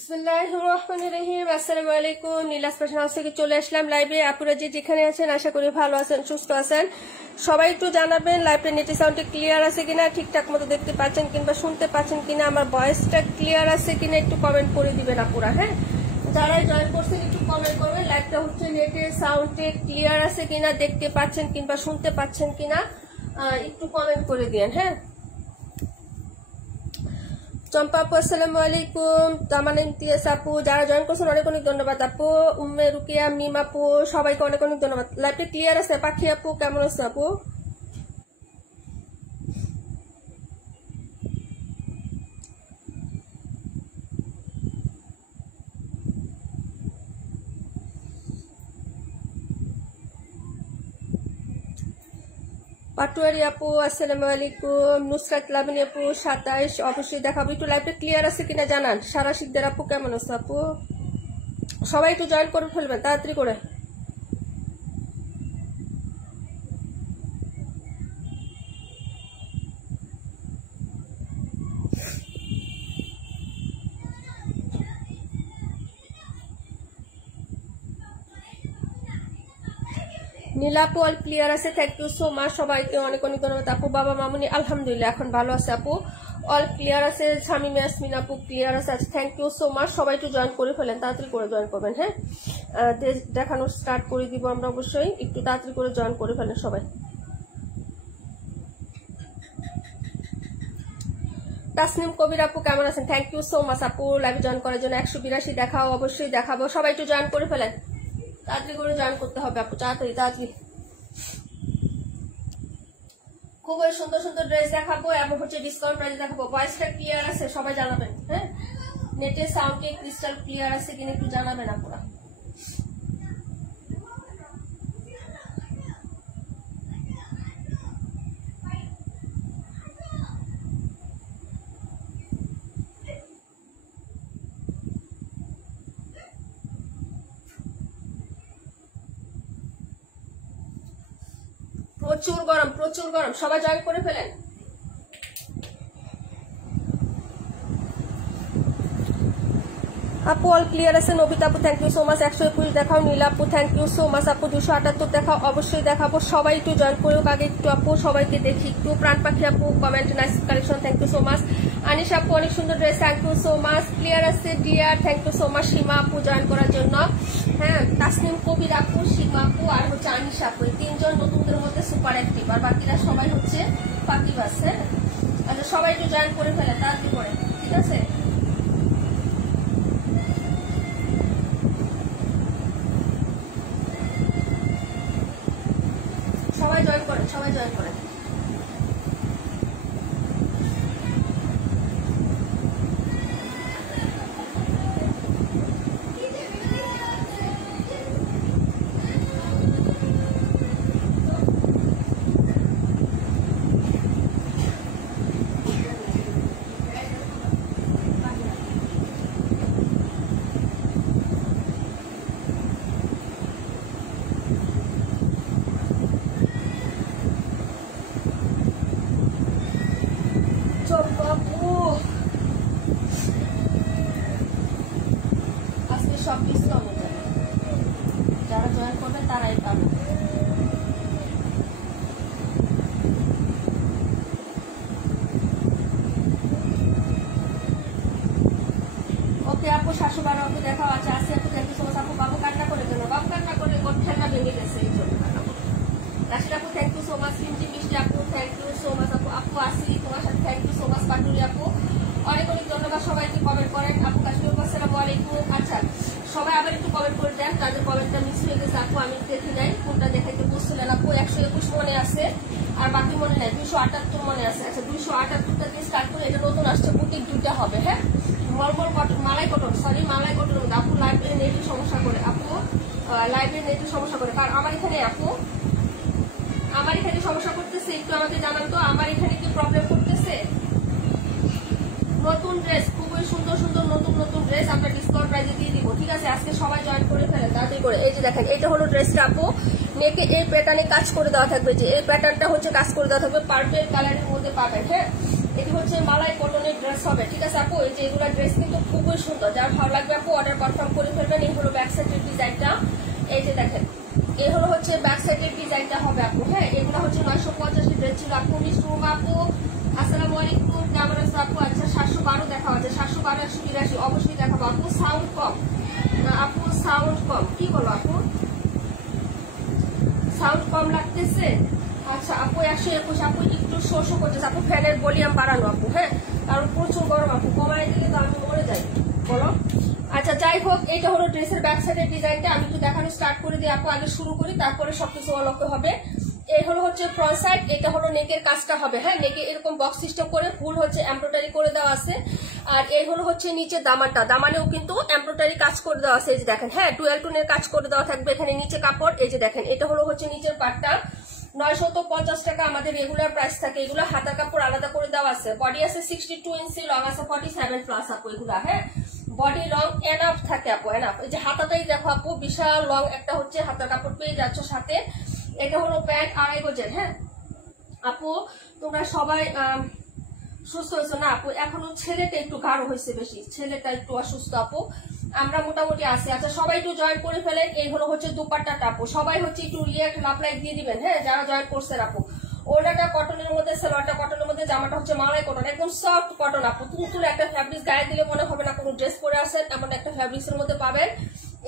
বিসমিল্লাহির রহমানির রহিম। আসসালামু আলাইকুম। নীলাস ফ্যাশন হাউস থেকে চলে আসলাম লাইভে। আপুরা যেখানে আছেন আশা করি ভালো আছেন, সুস্থ আছেন। সবাই একটু জানাবেন লাইভটা নেট সাউন্ডে ক্লিয়ার আছে কিনা, ঠিকঠাক মতো দেখতে পাচ্ছেন কিংবা শুনতে পাচ্ছেন কিনা, আমার ভয়েসটা ক্লিয়ার আছে কিনা একটু কমেন্ট করে দিবেন আপুরা। হ্যাঁ, যারা জয়েন করছেন একটু কমেন্ট করবেন লাইভটা হচ্ছে নেটের সাউন্ডে ক্লিয়ার আছে কিনা, দেখতে পাচ্ছেন কিংবা শুনতে পাচ্ছেন কিনা একটু কমেন্ট করে দিন। হ্যাঁ, চম্পা আপু আসসালামু আলাইকুম। তামান্না ইমতিয়াজ আপু, যারা জয়েন করছেন অনেক অনেক ধন্যবাদ আপু। উম্মে রুকিয়া, মিম আপু, সবাইকে অনেক অনেক ধন্যবাদ। লাইভটা ক্লিয়ার আছে? পাখি আপু কেমন আছে আপু? পাটুয়ারি আপু আসসালামু আলাইকুম। নুসরাত লাবিনী আপু 27 অবশ্যই দেখাবো। একটু লাইভটা ক্লিয়ার আছে কিনা জানান। সারা শিকদার আপু কেমন আছে আপু? সবাই একটু জয়েন করে ফেলবেন তাড়াতাড়ি করে। নীলাপু অল ক্লিয়ার আছে, থ্যাংক ইউ সো মাচ। সবাইকে অনেক অনেক ধন্যবাদ আপু। বাবা মামুনি আলহামদুলিল্লাহ এখন ভালো আছে আপু, অল ক্লিয়ার আছে। শামিম ইয়াসমিন আপু ক্লিয়ার আছে, থ্যাংক ইউ সো মাচ। সবাই একটু জয়েন করে ফেলেন, তাড়াতাড়ি করে জয়েন করবেন। হ্যাঁ, দেখানো স্টার্ট করে দিব আমরা, অবশ্যই একটু তাড়াতাড়ি করে জয়েন করে ফেলেন সবাই। তাসনিম কবির আপু কেমন আছেন? থ্যাংক ইউ সো মাচ আপু লাইভে জয়েন করার জন্য। 182 দেখাও, অবশ্যই দেখাবো। সবাই একটু জয়েন করে ফেলেন, তাড়াতাড়ি করে জয়েন করতে হবে আপু, তাড়াতাড়ি তাড়াতাড়ি। খুবই সুন্দর সুন্দর ড্রেস দেখাবো এবং হচ্ছে ডিসকাউন্ট প্রাইস দেখাবো। ভয়েসটা ক্লিয়ার আছে সবাই জানাবেন। হ্যাঁ, নেটের সাউন্ডে ক্রিস্টাল ক্লিয়ার আছে কিনা একটু জানাবেন আপনারা। প্রচুর গরম, প্রচুর গরম, সবাই জয়েন করে ফেলেন। আপু অল ক্লিয়ার আছে। নবিতা আপু থ্যাংক ইউ সো মাচ। 121 দেখাও। নীলা আপু থ্যাংক ইউ সো মাচ আপু। 278 দেখাও, অবশ্যই দেখাবো। সবাই একটু জয়েন করুক আগে একটু আপু, সবাইকে দেখি একটু। প্রাণ পাখি আপু comment nice collection, thank you so much. Anisha আপু অনেক সুন্দর dress, thank you so much. Clear আছে dear, thank you so much. Seema আপু জয়েন করার জন্য। হ্যাঁ, তাসনিম কবির আপু, সীমা আপু আর হচ্ছে আনিশা আপু, এই তিনজন নতুনদের মধ্যে সুপার অ্যাক্টিভ, আর বাকিরা সবাই হচ্ছে পাকিবাস। হ্যাঁ, আচ্ছা সবাই একটু জয়েন করে ফেলে তাড়াতাড়ি করে, ঠিক আছে? সবাই জয়েন করেন, সবাই জয়েন করেন। আজকে সব ডিসকাউন্ট হয়ে যাবে, যারা জয়েন করবে তারাই পাবে। ওকে আপু 712 আপু দেখাও। আচ্ছা আসি আপু থ্যাংক ইউ সো মাচ আপু। বাবু কান্না করে কেন? বাবু কান্না করে ঠেলা ভেঙে গেছে এই জন্য। রাশিদ আপু থ্যাংক ইউ সো মাচ। সিমজি মিষ্টি আপু থ্যাংক ইউ সো মাচ আপু। আপু আসি তোমার সাথে thank you so much. Paturi আপু অনেক অনেক ধন্যবাদ। সবাইকে কমেন্ট করেন। আপু কাশ্মীর আসসালামু আলাইকুম। আচ্ছা সবাই আবার একটু কমেন্ট করে দেন, তাদের কমেন্টটা মিস হয়ে গেছে আপু, আমি দেখি নাই কোনটা দেখাইতে বুঝছিলেন আপু। 121 মনে আছে আর বাকি মনে নাই, 278 মনে আছে। আচ্ছা 278টা দিয়ে স্টার্ট করে, এটা নতুন আসছে, বুটিক দুইটা হবে। হ্যাঁ, মলমল কটন, মালাই কটন, সরি মালাই কটন। আপু লাইব্রেরি নেটের সমস্যা করে, আপু লাইব্রেরি নেটের সমস্যা করে, কারণ আমার এখানে আপু আমার এখানে সমস্যা করতেছে, একটু আমাকে জানান তো আমার এখানে কি প্রবলেম করতেছে। নতুন ড্রেস, খুবই সুন্দর সুন্দর নতুন নতুন ড্রেস আমরা ডিসকাউন্ট প্রাইসে দিয়ে দিব, ঠিক আছে? আজকে সবাই জয়েন করে ফেলেন তাড়াতাড়ি করে। এই যে দেখেন, এটা হলো ড্রেসটা আপু, নেকে এই প্যাটার্নে কাজ করে দেওয়া থাকবে, যে এই প্যাটার্নটা হচ্ছে কাজ করে দেওয়া থাকবে, পার্পল কালারের মধ্যে পাবেন। হ্যাঁ, এটি হচ্ছে মালাই কটন কটনের ড্রেস হবে, ঠিক আছে আপু। এই যে এগুলো ড্রেস কিন্তু খুবই সুন্দর, যার ভালো লাগবে আপু অর্ডার কনফার্ম করে ফেলবেন। এই হলো ব্যাক সাইডের ডিজাইনটা, এই যে দেখেন এই হলো হচ্ছে ব্যাক সাইডের ডিজাইনটা হবে আপু। হ্যাঁ, এগুলো হচ্ছে 950 ড্রেস ছিল আপু। মিস্টুম আপু আসসালামু আলাইকুম, কেমন আছো আপু? আচ্ছা 712 দেখাও, আছে 712 182 অবশ্যই দেখাবো আপু। সাউন্ড কম আপু, সাউন্ড কম, কি বলো আপু? সাউন্ড কম লাগতেছে? আচ্ছা আপু 121 আপু একটু শো করতেছে আপু, ফ্যানের ভলিউম বাড়ানো আপু। হ্যাঁ, কারণ প্রচুর গরম আপু, কমাই দিলে তো আমি মরে যাই, বলো। আচ্ছা যাই হোক, এটা হলো ড্রেসের ব্যাক সাইডের ডিজাইনটা। আমি একটু দেখানো স্টার্ট করে দিই আপু, আগে শুরু করি, তারপরে সবকিছু অলক্ষ হবে। এই হলো হচ্ছে ফ্রন্ট সাইড, এটা হলো নেকের কাজটা হবে। হ্যাঁ, নেকে এরকম বক্স সিস্টেম করে ফুল হচ্ছে এমব্রয়ডারি করে দেওয়া আছে। আর এই হলো হচ্ছে নিচে দামানটা, দামানেও কিন্তু এমব্রয়ডারি কাজ করে দেওয়া আছে, এই যে দেখেন। হ্যাঁ, ডুয়াল টোনের কাজ করে দেওয়া থাকবে এখানে নিচে কাপড়, এই যে দেখেন। এটা হলো হচ্ছে নিচের পাটটা। 950 টাকা আমাদের রেগুলার প্রাইস থাকে। এগুলো হাতার কাপড় আলাদা করে দেওয়া আছে। বডি আছে 62 ইঞ্চি, লং আছে 47 প্লাস আপু এগুলা। হ্যাঁ, বডি লং এনাফ থাকে আপু, এনাফ। এই যে হাতাটাই দেখো আপু, বিশাল লং একটা হচ্ছে হাতার কাপড় পেয়ে যাচ্ছ সাথে। এটা হলো প্যান্ট 2.5 গজের। হ্যাঁ আপু, তোমরা সবাই সুস্থ হয়েছো না আপু? এখনো ছেলেটা একটু গাঢ় হয়েছে বেশি, ছেলেটা একটু অসুস্থ আপু, আমরা মোটামুটি আছি। আচ্ছা সবাই একটু জয়েন করে ফেলেন। এই হলো হচ্ছে দুপাট্টাটা আপু, সবাই হচ্ছে একটু রিয়াক্ট লাভ লাইক দিয়ে দিবেন। হ্যাঁ, যারা জয়েন করছেন আপু। ওড়নাটা কটনের মধ্যে, সালোয়ারটা কটনের মধ্যে, জামাটা হচ্ছে মালাই কটন, একদম সফট কটন আপু। তুলতুলে একটা ফ্যাব্রিক্স, গায়ে দিলে মনে হবে না কোনো ড্রেস পরে আসেন, এমন একটা ফ্যাব্রিক্স এর মধ্যে পাবেন।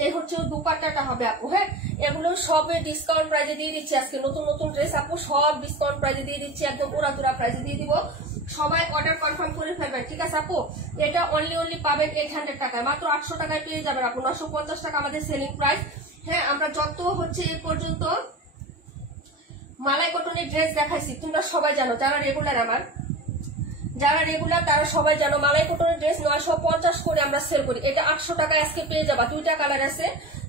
এই হচ্ছে দুপাট্টাটা হবে আপু। হ্যাঁ, এগুলো সবে ডিসকাউন্ট প্রাইজে দিয়ে দিচ্ছি আজকে। নতুন নতুন ড্রেস আপু সব ডিসকাউন্ট প্রাইজে দিয়ে দিচ্ছি, একদম উড়াদুরা প্রাইজে দিয়ে দিব। সবাই অর্ডার কনফার্ম করে ফেলবেন, ঠিক আছে আপু। এটা অনলি পাবেন 800 টাকায়, মাত্র 800 টাকায় পেয়ে যাবেন আপু। 950 টাকা আমাদের সেলিং প্রাইস। হ্যাঁ, আমরা যত হচ্ছে এ পর্যন্ত মালাই কটনের ড্রেস দেখাইছি, তোমরা সবাই জানো, যারা রেগুলার তারা সবাই জানো মালাই কটনের ড্রেস 950 করে আমরা সেল করি। এটা 800 টাকায় আজকে পেয়ে যাবা। 2টা কালার আছে,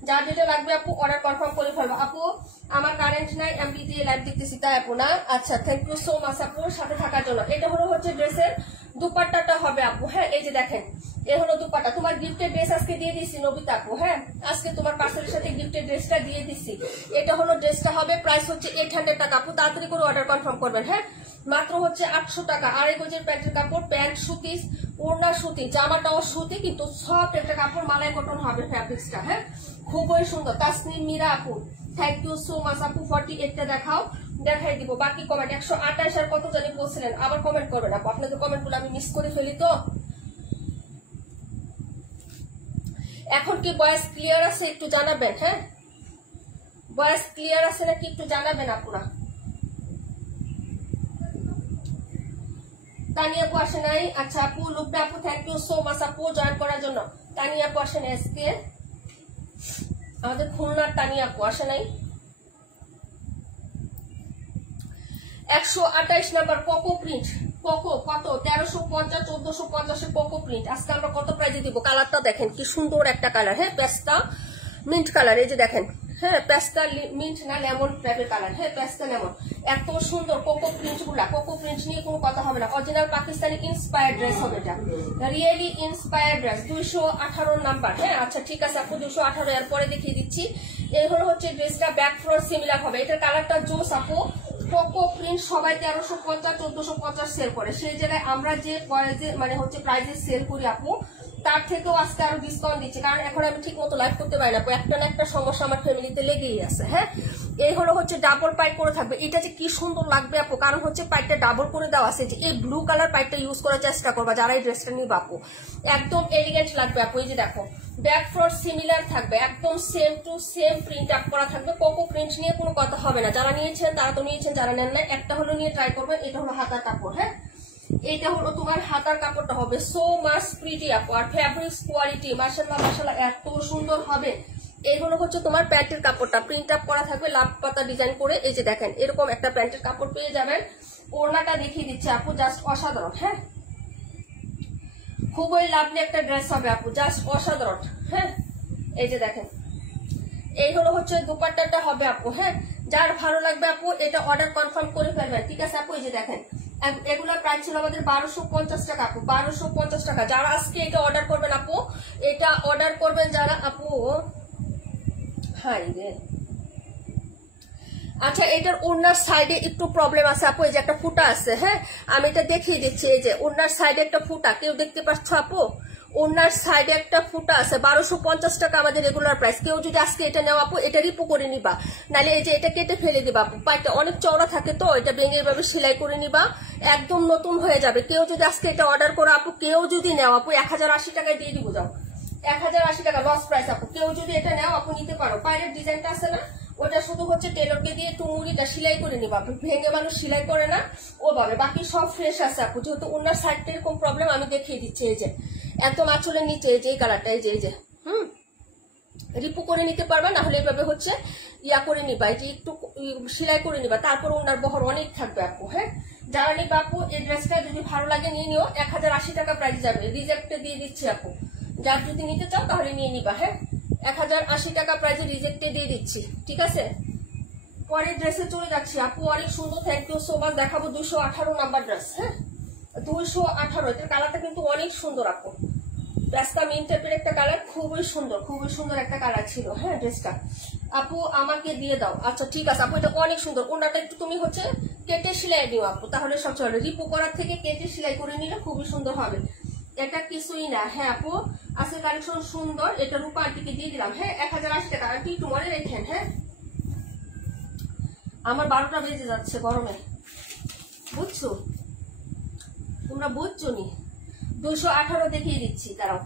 যার যেটা লাগবে আপু অর্ডার কনফার্ম করে ফেলবো। আপু আমার কারেন্ট নাই, এমবি দিয়ে লাইভ দেখতেছি তাই আপু না? আচ্ছা, থ্যাংক ইউ সো মাচ আপু সাথে থাকার জন্য। এটা হলো হচ্ছে ড্রেসের দুপাট্টাটা হবে আপু। হ্যাঁ, এই যে দেখেন, এ হলো দুপাট্টা। তোমার গিফটের ড্রেস আজকে দিয়ে দিচ্ছি নবিতা আপু। হ্যাঁ, আজকে তোমার পার্সেলের সাথে গিফটের ড্রেসটা দিয়ে দিচ্ছি। এটা হলো ড্রেসটা হবে, প্রাইস হচ্ছে 800 টাকা আপু। তাড়াতাড়ি করে অর্ডার কনফার্ম করবেন। হ্যাঁ, মাত্র হচ্ছে 800 টাকা। 2.5 গজের প্যান্টের কাপড়, প্যান্ট সুতি, ওড়না সুতি, জামাটাও সুতি, কিন্তু সফট একটা কাপড়, মালাই কটন হবে ফ্যাব্রিক্সটা। হ্যাঁ, খুবই সুন্দর। তাসনিম মীরা আপু, থ্যাংক ইউ সো মাচ আপু। 48টা দেখাও, দেখাই দিব। বাকি কমেন্ট 128 আর কত জানি বলছিলেন, আবার কমেন্ট করবেন আপু। আপনাদের কমেন্টগুলো আমি মিস করে ফেলি তো। এখন কি ভয়েস ক্লিয়ার আছে একটু জানাবেন। হ্যাঁ, ভয়েস ক্লিয়ার আছে নাকি একটু জানাবেন আপুরা। তানিয়া আপু আসে নাই? আচ্ছা আপু, লুবনা আপু থ্যাংক ইউ সো মাচ আপু জয়েন করার জন্য। তানিয়া আপু আসে নাই আজকে, আমাদের খুলনার তানিয়া আপু আসে নাই। 128 নাম্বার কোকো প্রিন্ট, কোকো কত 1350 1450 কোকো প্রিন্ট। আজকে আমরা কত প্রাইজে দিব? কালারটা দেখেন কি সুন্দর একটা কালার। হ্যাঁ, পেস্তা মিন্ট কালার, এই যে দেখেন। হ্যাঁ, পেস্তা মিন্ট না লেমন টাইপের কালার। হ্যাঁ, পেস্তা লেমন, এত সুন্দর কোকো প্রিন্ট গুলা। কোকো প্রিন্ট নিয়ে কোনো কথা হবে না, অরিজিনাল পাকিস্তানি ইন্সপায়ার্ড ড্রেস হবে এটা, রিয়েলি ইন্সপায়ার্ড ড্রেস। 218 নাম্বার। হ্যাঁ, আচ্ছা ঠিক আছে আপু, 218 এর পরে দেখিয়ে দিচ্ছি। এই হলো হচ্ছে ড্রেসটা, ব্যাক ফ্রন্ট সিমিলার হবে। এটার কালারটা জোস আপু। কোকো প্রিন্ট সবাই 1350 1450 সেল করে, সেই জায়গায় আমরা যে মানে হচ্ছে প্রাইজে সেল করি আপু, তার থেকেও আজকে আরো ডিসকাউন্ট দিচ্ছি, কারণ এখন আমি ঠিক মতো লাইভ করতে পারি না, একটা না একটা সমস্যা আমার ফ্যামিলিতে লেগেই আছে। হ্যাঁ, এই হলো হচ্ছে ডাবল পাইট করে থাকবে। এটা যে কি সুন্দর লাগবে আপু, কারণ হচ্ছে পাইটটা ডাবল করে দেওয়া আছে। যে এই ব্লু কালার পাইটটা ইউজ করার চেষ্টা করবা যারা এই ড্রেসটা নিবে আপু, একদম এলিগেন্ট লাগবে আপু। এই যে দেখো, ব্যাক ফ্রন্ট সিমিলার থাকবে, একদম same to same print up করা থাকবে। কোকো প্রিন্ট নিয়ে কোনো কথা হবে না, যারা নিয়েছেন তারা তো নিয়েছেন, যারা নেন না একটা হলো নিয়ে ট্রাই করবেন। এটা হলো হাতার কাপড়। হ্যাঁ, এটা হলো তোমার হাতার কাপড়টা হবে সো মাচ প্রিটি আপু, আর ফ্যাব্রিক্স কোয়ালিটি মাশাআল্লাহ মাশাআল্লাহ এত সুন্দর হবে। এইগুলো হচ্ছে তোমার প্যান্টের কাপড়টা প্রিন্ট আপ করা থাকবে লাভ পাতা ডিজাইন করে। এই যে দেখেন, এরকম একটা প্যান্টের কাপড় পেয়ে যাবেন। ওড়নাটা দেখিয়ে দিচ্ছি আপু, জাস্ট অসাধারণ। হ্যাঁ, খুবই লাভলি একটা ড্রেস হবে আপু, জাস্ট অসাধারণ। হ্যাঁ, এই যে দেখেন, এই হলো হচ্ছে দুপাট্টাটা হবে আপু। হ্যাঁ, যার ভালো লাগবে আপু এটা অর্ডার কনফার্ম করে ফেলবেন, ঠিক আছে আপু। এই যে দেখেন, এগুলোর প্রাইস ছিল আমাদের 1250 টাকা আপু, 1250 টাকা। যারা আজকে এটা অর্ডার করবেন আপু, এটা অর্ডার করবেন যারা আপু, হাই রে আচ্ছা, এটার ওড়নার সাইডে একটু প্রবলেম আছে আপু, এই যে একটা ফুটা আছে। হ্যাঁ, আমি এটা দেখিয়ে দিচ্ছি। এই যে ওড়নার সাইডে একটা ফুটা, কেউ দেখতে পাচ্ছ আপু? ওড়নার সাইডে একটা ফুটা আছে। 1250 টাকা আমাদের রেগুলার প্রাইস। কেউ যদি আজকে এটা নেও আপু, এটা রিপো করে নিবা, নাহলে এই যে এটা কেটে ফেলে দিবা আপু। পাইটা অনেক চওড়া থাকে তো, এটা ভেঙে এভাবে সেলাই করে নিবা, একদম নতুন হয়ে যাবে। কেউ যদি আজকে এটা অর্ডার করো আপু, কেউ যদি নেও আপু, 1080 টাকায় দিয়ে দিব। যাও, 1080 টাকা লস প্রাইস আপু। কেউ যদি এটা নেও আপু, নিতে পারো। পায়ের ডিজাইনটা আছে না, ওটা শুধু হচ্ছে টেলরকে দিয়ে একটু মুড়িটা সেলাই করে নিবা আপু। ভেঙে মানুষ সেলাই করে না ওভাবে, বাকি সব ফ্রেশ আছে আপু। যেহেতু ওনার সাইডটা এরকম প্রবলেম, আমি দেখিয়ে দিচ্ছি। এই যে একদম আঁচলের নিচে এই যে কালারটা, এই যে রিপু করে নিতে পারবা, না হলে এইভাবে হচ্ছে ইয়া করে নিবা, এই যে একটু সেলাই করে নিবা, তারপর ওনার বহর অনেক থাকবে আপু। হ্যাঁ, যারা নিবা আপু, এই ড্রেসটা যদি ভালো লাগে নিয়ে নিও। 1080 টাকা প্রাইস যাবে, রিজেক্টে দিয়ে দিচ্ছি আপু। যার যদি নিতে চাও তাহলে নিয়ে নিবা। হ্যাঁ, 1080 টাকা প্রাইসে রিজেক্টে দিয়ে দিচ্ছি, ঠিক আছে। পরের ড্রেসে চলে যাচ্ছি আপু, অনেক সুন্দর। Thank you so much. দেখাবো 218 নাম্বার ড্রেস। হ্যাঁ, 218। এটার কালারটা কিন্তু অনেক সুন্দর আপু। পেস্তা মিন্ট টাইপের একটা কালার, খুবই সুন্দর একটা কালার ছিল। হ্যাঁ, ড্রেসটা আপু আমাকে দিয়ে দাও। আচ্ছা ঠিক আছে আপু, এটা অনেক সুন্দর। ওনাটা একটু তুমি হচ্ছে কেটে সেলাই দিও আপু, তাহলে সব চলে। রিপু করার থেকে কেটে সেলাই করে নিলে খুবই সুন্দর হবে। এটা কিছুই না। হ্যাঁ আপু, আজকে কালেকশন সুন্দর। এটা রূপা আন্টিকে দিয়ে দিলাম। হ্যাঁ, 1080 টাকা। আন্টি একটু মনে রেখেন। হ্যাঁ, আমার 12টা বেজে যাচ্ছে গরমে, বুঝছো? তোমরা বুঝছো নি? 218 দেখিয়ে দিচ্ছি, দাঁড়াও।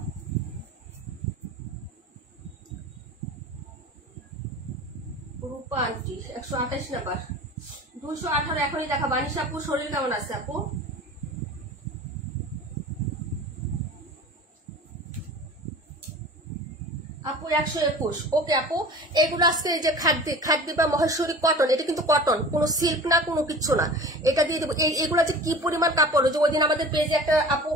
রূপা আন্টি 128 নাম্বার, 218 এখনই দেখা। বানিশা আপু শরীর কেমন আছে আপু? আপু 121। ওকে আপু, এগুলো আজকে এই যে খাদ্য বা মহেশ্বরী কটন, এটা কিন্তু কটন, কোনো সিল্ক না, কোনো কিচ্ছু না। এটা দিয়ে দেবো। এগুলো যে কি পরিমাণ কাপড়, যে ওই দিন আমাদের পেজে একটা আপু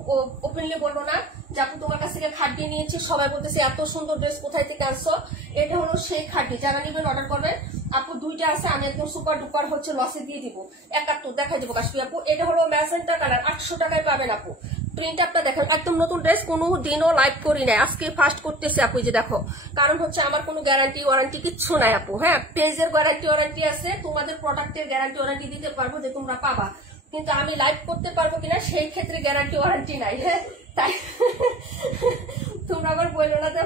ওপেনলি বললো না যে আপু তোমার কাছ থেকে খাদ্য নিয়েছি, সবাই বলতেছে এত সুন্দর ড্রেস কোথায় থেকে আনছো। এটা হলো সেই খাদ্য, যারা নেবেন অর্ডার করবেন আপু। দুইটা আছে, আমি একদম সুপার ডুপার হচ্ছে লসে দিয়ে দিব। 71 দেখাই দেবো কাশ্মী আপু। এটা হলো ম্যাজেন্টা কালার, 800 টাকায় পাবেন আপু। প্রিন্ট আপটা দেখেন, একদম নতুন ড্রেস, কোনো দিনও লাইভ করি নাই, আজকে ফার্স্ট করতেছি আপু। যে দেখো, কারণ হচ্ছে আমার কোনো গ্যারান্টি ওয়ারেন্টি কিচ্ছু নাই আপু। হ্যাঁ, পেজের গ্যারান্টি ওয়ারেন্টি আছে, তোমাদের প্রোডাক্টের গ্যারান্টি ওয়ারেন্টি দিতে পারবো যে তোমরা পাবা, কিন্তু আমি লাইভ করতে পারবো কিনা সেই ক্ষেত্রে গ্যারান্টি ওয়ারেন্টি নাই। হ্যাঁ, তাই তোমরা আবার বললো না তো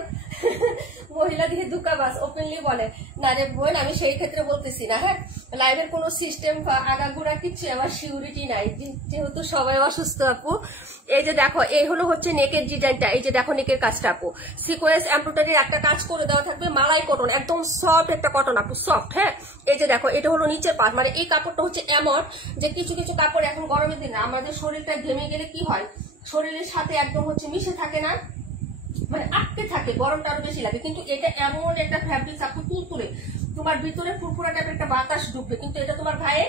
মহিলা দিয়ে দুকাবাস ওপেনলি বলে না রে বোন, আমি সেই ক্ষেত্রে বলতেছি না। হ্যাঁ, লাইভের কোনো সিস্টেম বা আগাগোড়া কিচ্ছু আমার সিউরিটি নাই, যেহেতু সবাই অসুস্থ আপু। এই যে দেখো, এই হলো হচ্ছে নেকের ডিজাইনটা। এই যে দেখো নেকের কাজটা আপু, সিকোয়েন্স এমব্রয়ডারির একটা কাজ করে দেওয়া থাকবে, মালাই কটন, একদম সফট একটা কটন আপু, সফট। হ্যাঁ, এই যে দেখো, এটা হলো নিচের পার্ট। মানে এই কাপড়টা হচ্ছে এমন যে কিছু কিছু কাপড় এখন গরমের দিনে আমাদের শরীরটা ঘেমে গেলে কি হয়, শরীরের সাথে একদম হচ্ছে মিশে থাকে না, মানে আটকে থাকে, গরমটা আরো বেশি লাগে। কিন্তু এটা এমন একটা ফ্যাব্রিক আপু, তুলতুলে, তোমার ভিতরে ফুরফুরা টাইপের একটা বাতাস ঢুকবে, কিন্তু এটা তোমার গায়ে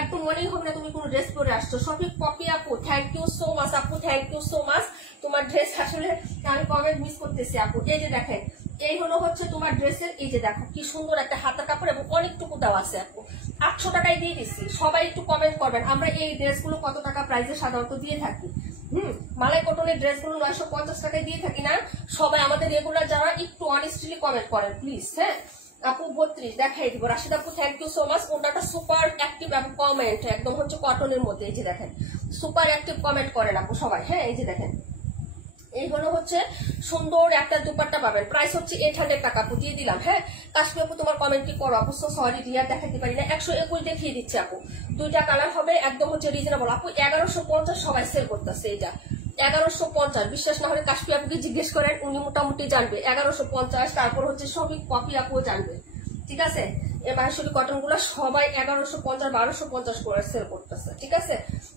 একদম মনেই হবে না তুমি কোনো ড্রেস পরে আসছো। সঠিক কপি আপু। থ্যাংক ইউ সো মাচ আপু, থ্যাংক ইউ সো মাচ। তোমার ড্রেস আসলে আমি কমেন্ট মিস করতেছি আপু। এই যে দেখেন, এই হলো হচ্ছে তোমার ড্রেসের, এই যে দেখো কি সুন্দর একটা হাতা কাপড়, এবং অনেকটুকু দেওয়া আছে আপু। 800 টাকায় দিয়ে দিচ্ছি। সবাই একটু কমেন্ট করবেন, আমরা এই ড্রেসগুলো কত টাকা প্রাইসে সাধারণত দিয়ে থাকি। মালাই কটনের ড্রেসগুলো 950 টাকায় দিয়ে থাকি না। সবাই আমাদের রেগুলার যারা একটু অনেস্টলি কমেন্ট করেন প্লিজ। হ্যাঁ আপু 32 দেখাই দিব। রাশিদ আপু থ্যাংক ইউ সো মাচ। ওনাটা সুপার অ্যাক্টিভ এবং কমেন্ট একদম হচ্ছে কটনের মধ্যে। এই যে দেখেন, সুপার অ্যাক্টিভ কমেন্ট করেন আপু সবাই। হ্যাঁ, এই যে দেখেন, এইগুলো হচ্ছে সুন্দর একটা দুপাট্টা পাবেন। প্রাইস হচ্ছে 800 টাকা আপু, দিয়ে দিলাম। হ্যাঁ, কাশ্মীর আপু তোমার কমেন্ট করো আপু, সরি রিয়ার দেখাতে পারি না। 121 দেখিয়ে দিচ্ছে আপু। দুইটা কালার হবে, একদম হচ্ছে রিজনেবল আপু। 1150 সবাই সেল করতেছে। এটা 1150, বিশ্বাস না হলে কাশ্মীর আপুকে জিজ্ঞেস করেন, উনি মোটামুটি জানবে। 1150, তারপর হচ্ছে সবই কপি আপুও জানবে, ঠিক আছে। এই মাহেশ্বরী কটন গুলো সবাই 1150 1250 করে সেল করতেছে, ঠিক আছে।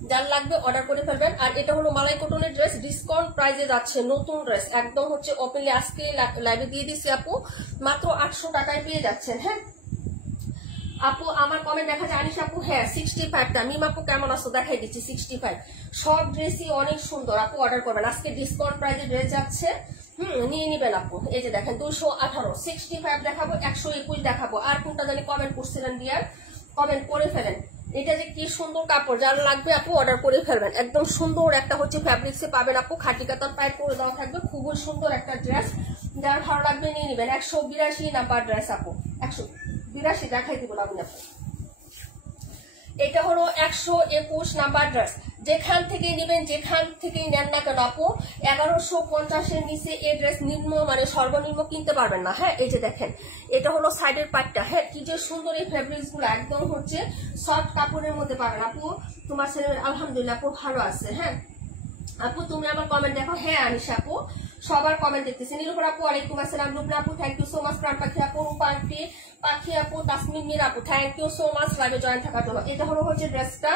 যার লাগবে অর্ডার করে ফেলবেন। আর এটা হলো মালাই কটনের ড্রেস, ডিসকাউন্ট প্রাইসে যাচ্ছে, নতুন ড্রেস একদম হচ্ছে ওপেনলি আজকে লাইভে দিয়ে দিচ্ছি আপু, মাত্র 800 টাকায় পেয়ে যাচ্ছেন। হ্যাঁ আপু, আমার কমেন্ট দেখা যায় আনিস আপু। হ্যাঁ 65টা। মিম আপু কেমন আছো দেখাই দিচ্ছি। 65 সব ড্রেসই অনেক সুন্দর আপু, অর্ডার করবেন। আজকে ডিসকাউন্ট প্রাইসে ড্রেস যাচ্ছে, নিয়ে নিবেন আপু। এই যে দেখেন 218, 65 দেখাবো, 121 দেখাবো। আর কোনটা জানি কমেন্ট করছিলেন ডিয়ার, কমেন্ট করে ফেলেন। এটা যে কি সুন্দর কাপড়, যার লাগবে আপু অর্ডার করে ফেলবেন। একদম সুন্দর একটা হচ্ছে ফ্যাব্রিক্সে পাবেন আপু, খাঁটি কাতান পাইপ করে দেওয়া থাকবে, খুবই সুন্দর একটা ড্রেস। যার ভালো লাগবে নিয়ে নিবেন। 182 নাম্বার ড্রেস আপু, 182 দেখাই দিব আমি আপু। এটা হলো 121 নাম্বার ড্রেস। যেখান থেকে নেবেন, যেখান থেকে নেন না কেন আপু, 1150-এর নিচে এই ড্রেস নিম্ন মানে সর্বনিম্ন কিনতে পারবেন না। হ্যাঁ, এই যে দেখেন, এটা হলো সাইডের পার্টটা। হ্যাঁ, কি যে সুন্দর এই ফেব্রিক্স গুলো, একদম হচ্ছে সফট কাপড়ের মধ্যে পাবেন আপু। তোমার ছেলে আলহামদুলিল্লাহ আপু ভালো আছে। হ্যাঁ আপু, তুমি আমার কমেন্ট দেখো। হ্যাঁ আনিশা আপু, সবার কমেন্ট দেখতেছি। নীলুফার আপু ওয়ালাইকুম আসসালাম। রুবনা আপু থ্যাংক ইউ সো মাচ। প্রাণ পাখি আপু, রূপা আন্টি, পাখি আপু, তাসমিন মির আপু থ্যাংক ইউ সো মাচ লাইভে জয়েন থাকার জন্য। এটা হলো হচ্ছে ড্রেসটা।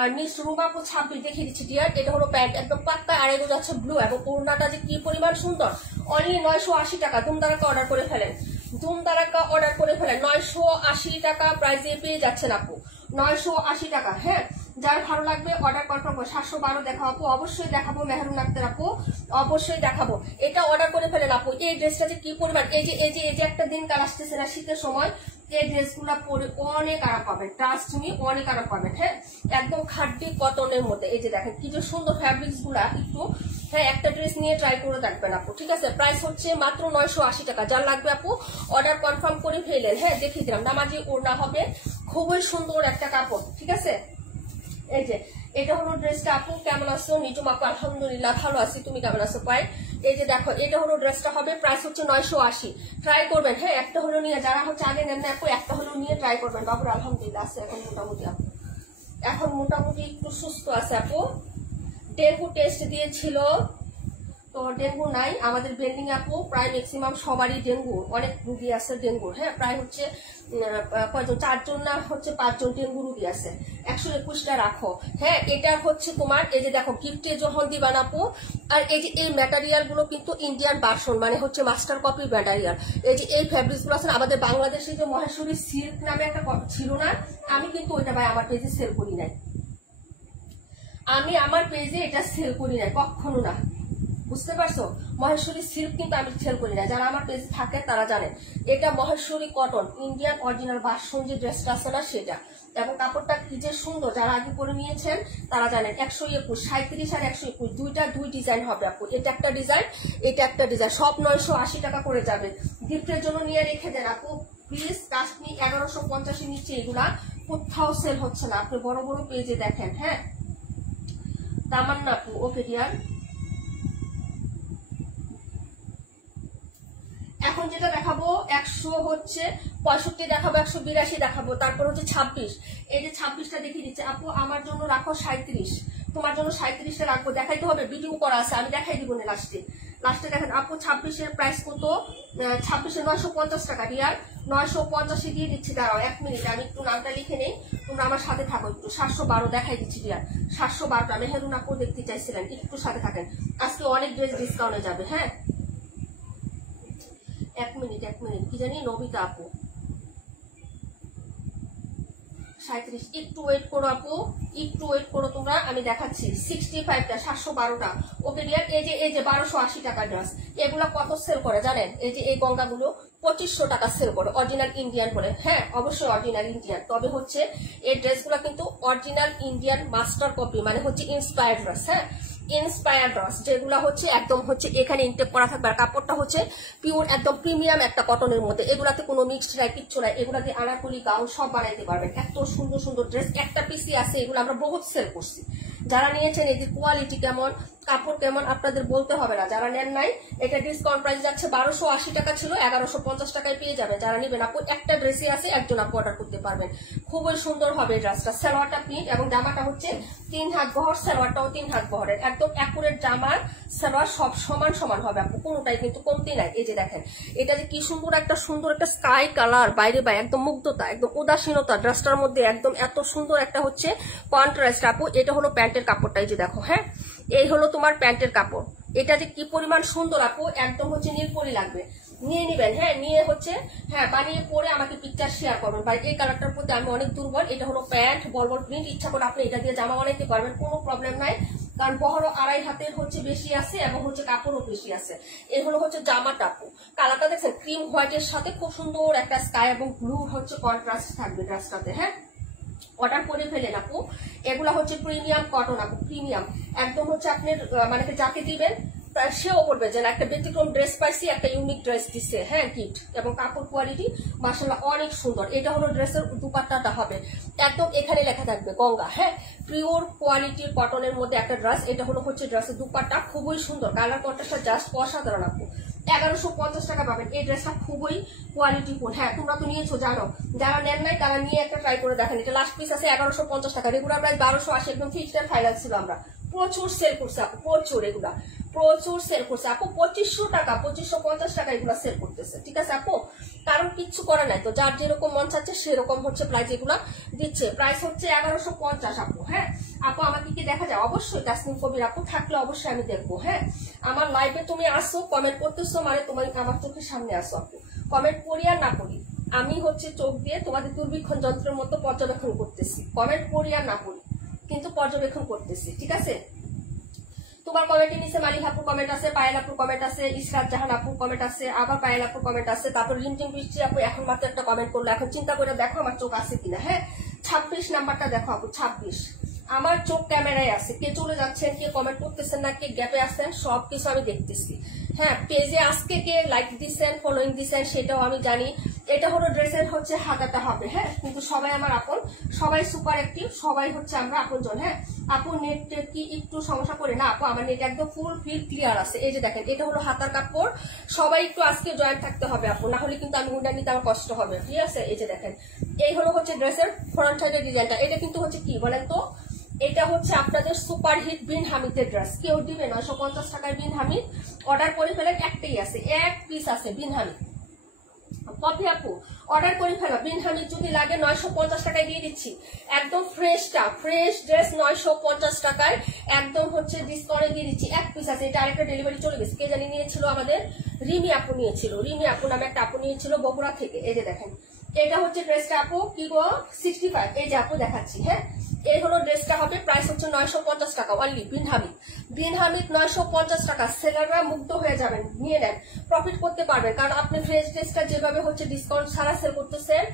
আর মিস রুমা আপু 26 দেখিয়ে দিচ্ছি ডিয়ার। এটা হলো প্যান্ট, একদম পাক্কা, আর এগুলো যাচ্ছে ব্লু, এবং ওড়নাটা যে কি পরিমাণ সুন্দর। অনলি 980 টাকা। ধুমধারাক্কা অর্ডার করে ফেলেন, ধুমধারাক্কা অর্ডার করে ফেলেন। 980 টাকা প্রাইসে পেয়ে যাচ্ছেন আপু, 980 টাকা। হ্যাঁ, যার ভালো লাগবে অর্ডার কনফার্ম করো। 712 দেখাবো আপু, অবশ্যই দেখাবো। মেহরুন আক্তার আপু অবশ্যই দেখাবো। এটা অর্ডার করে ফেলেন আপু। এই ড্রেসটা যে কি পরিমাণ, এই যে একটা দিন কাল আসতেছে না শীতের সময়, এই ড্রেসগুলো পরে অনেক আরাম পাবেন, ট্রাস্ট মি, অনেক আরাম পাবেন। হ্যাঁ, একদম খাড্ডি কটনের মধ্যে। এই যে দেখেন কি যে সুন্দর ফ্যাব্রিক্স গুলা, একটু হ্যাঁ একটা ড্রেস নিয়ে ট্রাই করে দেখবেন আপু। ঠিক আছে, প্রাইস হচ্ছে মাত্র 980 টাকা। যার লাগবে আপু অর্ডার কনফার্ম করে ফেলেন। হ্যাঁ, দেখিয়ে দিলাম, নামাজি ওড়না হবে, খুবই সুন্দর একটা কাপড়। ঠিক আছে, এই যে এটা হলো ড্রেসটা। আপু কেমন আছো? নিজম আপু আলহামদুলিল্লাহ ভালো আছি, তুমি কেমন আছো পাই? এই যে দেখো, এটা হলো ড্রেসটা হবে, প্রাইস হচ্ছে 980। ট্রাই করবেন। হ্যাঁ, একটা হলো নিয়ে, যারা হচ্ছে আগে নেন না আপু, একটা হলো নিয়ে ট্রাই করবেন। বাবুর আলহামদুলিল্লাহ আছে এখন মোটামুটি আপু, এখন মোটামুটি একটু সুস্থ আছে আপু। ডেঙ্গু টেস্ট দিয়েছিল, তো ডেঙ্গু নাই আমাদের বিল্ডিং আপু। প্রায় ম্যাক্সিমাম সবারই ডেঙ্গু, অনেক রুগী আছে ডেঙ্গুর। হ্যাঁ, প্রায় হচ্ছে কয়জন, 4 জন না হচ্ছে 5 জন ডেঙ্গু রুগী আছে। 121টা রাখো। হ্যাঁ, এটা হচ্ছে তোমার, এই যে দেখো গিফটে যখন দিবান আপু, আর এই যে এই ম্যাটেরিয়াল গুলো কিন্তু ইন্ডিয়ান ভার্সন, মানে হচ্ছে মাস্টার কপি ম্যাটেরিয়াল। এই যে এই ফ্যাব্রিক্স গুলো আছে, আমাদের বাংলাদেশে যে মহেশ্বরী সিল্ক নামে একটা ছিল না, আমি কিন্তু ওইটা ভাই আমার পেজে সেল করি নাই। আমি আমার পেজে এটা সেল করি নাই কখনো না, বুঝতে পারছো? মহেশ্বরী সিল্ক কিন্তু আমি সেল করি না। যারা আমার পেজে থাকে তারা জানেন, এটা Maheshwari cotton Indian original version যে ড্রেসটা আছে না সেটা, এবং কাপড়টা কি যে সুন্দর। যারা আগে পরে নিয়েছেন তারা জানেন। 121, 37 আর 121 দুইটা দুই ডিজাইন হবে আপু। এটা একটা ডিজাইন, এটা একটা ডিজাইন, সব 980 টাকা করে যাবে। গিফটের জন্য নিয়ে রেখে দেন আপু প্লিজ। কাশ্মীর 1150 নিচে এগুলা কোথাও সেল হচ্ছে না, আপনি বড় বড় পেজে দেখেন। হ্যাঁ, তামান্না আপু ওকে ডিয়ার। এখন যেটা দেখাবো 165 দেখাবো, 182 দেখাবো, তারপর হচ্ছে 26। এই যে 26টা দেখিয়ে দিচ্ছে আপু, আমার জন্য রাখো 37, তোমার জন্য 37টা রাখবো। দেখাইতে হবে, ভিডিও করা আছে, আমি দেখাই দিব না লাস্টে। দেখেন আপু 26-এর প্রাইস কত? 26-এ 950 টাকা ডিয়ার, 950 দিয়ে দিচ্ছি। দাঁড়াও 1 মিনিট, আমি একটু নামটা লিখে নেই, তোমরা আমার সাথে থাকো একটু। 712 দেখাই দিচ্ছি ডিয়ার, 712টা। মেহেরুন আপু দেখতে চাইছিলেন, একটু সাথে থাকেন, আজকে অনেক ড্রেস ডিসকাউন্টে যাবে। হ্যাঁ, 1 মিনিট কি জানি, নবিতা আপু 37, একটু ওয়েট করো আপু, একটু ওয়েট করো তোমরা, আমি দেখাচ্ছি। 65টা, 712টা ওকে ডিয়ার। এই যে 1280 টাকা ড্রেস, এগুলা কত সেল করে জানেন? এই যে এই গঙ্গাগুলো 2500 টাকা সেল করে, অরিজিনাল ইন্ডিয়ান করে। হ্যাঁ, অবশ্যই অরিজিনাল ইন্ডিয়ান, তবে হচ্ছে এই ড্রেসগুলো কিন্তু অরিজিনাল ইন্ডিয়ান মাস্টার কপি, মানে হচ্ছে ইন্সপায়ার্ড ড্রেস। হ্যাঁ, ইন্সপায়ার্ড ড্রেস যেগুলো হচ্ছে একদম হচ্ছে এখানে ইনটেক করা থাকবে, আর কাপড়টা হচ্ছে পিওর একদম প্রিমিয়াম একটা কটনের মধ্যে। এগুলাতে কোনো মিক্সড নাই, কিচ্ছু নাই। এগুলাতে আনারকলি গাউন সব বানাইতে পারবেন। এত সুন্দর সুন্দর ড্রেস, একটা পিসি আছে, এগুলো আমরা বহুত সেল করছি। যারা নিয়েছেন এই যে কোয়ালিটি কেমন, কাপড় কেমন আপনাদের বলতে হবে না। যারা নেন নাই, এটা ডিসকাউন্ট প্রাইস যাচ্ছে 1280 টাকা ছিল, 1150 টাকায় পেয়ে যাবে। যারা নেবেন আপু, একটা ড্রেসই আছে, একজন আপু অর্ডার করতে পারবেন। খুবই সুন্দর হবে ড্রেসটা। সালোয়ারটা প্রিন্ট এবং জামাটা হচ্ছে 3 হাত বহর, সালোয়ারটাও 3 হাত বহরের, একদম অ্যাকুরেট জামার সালোয়ার, সব সমান সমান হবে আপু, কোনোটাই কিন্তু কমতি নাই। এই যে দেখেন, এটা যে কি সুন্দর একটা স্কাই কালার, বাইরে একদম মুগ্ধতা, একদম উদাসীনতা ড্রেসটার মধ্যে, একদম এত সুন্দর একটা হচ্ছে কন্ট্রাস্ট আপু। এটা হলো প্যান্টের কাপড়টা, এই যে দেখো। হ্যাঁ, এই হলো তোমার প্যান্টের কাপড়। এটা যে কি পরিমাণ সুন্দর আপু, একদম হচ্ছে নীলপরি লাগবে। নিয়ে নিবেন। হ্যাঁ, নিয়ে হচ্ছে বানিয়ে পরে আমাকে পিকচার শেয়ার করবেন। ভাই এই কালারটার প্রতি আমি অনেক দুর্বল। এটা হলো প্যান্ট, বলবল প্রিন্ট, ইচ্ছা করে আপনি এটা দিয়ে জামা বানাইতে পারবেন, কোনো প্রবলেম নাই। কারণ বহরও 2.5 হাতের হচ্ছে বেশি আছে, এবং হচ্ছে কাপড়ও বেশি আছে। এই হলো হচ্ছে জামাটা আপু। কালারটা দেখছেন, ক্রিম হোয়াইটের সাথে খুব সুন্দর একটা স্কাই এবং ব্লু হচ্ছে কন্ট্রাস্ট থাকবে ড্রেসটাতে। হ্যাঁ, অর্ডার করে ফেলেন আপু। এগুলা হচ্ছে প্রিমিয়াম কটন আপু, প্রিমিয়াম একদম হচ্ছে আপনার মানে যাকে দিবেন সেও বলবে যে একটা ব্যতিক্রম ড্রেস পাইছি, একটা ইউনিক ড্রেস দিচ্ছে, হ্যাঁ গিফট। এবং কাপড় কোয়ালিটি মাশাআল্লাহ অনেক সুন্দর। এটা হলো ড্রেসের দুপাট্টাটা হবে একদম, এখানে লেখা থাকবে গঙ্গা, হ্যাঁ পিওর কোয়ালিটির কটনের মধ্যে একটা ড্রেস। এটা হলো হচ্ছে ড্রেসের দুপাট্টা, খুবই সুন্দর, কালার কন্ট্রাস্টটা জাস্ট অসাধারণ আপু। 1150 টাকা পাবেন এই ড্রেসটা, খুবই কোয়ালিটিফুল। হ্যাঁ তোমরা তো নিয়েছো জানো, যারা নেন নাই তারা নিয়ে একটা ট্রাই করে দেখেন। এটা লাস্ট পিস আছে 1150 টাকা, রেগুলার প্রাইস 1280, একদম ফিক্সড এন্ড ফাইনাল ছিল। আমরা প্রচুর সেল করছে আপু, প্রচুর, এগুলা প্রচুর সেল করছে আপু। 2500 টাকা 2550 টাকা এগুলা সেল করতেছে, ঠিক আছে আপু। কারণ কিচ্ছু করে নাই তো, যার যেরকম মন চাচ্ছে সেরকম হচ্ছে প্রাইস এগুলা দিচ্ছে। প্রাইস হচ্ছে 1150 আপু। হ্যাঁ আপু আমাকে কি দেখা যায়? অবশ্যই তাসনিম কবির আপু থাকলে অবশ্যই আমি দেখবো। হ্যাঁ আমার লাইভে তুমি আসো, কমেন্ট করতেছো মানে তোমার আমার চোখের সামনে আসো আপু। কমেন্ট করি আর না করি, আমি হচ্ছে চোখ দিয়ে তোমাদের দুর্বীক্ষণ যন্ত্রের মতো পর্যবেক্ষণ করতেছি। কমেন্ট করি আর না করি, কিন্তু পর্যবেক্ষণ করতেছি, ঠিক আছে। তোমার কমেন্টের নিচে মালিক আপুর কমেন্ট আছে, পায়েল আপুর কমেন্ট আছে, ইসরাত জাহান আপুর কমেন্ট আছে, আবার পায়েল আপুর কমেন্ট আছে, তারপর রিমটিম বৃষ্টি আপু এখন মাত্র একটা কমেন্ট করলো। এখন চিন্তা করে দেখো আমার চোখ আছে কিনা। হ্যাঁ 26 নাম্বারটা দেখো আপু, 26 আমার চোখ ক্যামেরায় আছে। কে চলে যাচ্ছেন, কে কমেন্ট করতেছেন না, কে গ্যাপে আসছেন, সবকিছু আমি দেখতেছি। হ্যাঁ পেজে আজকে কে লাইক দিচ্ছেন, ফলোইং দিচ্ছেন সেটাও আমি জানি। এটা হলো ড্রেসের হচ্ছে হাতাটা হবে। হ্যাঁ কিন্তু সবাই আমার আপন, সবাই সুপার অ্যাক্টিভ, সবাই হচ্ছে আমরা আপনজন। হ্যাঁ আপু নেট কি একটু সমস্যা করে না আপু? আমার নেট একদম ফুল ফিল ক্লিয়ার আছে। এই যে দেখেন এটা হলো হাতার কাপড়, সবাই একটু আজকে জয়েন্ট থাকতে হবে আপু, না হলে কিন্তু আমি উন্ডা নিতে আমার কষ্ট হবে, ঠিক আছে। এই যে দেখেন এই হলো হচ্ছে ড্রেসের ফ্রন্ট সাইডের ডিজাইনটা। এটা কিন্তু হচ্ছে কি বলেন তো, এটা হচ্ছে আপনাদের সুপার হিট বিন হামিদের ড্রেস। কেউ দিবে 950 টাকায় বিন হামিদ, অর্ডার করে ফেলেন, একটাই আছে, এক পিস আছে বিন হামিদ। কপি আপু অর্ডার করে ফেলা, বিন হামিদ যদি লাগে 950 টাকায় দিয়ে দিচ্ছি। একদম ফ্রেশটা, ফ্রেশ ড্রেস 950 টাকায় একদম হচ্ছে ডিসকাউন্টে দিয়ে দিচ্ছি। এক পিস আছে, এটা আরেকটা ডেলিভারি চলে গেছে, কে জানি নিয়েছিল, আমাদের রিমি আপু নিয়েছিল, রিমি আপু নামে একটা আপু নিয়েছিল বগুড়া থেকে। এই যে দেখেন এটা হচ্ছে ড্রেসটা আপু, কি গো 65, এই যে আপু দেখাচ্ছি। হ্যাঁ এই হলো ড্রেসটা হবে, প্রাইস হচ্ছে 950 টাকা অনলি। বিন হামিদ, বিন হামিদ 950 টাকা। সেলাররা মুগ্ধ হয়ে যাবেন, নিয়ে নেন, প্রফিট করতে পারবেন। কারণ আপনি ফ্রেশ ড্রেসটা যেভাবে হচ্ছে ডিসকাউন্ট ছাড়া সেল করতেছেন,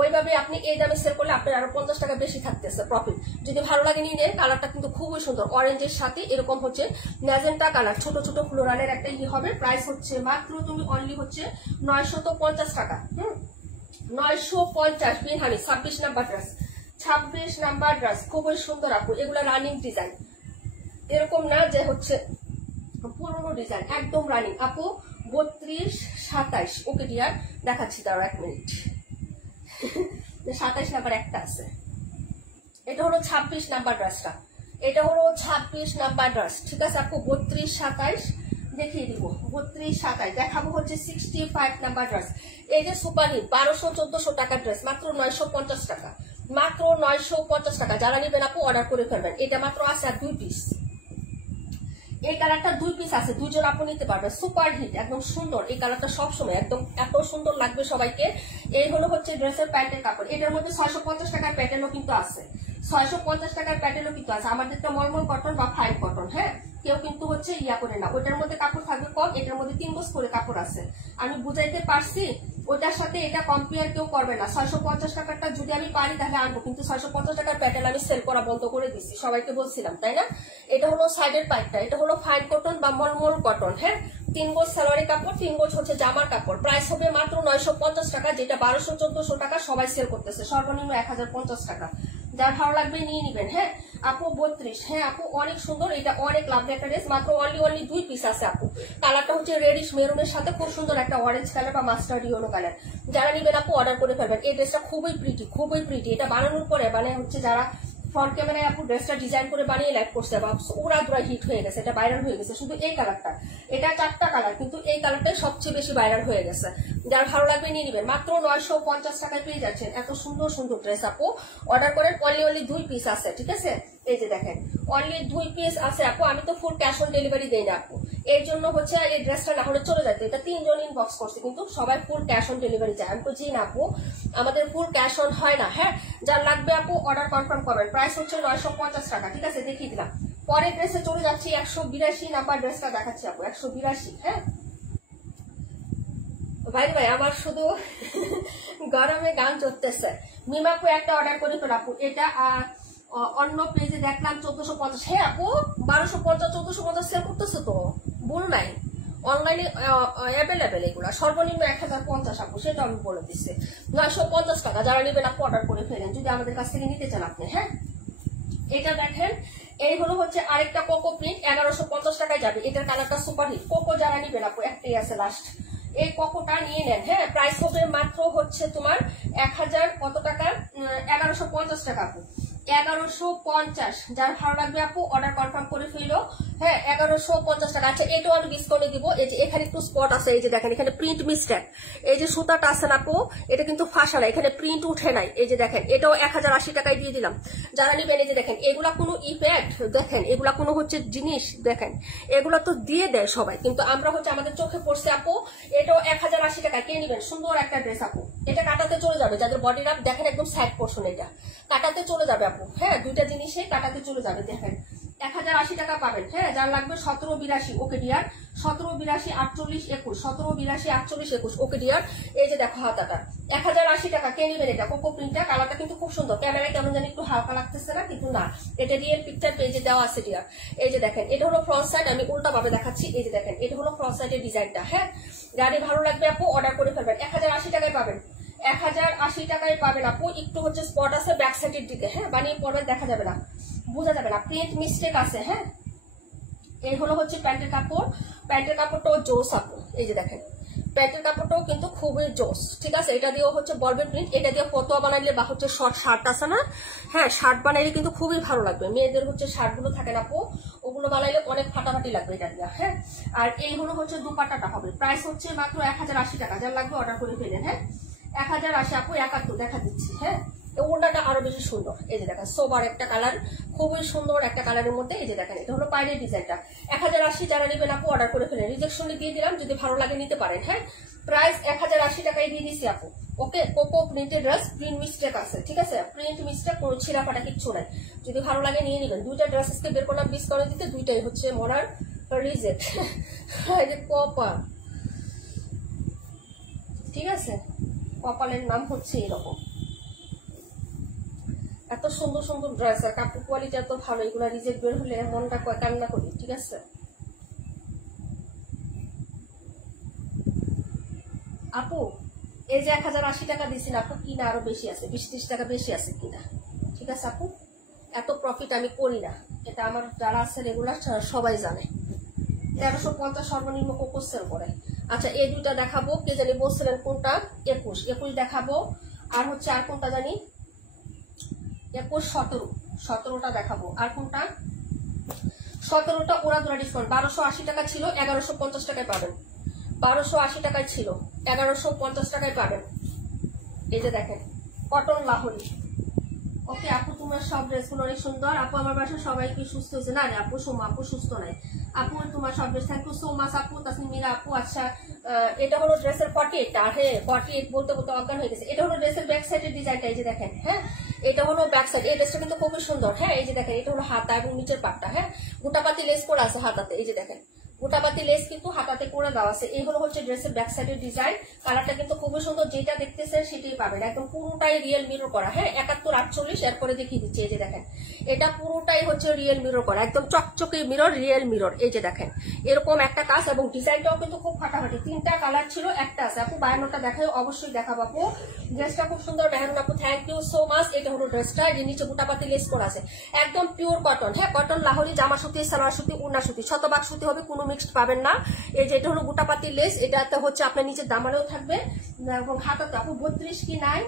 ওইভাবে আপনি এই দামে সেল করলে আপনার আরো 50 টাকা বেশি থাকতেছে প্রফিট। যদি ভালো লাগে নিয়ে নেন। কালারটা কিন্তু খুবই সুন্দর, অরেঞ্জের সাথে এরকম হচ্ছে ম্যাজেন্টা কালার, ছোট ছোট ফ্লোরালের একটা ই হবে। প্রাইস হচ্ছে মাত্র তুমি অনলি হচ্ছে 950 টাকা। 950 bin Hamid 26 number dress, 26 number dress, খুবই সুন্দর আপু। এগুলো রানিং ডিজাইন, এরকম না যে হচ্ছে পুরোনো ডিজাইন, একদম রানিং আপু। 32, 27 ওকে ডিয়ার দেখাচ্ছি, তার 1 মিনিট। 27 নাম্বার একটা আছে, এটা হলো 26 নাম্বার ড্রেসটা, এটা হলো 26 নাম্বার ড্রেস, ঠিক আছে আপু। 32, 27 দেখিয়ে দিব, 32, 27 দেখাবো হচ্ছে 65 নাম্বার ড্রেস। এই যে সুপার হিট 1200-1400 টাকার ড্রেস, মাত্র 950 টাকা, মাত্র 950 টাকা। যারা নেবেন আপু অর্ডার করে ফেলবেন। এটা মাত্র আছে আর 2 পিস, এই কালারটা 2 পিস আছে, 2 জন আপু নিতে পারবে। সুপার হিট একদম সুন্দর, এই কালারটা সবসময় একদম এত সুন্দর লাগবে সবাইকে। এই হলো হচ্ছে ড্রেসের প্যান্টের কাপড়। এটার মধ্যে 650 টাকার প্যাটার্নও কিন্তু আছে, 650 টাকার প্যাটার্নও কিন্তু আছে। আমাদেরটা মলমল কটন বা ফাইন কটন। হ্যাঁ কেউ কিন্তু হচ্ছে ইয়া করে না, ওইটার মধ্যে কাপড় থাকবে কম, এটার মধ্যে 3 গজ করে কাপড় আছে। আমি বুঝাইতে পারছি? ওটার সাথে এটা কম্পেয়ার কেউ করবে না। 650 টাকারটা যদি আমি পারি তাহলে আনবো, কিন্তু 650 টাকার প্যাটার্ন আমি সেল করা বন্ধ করে দিচ্ছি, সবাইকে বলছিলাম তাই না। এটা হলো সাইডের পাইপটা, এটা হলো ফাইন কটন বা মলমল কটন। হ্যাঁ 3 গজ সালোয়ারি কাপড়, 3 গজ হচ্ছে জামার কাপড়। প্রাইস হবে মাত্র 950 টাকা, যেটা 1200-1400 টাকা সবাই সেল করতেছে, সর্বনিম্ন 1050 টাকা। যার ভালো লাগবে নিয়ে নিবেন। হ্যাঁ আপু 32, হ্যাঁ আপু অনেক সুন্দর, এটা অনেক লাভলি একটা ড্রেস, মাত্র অনলি 2 পিস আছে আপু। কালারটা হচ্ছে রেডিশ মেরুনের সাথে খুব সুন্দর একটা অরেঞ্জ কালার বা মাস্টার্ড ইয়েলো কালার। যারা নিবেন আপু অর্ডার করে ফেলবেন। এই ড্রেসটা খুবই প্রিটি, খুবই প্রিটি। এটা বানানোর পরে মানে হচ্ছে যারা ফ্রন্ট ক্যামেরায় আপু ড্রেসটা ডিজাইন করে বানিয়ে লাইভ করছে, বা ওরা দুরা হিট হয়ে গেছে, এটা ভাইরাল হয়ে গেছে। শুধু এই কালারটা, এটা 4টা কালার, কিন্তু এই কালারটাই সবচেয়ে বেশি ভাইরাল হয়ে গেছে। যার ভালো লাগবে নিয়ে নিবেন, মাত্র 950 টাকায় পেয়ে যাচ্ছেন এত সুন্দর সুন্দর ড্রেস আপু। অর্ডার করেন, অনলি 2 পিস আছে, ঠিক আছে। এই যে দেখেন অনলি 2 পিস আছে আপু। আমি তো ফুল ক্যাশ অন ডেলিভারি দেই না আপু, এর জন্য হচ্ছে এই ড্রেসটা না হলে চলে যেত। এটা 3 জন ইনবক্স করছে, কিন্তু সবাই ফুল ক্যাশ অন ডেলিভারি চায়। আমি তো জি না আপু, আমাদের ফুল ক্যাশ অন হয় না। হ্যাঁ যার লাগবে আপু অর্ডার কনফার্ম করবেন। প্রাইস হচ্ছে 950 টাকা, ঠিক আছে। দেখিয়ে দিলাম। পরের ড্রেসে চলে যাচ্ছি, 182 নাম্বার ড্রেসটা দেখাচ্ছি আপু, 182। হ্যাঁ ভাই আমার শুধু গরমে গান চলতেছে। মিমাপু একটা অর্ডার করে ফেল আপু, এটা অন্য পেজে দেখলাম 1450। হ্যাঁ আপু 1250 1450 সেল করতেছে তো, ভুল নাই, অনলাইনে অ্যাভেলেবেল এগুলা। সর্বনিম্ন 1050 আপু, সেটা আমি বলে দিচ্ছি। 950 টাকা যারা নেবেন আপু অর্ডার করে ফেলেন যদি আমাদের কাছ থেকে নিতে চান আপনি। হ্যাঁ এটা দেখেন, এই হলো হচ্ছে আরেকটা কোকো প্রিন্ট, 1150 টাকায় যাবে। এটার কালারটা সুপার হিট। কোকো যারা নিবেন আপু, একটাই আছে লাস্ট, এই কোকোটা নিয়ে নেন। হ্যাঁ প্রাইস হবে মাত্র হচ্ছে তোমার 1000 কত টাকা, 1150 টাকা আপু, 1150। যার ভালো লাগবে আপু অর্ডার কনফার্ম করে ফেলো। হ্যাঁ 1150 টাকা। আচ্ছা এটাও আমি ডিসকাউন্টে দিব। এই যে এখানে একটু স্পট আছে, এই যে দেখেন এখানে প্রিন্ট মিস্টেক, এই যে সুতাটা আছে না আপু, এটা কিন্তু ফাঁসা না, এখানে প্রিন্ট উঠে নাই। এই যে দেখেন এটাও 1080 টাকায় দিয়ে দিলাম যারা নিবেন। এই যে দেখেন এগুলা কোনো ইফেক্ট দেখেন, এগুলা কোনো হচ্ছে জিনিস দেখেন, এগুলা তো দিয়ে দেয় সবাই, কিন্তু আমরা হচ্ছে আমাদের চোখে পড়ছে আপু। এটাও 1080 টাকায় কে নিবেন, সুন্দর একটা ড্রেস আপু। এটা কাটাতে চলে যাবে যাদের বডি রাপ দেখেন একদম সাইড পোর্শন, এটা কাটাতে চলে যাবে আপু। হ্যাঁ দুইটা জিনিসে কাটাতে চলে যাবে, দেখেন 1080 টাকা পাবেন। হ্যাঁ যার লাগবে 1782 ওকে ডিয়ার, 1782 48 21, 1782 48 21 ওকে ডিয়ার। এই যে দেখো হাতাটা 1080 টাকা কে নিবেন। এটা কোকো প্রিন্টটা, কালারটা কিন্তু খুব সুন্দর। ক্যামেরায় কেমন জানি একটু হালকা লাগতেছে না, কিন্তু না এটা রিয়েল পিকচার পেজে দেওয়া আছে ডিয়ার। এই যে দেখেন এটা হলো ফ্রন্ট সাইড, আমি উল্টা ভাবে দেখাচ্ছি। এই যে দেখেন এটা হলো ফ্রন্ট সাইডের ডিজাইনটা। হ্যাঁ গাড়ি ভালো লাগবে আপু অর্ডার করে ফেলবেন। 1080 টাকায় পাবেন, 1080 টাকায় পাবেন আপু। একটু হচ্ছে স্পট আছে ব্যাক সাইডের দিকে, হ্যাঁ বানিয়ে পড়বেন দেখা যাবে না, বোঝা যাবে না, প্রিন্ট মিস্টেক আছে। হ্যাঁ এই হলো হচ্ছে প্যান্টের কাপড়, প্যান্টের কাপড়টাও জোস আপু। এই যে দেখেন প্যান্টের কাপড়টাও কিন্তু খুবই জোস, ঠিক আছে। এটা দিয়েও হচ্ছে বলবেন প্রিন্ট, এটা দিয়ে ফতোয়া বানাইলে বা হচ্ছে শর্ট শার্ট আছে না, হ্যাঁ শার্ট বানাইলে কিন্তু খুবই ভালো লাগবে। মেয়েদের হচ্ছে শার্ট গুলো থাকে না আপু, ওগুলো বানাইলে অনেক ফাটাফাটি লাগবে এটা দিয়ে। হ্যাঁ আর এই হলো হচ্ছে দুপাট্টাটা হবে, প্রাইস হচ্ছে মাত্র 1080 টাকা। যার লাগবে অর্ডার করে ফেলেন। হ্যাঁ 1080 আপু 71 দেখা দিচ্ছি। হ্যাঁ ওড়নাটা আরো বেশি সুন্দর। এই যে দেখেন সোবার একটা কালার, খুবই সুন্দর একটা কালারের মধ্যে। এই যে দেখেন এটা হলো পাইরের ডিজাইনটা। 1080 যারা নেবেন আপু অর্ডার করে ফেলেন, রিজেকশনে দিয়ে দিলাম, যদি ভালো লাগে নিতে পারেন। হ্যাঁ প্রাইস 1080 টাকায় দিয়ে দিচ্ছি আপু। ওকে কোকো প্রিন্টের ড্রেস, প্রিন্ট মিস্টেক আছে, ঠিক আছে, প্রিন্ট মিস্টেক কোনো ছিঁড়া ফাটা কিচ্ছু নাই, যদি ভালো লাগে নিয়ে নেবেন। দুইটা ড্রেসকে বের করলাম ডিসকাউন্টে দিতে, দুইটাই হচ্ছে মনার রিজেক্ট। এই যে কপাল, ঠিক আছে, কপালের নাম হচ্ছে এরকম। এত সুন্দর সুন্দর ড্রেস আর কাপড় কোয়ালিটি এত ভালো, এগুলো রিজেক্ট বের হলে মনটা কান্না করি, ঠিক আছে। আপু এই যে 1080 টাকা দিচ্ছেন আপু, কিনা আরো বেশি আছে, 20-30 টাকা বেশি আছে কিনা, ঠিক আছে আপু। এত প্রফিট আমি করি না, এটা আমার যারা আছে রেগুলার সবাই জানে। 1350 সর্বনিম্ন কোকো সেল করে। আচ্ছা এই দুইটা দেখাবো, কে জানি বলছিলেন কোনটা, 21 দেখাবো, আর হচ্ছে আর কোনটা জানি 21 17টা দেখাবো, আর কোনটা 17টা ওরা দুরা ডিসকাউন্ট। 1280 টাকা ছিল, 1150 টাকায় পাবেন। 1280 টাকায় ছিল, 1150 টাকায় পাবেন। এই যে দেখেন কটন লাহোরি। ওকে আপু তোমার সব ড্রেসগুলো অনেক সুন্দর। আপু আমার বাসায় সবাই কি সুস্থ হয়েছে? না রে আপু, সোমা আপু সুস্থ নাই। আপু তোমার সব dress, thank you so much আপু। তাসমিরা আপু আচ্ছা এটা হলো ড্রেসের 48টা। হ্যাঁ 48 বলতে বলতে অজ্ঞান হয়ে গেছে। এটা হলো ড্রেসের ব্যাক সাইডের ডিজাইনটা। এই যে দেখেন, হ্যাঁ এটা হলো ব্যাক সাইড। এই ড্রেসটা কিন্তু খুবই সুন্দর। হ্যাঁ এই যে দেখেন এটা হলো হাতা এবং নিচের পাটটা। হ্যাঁ গোটাপাতি লেস করা আছে হাতাতে। এই যে দেখেন গোটাপাতি লেস কিন্তু হাতাতে করে দেওয়া আছে। এই হলো হচ্ছে ড্রেসের ব্যাক সাইডের ডিজাইন। কালারটা কিন্তু খুবই সুন্দর, যেটা দেখতেছেন সেটাই পাবেন। একদম পুরোটাই রিয়েল মিরর করা। হ্যাঁ 71 48 এরপরে দেখিয়ে দিচ্ছি। এই যে দেখেন এটা পুরোটাই হচ্ছে রিয়েল মিরর করা, একদম চকচকে মিরর, রিয়েল মিরর। এই যে দেখেন এরকম একটা কাজ, এবং ডিজাইনটাও কিন্তু খুব ফাটাফাটি। 3টা কালার ছিল, একটা আছে আপু। 52টা দেখায় অবশ্যই দেখাবো আপু। ড্রেসটা খুব সুন্দর। মেহরুন আপু থ্যাংক ইউ সো মাচ। এটা হলো ড্রেসটা, যে নিচে গোটাপাতি লেস করা আছে, একদম পিওর কটন। হ্যাঁ কটন লাহোরি, জামা সুতি, সালোয়ার সুতি, উন্না সুতি, শতভাগ সুতি হবে, কোনো মিক্সড পাবেন না। এই যে এটা হলো গোটাপাতি লেস, এটাতে হচ্ছে আপনার নিচে দামালেও থাকবে এবং হাতাতে। আপু 32 কি নাই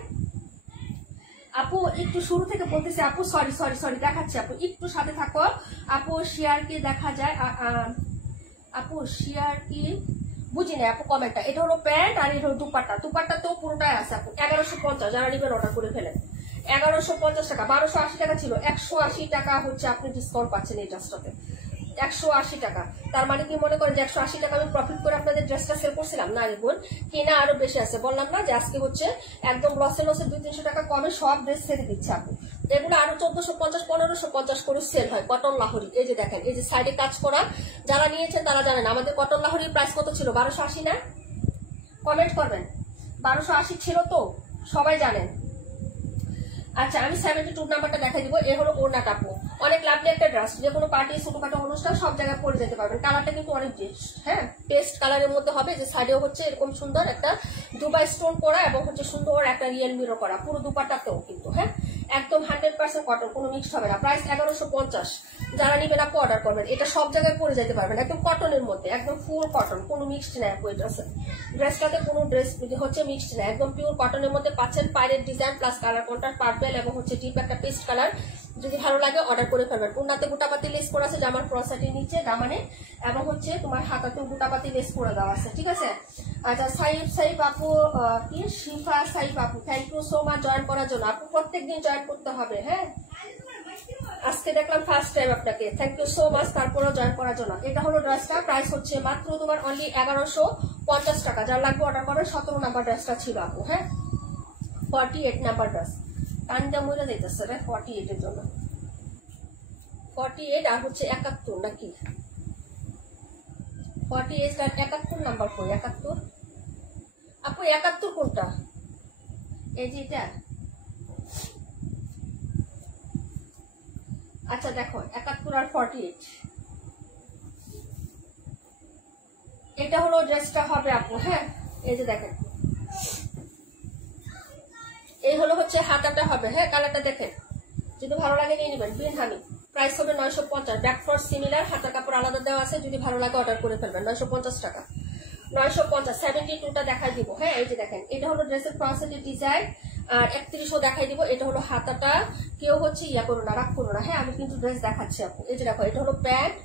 আপু? একটু শুরু থেকে বলতেছি আপু, সরি সরি সরি দেখাচ্ছি আপু, একটু সাথে থাকো আপু। শেয়ার কি দেখা যায় আপু? শেয়ার কি বুঝি না আপু কমেন্টটা। এটা হলো প্যান্ট আর এটা হলো দুপাট্টা। দুপাট্টাতেও পুরোটাই আছে আপু। 1150 যারা নিবেন অর্ডার করে ফেলেন। 1150 টাকা, 1280 টাকা ছিল, 180 টাকা হচ্ছে আপনি ডিসকাউন্ট পাচ্ছেন এই ড্রেসটাতে। 180 টাকা। তার মানে কি মনে করেন যে 180 টাকা আমি প্রফিট করে আপনাদের ড্রেসটা সেল করছিলাম? না রে বোন, কেনা আরো বেশি আছে। বললাম না যে আজকে হচ্ছে একদম লসে 200-300 টাকা কমে সব ড্রেস ছেড়ে দিচ্ছে আপু। এগুলো আরো 1450-1550 করে সেল হয়। কটন লাহোরি। এই যে দেখেন এই যে সাইডে কাজ করা, যারা নিয়েছেন তারা জানেন আমাদের কটন লাহোরির প্রাইস কত ছিল। 1280 না? কমেন্ট করবেন। 1280 ছিল তো, সবাই জানেন। আচ্ছা আমি 72 নাম্বারটা দেখাই দিব। এ হলো ওড়নাটা আপু, অনেক লাভলি একটা ড্রেস, যে কোনো পার্টি ছোটখাটো অনুষ্ঠান সব জায়গায় পরে যেতে পারবেন। কালারটা কিন্তু অনেক বেস্ট, হ্যাঁ পেস্ট কালারের মধ্যে হবে, যে সাইডেও হচ্ছে এরকম সুন্দর একটা দুবাই স্টোন করা এবং হচ্ছে সুন্দর একটা রিয়েল মিরর করা পুরো দুপাট্টাতেও কিন্তু, হ্যাঁ একদম 100% কটন, কোনো মিক্সড হবে না। প্রাইস 1150। যারা নিবেন আপু অর্ডার করবেন, এটা সব জায়গায় পরে যেতে পারবেন, একদম কটনের মধ্যে, একদম ফুল কটন, কোনো মিক্সড নেই আপু। ড্রেসটাতে কোনো ড্রেস হচ্ছে মিক্সড নেই, একদম পিওর কটনের মধ্যে পাচ্ছেন। Pirate design plus colour contrast purple এবং হচ্ছে ডিপ একটা পেস্ট কালার। যদি ভালো লাগে অর্ডার করে ফেলবেন। উন্নাতে গোটাপাতি লেস করা আছে জামার ফ্রসাটির নিচে দামানে, এবং হচ্ছে তোমার হাতাতেও গোটাপাতি লেস করে দেওয়া আছে, ঠিক আছে। আচ্ছা সাইফ আপু, কি শিফা সাইফ আপু, thank you so much join করার জন্য। আপু প্রত্যেকদিন জয়েন করতে হবে, হ্যাঁ আজকে দেখলাম ফার্স্ট টাইম আপনাকে, থ্যাংক ইউ সো মাচ তারপরেও জয়েন করার জন্য। এটা হলো ড্রেসটা, প্রাইস হচ্ছে মাত্র তোমার অনলি 1150 টাকা। যার লাগবে অর্ডার করবেন। 17 নাম্বার ড্রেসটা ছিল আপু, হ্যাঁ 48 নাম্বার ড্রেস। টানটা মরে যাইতেছে রে 48 এর জন্য। 48 আর হচ্ছে 71 নাকি 48 আর 71 নাম্বার কই? 71 আপু 71 কোনটা? এই যে এটা। আচ্ছা দেখো 71 আর 48, এটা হলো ড্রেসটা হবে আপু, হ্যাঁ এই যে দেখেন, এই হলো হচ্ছে হাতাটা হবে, হ্যাঁ কালারটা দেখেন, যদি ভালো লাগে নিয়ে নেবেন। বিন হামি, প্রাইস হবে 950। ব্যাক ফ্রন্ট সিমিলার, হাতার কাপড় আলাদা দেওয়া আছে, যদি ভালো লাগে অর্ডার করে ফেলবেন। 950 টাকা, 950। 72টা দেখাই দিব, হ্যাঁ এই যে দেখেন, এটা হলো ড্রেসের ফ্রন্টের ডিজাইন। আর 31ও দেখাই দিব। এটা হলো হাতাটা, কেউ হচ্ছে ইয়া করো না, রাগ করো না, হ্যাঁ আমি কিন্তু ড্রেস দেখাচ্ছি আপু। এই যে দেখো, এটা হলো প্যান্ট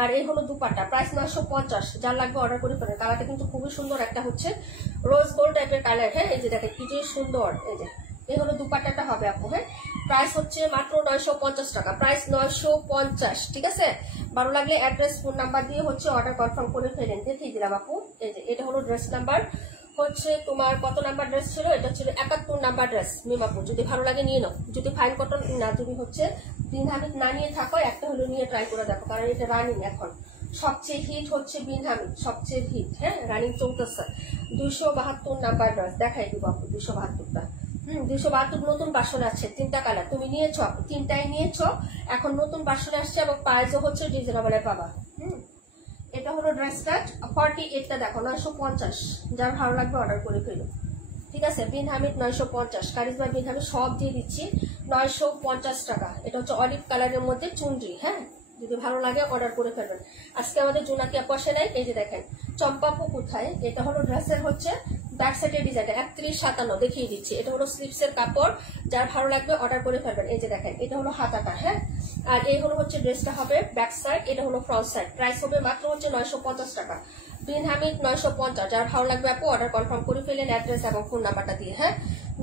আর এই হলো দুপাট্টা। প্রাইস 950। যার লাগবে অর্ডার করে ফেলেন। কালারটা কিন্তু খুবই সুন্দর, একটা হচ্ছে রোজ গোল্ড টাইপের কালার, হ্যাঁ এই যে দেখেন কি যে সুন্দর। এই যে এই হলো দুপাট্টাটা হবে আপু, হ্যাঁ প্রাইস হচ্ছে মাত্র 950 টাকা। প্রাইস 950, ঠিক আছে। ভালো লাগলে অ্যাড্রেস ফোন নাম্বার দিয়ে হচ্ছে অর্ডার কনফার্ম করে ফেলেন। দেখিয়ে দিলাম আপু। এই যে এটা হলো ড্রেস নাম্বার হচ্ছে তোমার কত নাম্বার ড্রেস ছিল? এটা ছিল 71 নাম্বার ড্রেস। মিমাপু যদি ভালো লাগে নিয়ে নাও, যদি ফাইন কটন না, যদি হচ্ছে বিনহামিদ না নিয়ে থাকো একটা হলো নিয়ে ট্রাই করে দেখো, কারণ এটা রানিং এখন সবচেয়ে হিট হচ্ছে বিনহামিদ, সবচেয়ে হিট, হ্যাঁ রানিং চলতেছে। 272 নাম্বার ড্রেস দেখাই দিব আপু। 272টা 272 নতুন বাসন আছে, 3টা কালার তুমি নিয়েছো আপু, 3টাই নিয়েছো। এখন নতুন বাসন আসছে এবং প্রাইসও হচ্ছে রিজনেবলে পাবা। এটা হলো ড্রেসটা। 48টা দেখো 950। যার ভালো লাগবে অর্ডার করে ফেলো, ঠিক আছে। বিন হামিদ 950, কারিজমা বিন হামিদ সব দিয়ে দিচ্ছি 950 টাকা। এটা হচ্ছে অলিভ কালারের মধ্যে চুনরি, হ্যাঁ যদি ভালো লাগে অর্ডার করে ফেলবেন। আজকে আমাদের জোনাকি আপু আসে নাই, এই যে দেখেন চম্পাপু কোথায়। এটা হলো ড্রেসের হচ্ছে ব্যাক সাইডের ডিজাইনটা 3157 দেখিয়ে দিচ্ছি। এটা হলো স্লিপসের কাপড়, যার ভালো লাগবে অর্ডার করে ফেলবেন। এই যে দেখেন, এটা হলো হাতাটা, হ্যাঁ আর এই হলো হচ্ছে ড্রেসটা হবে ব্যাক সাইড, এটা হলো ফ্রন্ট সাইড। প্রাইস হবে মাত্র হচ্ছে 950 টাকা। বিন হামিদ 950। যার ভালো লাগবে আপু অর্ডার কনফার্ম করে ফেলেন অ্যাড্রেস এবং ফোন নাম্বারটা দিয়ে, হ্যাঁ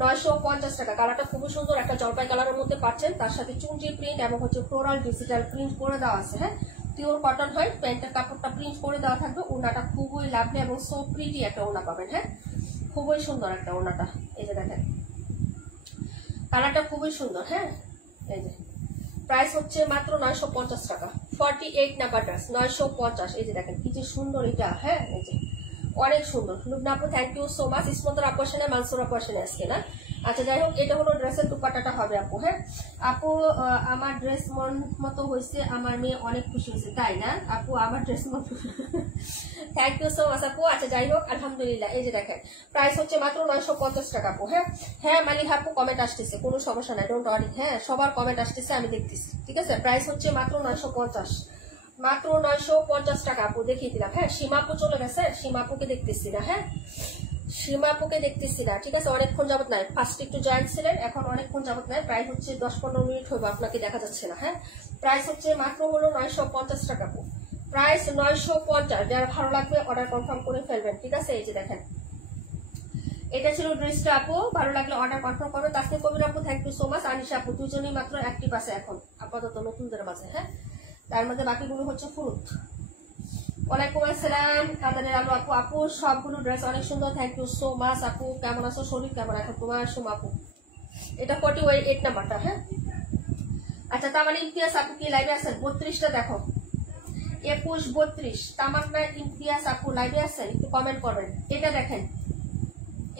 950 টাকা। কালারটা খুবই সুন্দর, একটা জলপাই কালারের মধ্যে পাচ্ছেন, তার সাথে চুনরি প্রিন্ট এবং হচ্ছে ফ্লোরাল ডিজিটাল প্রিন্ট করে দেওয়া আছে, হ্যাঁ পিওর কটন হয়। প্যান্টের কাপড়টা প্রিন্ট করে দেওয়া থাকবে। ওনাটা খুবই লাভলি এবং সো প্রিটি একটা ওনা পাবেন, হ্যাঁ খুবই সুন্দর একটা ওনাটা। এই যে দেখেন কালারটা খুবই সুন্দর, হ্যাঁ এই যে প্রাইস হচ্ছে মাত্র 950 টাকা। 48 নাম্বার ড্রেস 950। এই যে দেখেন কি যে সুন্দর এটা, হ্যাঁ এই যে অনেক সুন্দর। লুবনা আপু থ্যাংক ইউ সো মাচ। ইসমন্তর আপু আসেন, মানসুর আপু আসেন আজকে না। আচ্ছা যাই হোক, এটা হলো ড্রেসের দুপাট্টাটা হবে আপু, হ্যাঁ আপু আমার ড্রেস মন মতো হয়েছে, আমার মেয়ে অনেক খুশি হয়েছে, তাই না আপু? আমার ড্রেস মতো থ্যাংক ইউ সো মাচ আপু। আচ্ছা যাই হোক আলহামদুলিল্লাহ। এই যে দেখেন প্রাইস হচ্ছে মাত্র 950 টাকা আপু, হ্যাঁ হ্যাঁ মালিক আপু কমেন্ট আসতেছে, কোনো সমস্যা নাই, ডোন্ট ওয়ারি, হ্যাঁ সবার কমেন্ট আসতেছে আমি দেখতেছি, ঠিক আছে। প্রাইস হচ্ছে মাত্র 950, মাত্র 950 টাকা আপু দেখিয়ে দিলাম। হ্যাঁ সীমাপু চলে গেছে, সীমাপুকে দেখতেছি না, হ্যাঁ সীমাপুকে দেখতেছি না, ঠিক আছে। অনেকক্ষণ যাবত নাই, ফার্স্ট একটু জয়েন্ট ছিলেন, এখন অনেকক্ষণ যাবত নাই, প্রায় হচ্ছে 10-15 মিনিট হবে, আপনাকে দেখা যাচ্ছে না, হ্যাঁ প্রাইস হচ্ছে মাত্র হলো 950 টাকা আপু। প্রাইস 950। যারা ভালো লাগবে অর্ডার কনফার্ম করে ফেলবেন, ঠিক আছে। এই যে দেখেন এটা ছিল ড্রেসটা আপু, ভালো লাগলে অর্ডার কনফার্ম করবে। তাসনিম কবির আপু thank you so much. Anisha আপু দুজনেই মাত্র অ্যাক্টিভ আছে এখন আপাতত নতুনদের মাঝে, হ্যাঁ তার মধ্যে বাকিগুলো হচ্ছে ফুরুত। ওয়ালাইকুম আসসালাম কাদের আলু আপু। আপু সবগুলো ড্রেস অনেক সুন্দর, থ্যাংক ইউ সো মাচ আপু। কেমন আছো? শরীর কেমন এখন তোমার? সোম আপু এটা 48 নাম্বারটা, হ্যাঁ আচ্ছা তামান্না ইমতিয়াজ আপু কি লাইভে আছেন? 32টা দেখো 21-32 তামান্না ইমতিয়াজ আপু লাইভে আছেন, একটু কমেন্ট করবেন। এটা দেখেন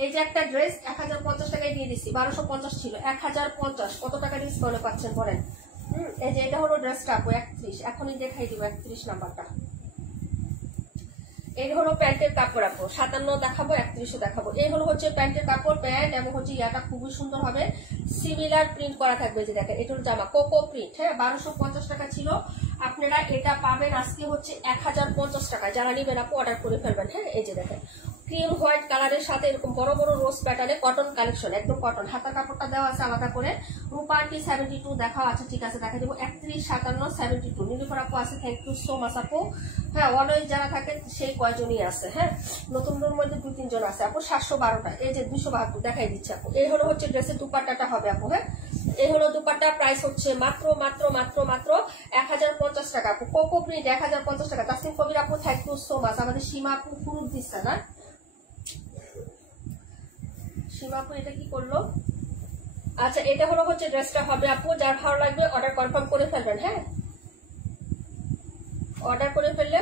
এই যে একটা ড্রেস 1050 টাকায় দিয়ে দিচ্ছি, 1250 ছিল, 1050 কত টাকা ডিসকাউন্টে পাচ্ছেন বলেন? এই যে এটা হলো ড্রেসটা আপু 31, এখনই দেখাই দিব 31 নাম্বারটা। এই হলো প্যান্টের কাপড় আপু, 57 দেখাবো, 31 দেখাবো। এই হলো হচ্ছে প্যান্টের কাপড়, প্যান্ট এবং হচ্ছে ইয়াটা খুবই সুন্দর হবে, সিমিলার প্রিন্ট করা থাকবে। যে দেখেন এটা জামা কোকো প্রিন্ট, হ্যাঁ 1250 টাকা ছিল, আপনারা এটা পাবেন আজকে হচ্ছে 1050 টাকা। যারা নিবেন আপু অর্ডার করে ফেলবেন। হ্যাঁ এই যে দেখেন ক্রিম হোয়াইট কালারের সাথে এরকম বড় বড় রোজ প্যাটার্নে কটন কালেকশন, একদম কটন। হাতার কাপড়টা দেওয়া আছে আলাদা করে। রূপান্টি 72 দেখাও, আচ্ছা ঠিক আছে দেখা দিব। 31, 57, 72 নীলিফার আপু আছে, থ্যাংক ইউ সো মাচ আপু। হ্যাঁ অলওয়েজ যারা থাকে সেই কয়জনই আছে। হ্যাঁ নতুনদের মধ্যে 2-3 জন আছে আপু। 712টা, এই যে 272 দেখাই দিচ্ছে আপু। এই হলো হচ্ছে ড্রেসের দুপাট্টাটা হবে আপু। হ্যাঁ এই হলো দুপাট্টা, প্রাইস হচ্ছে মাত্র মাত্র মাত্র মাত্র 1050 টাকা আপু। কোকো প্রিন্ট 1050 টাকা। তাসনিম কবির আপু থ্যাংক ইউ সো মাচ। আমাদের সীমা আপু ফুরুত দিচ্ছে না, সীমা আপু এটা কি করলো? আচ্ছা এটা হলো হচ্ছে ড্রেসটা হবে আপু, যার ভালো লাগবে অর্ডার কনফার্ম করে ফেলবেন। হ্যাঁ অর্ডার করে ফেললে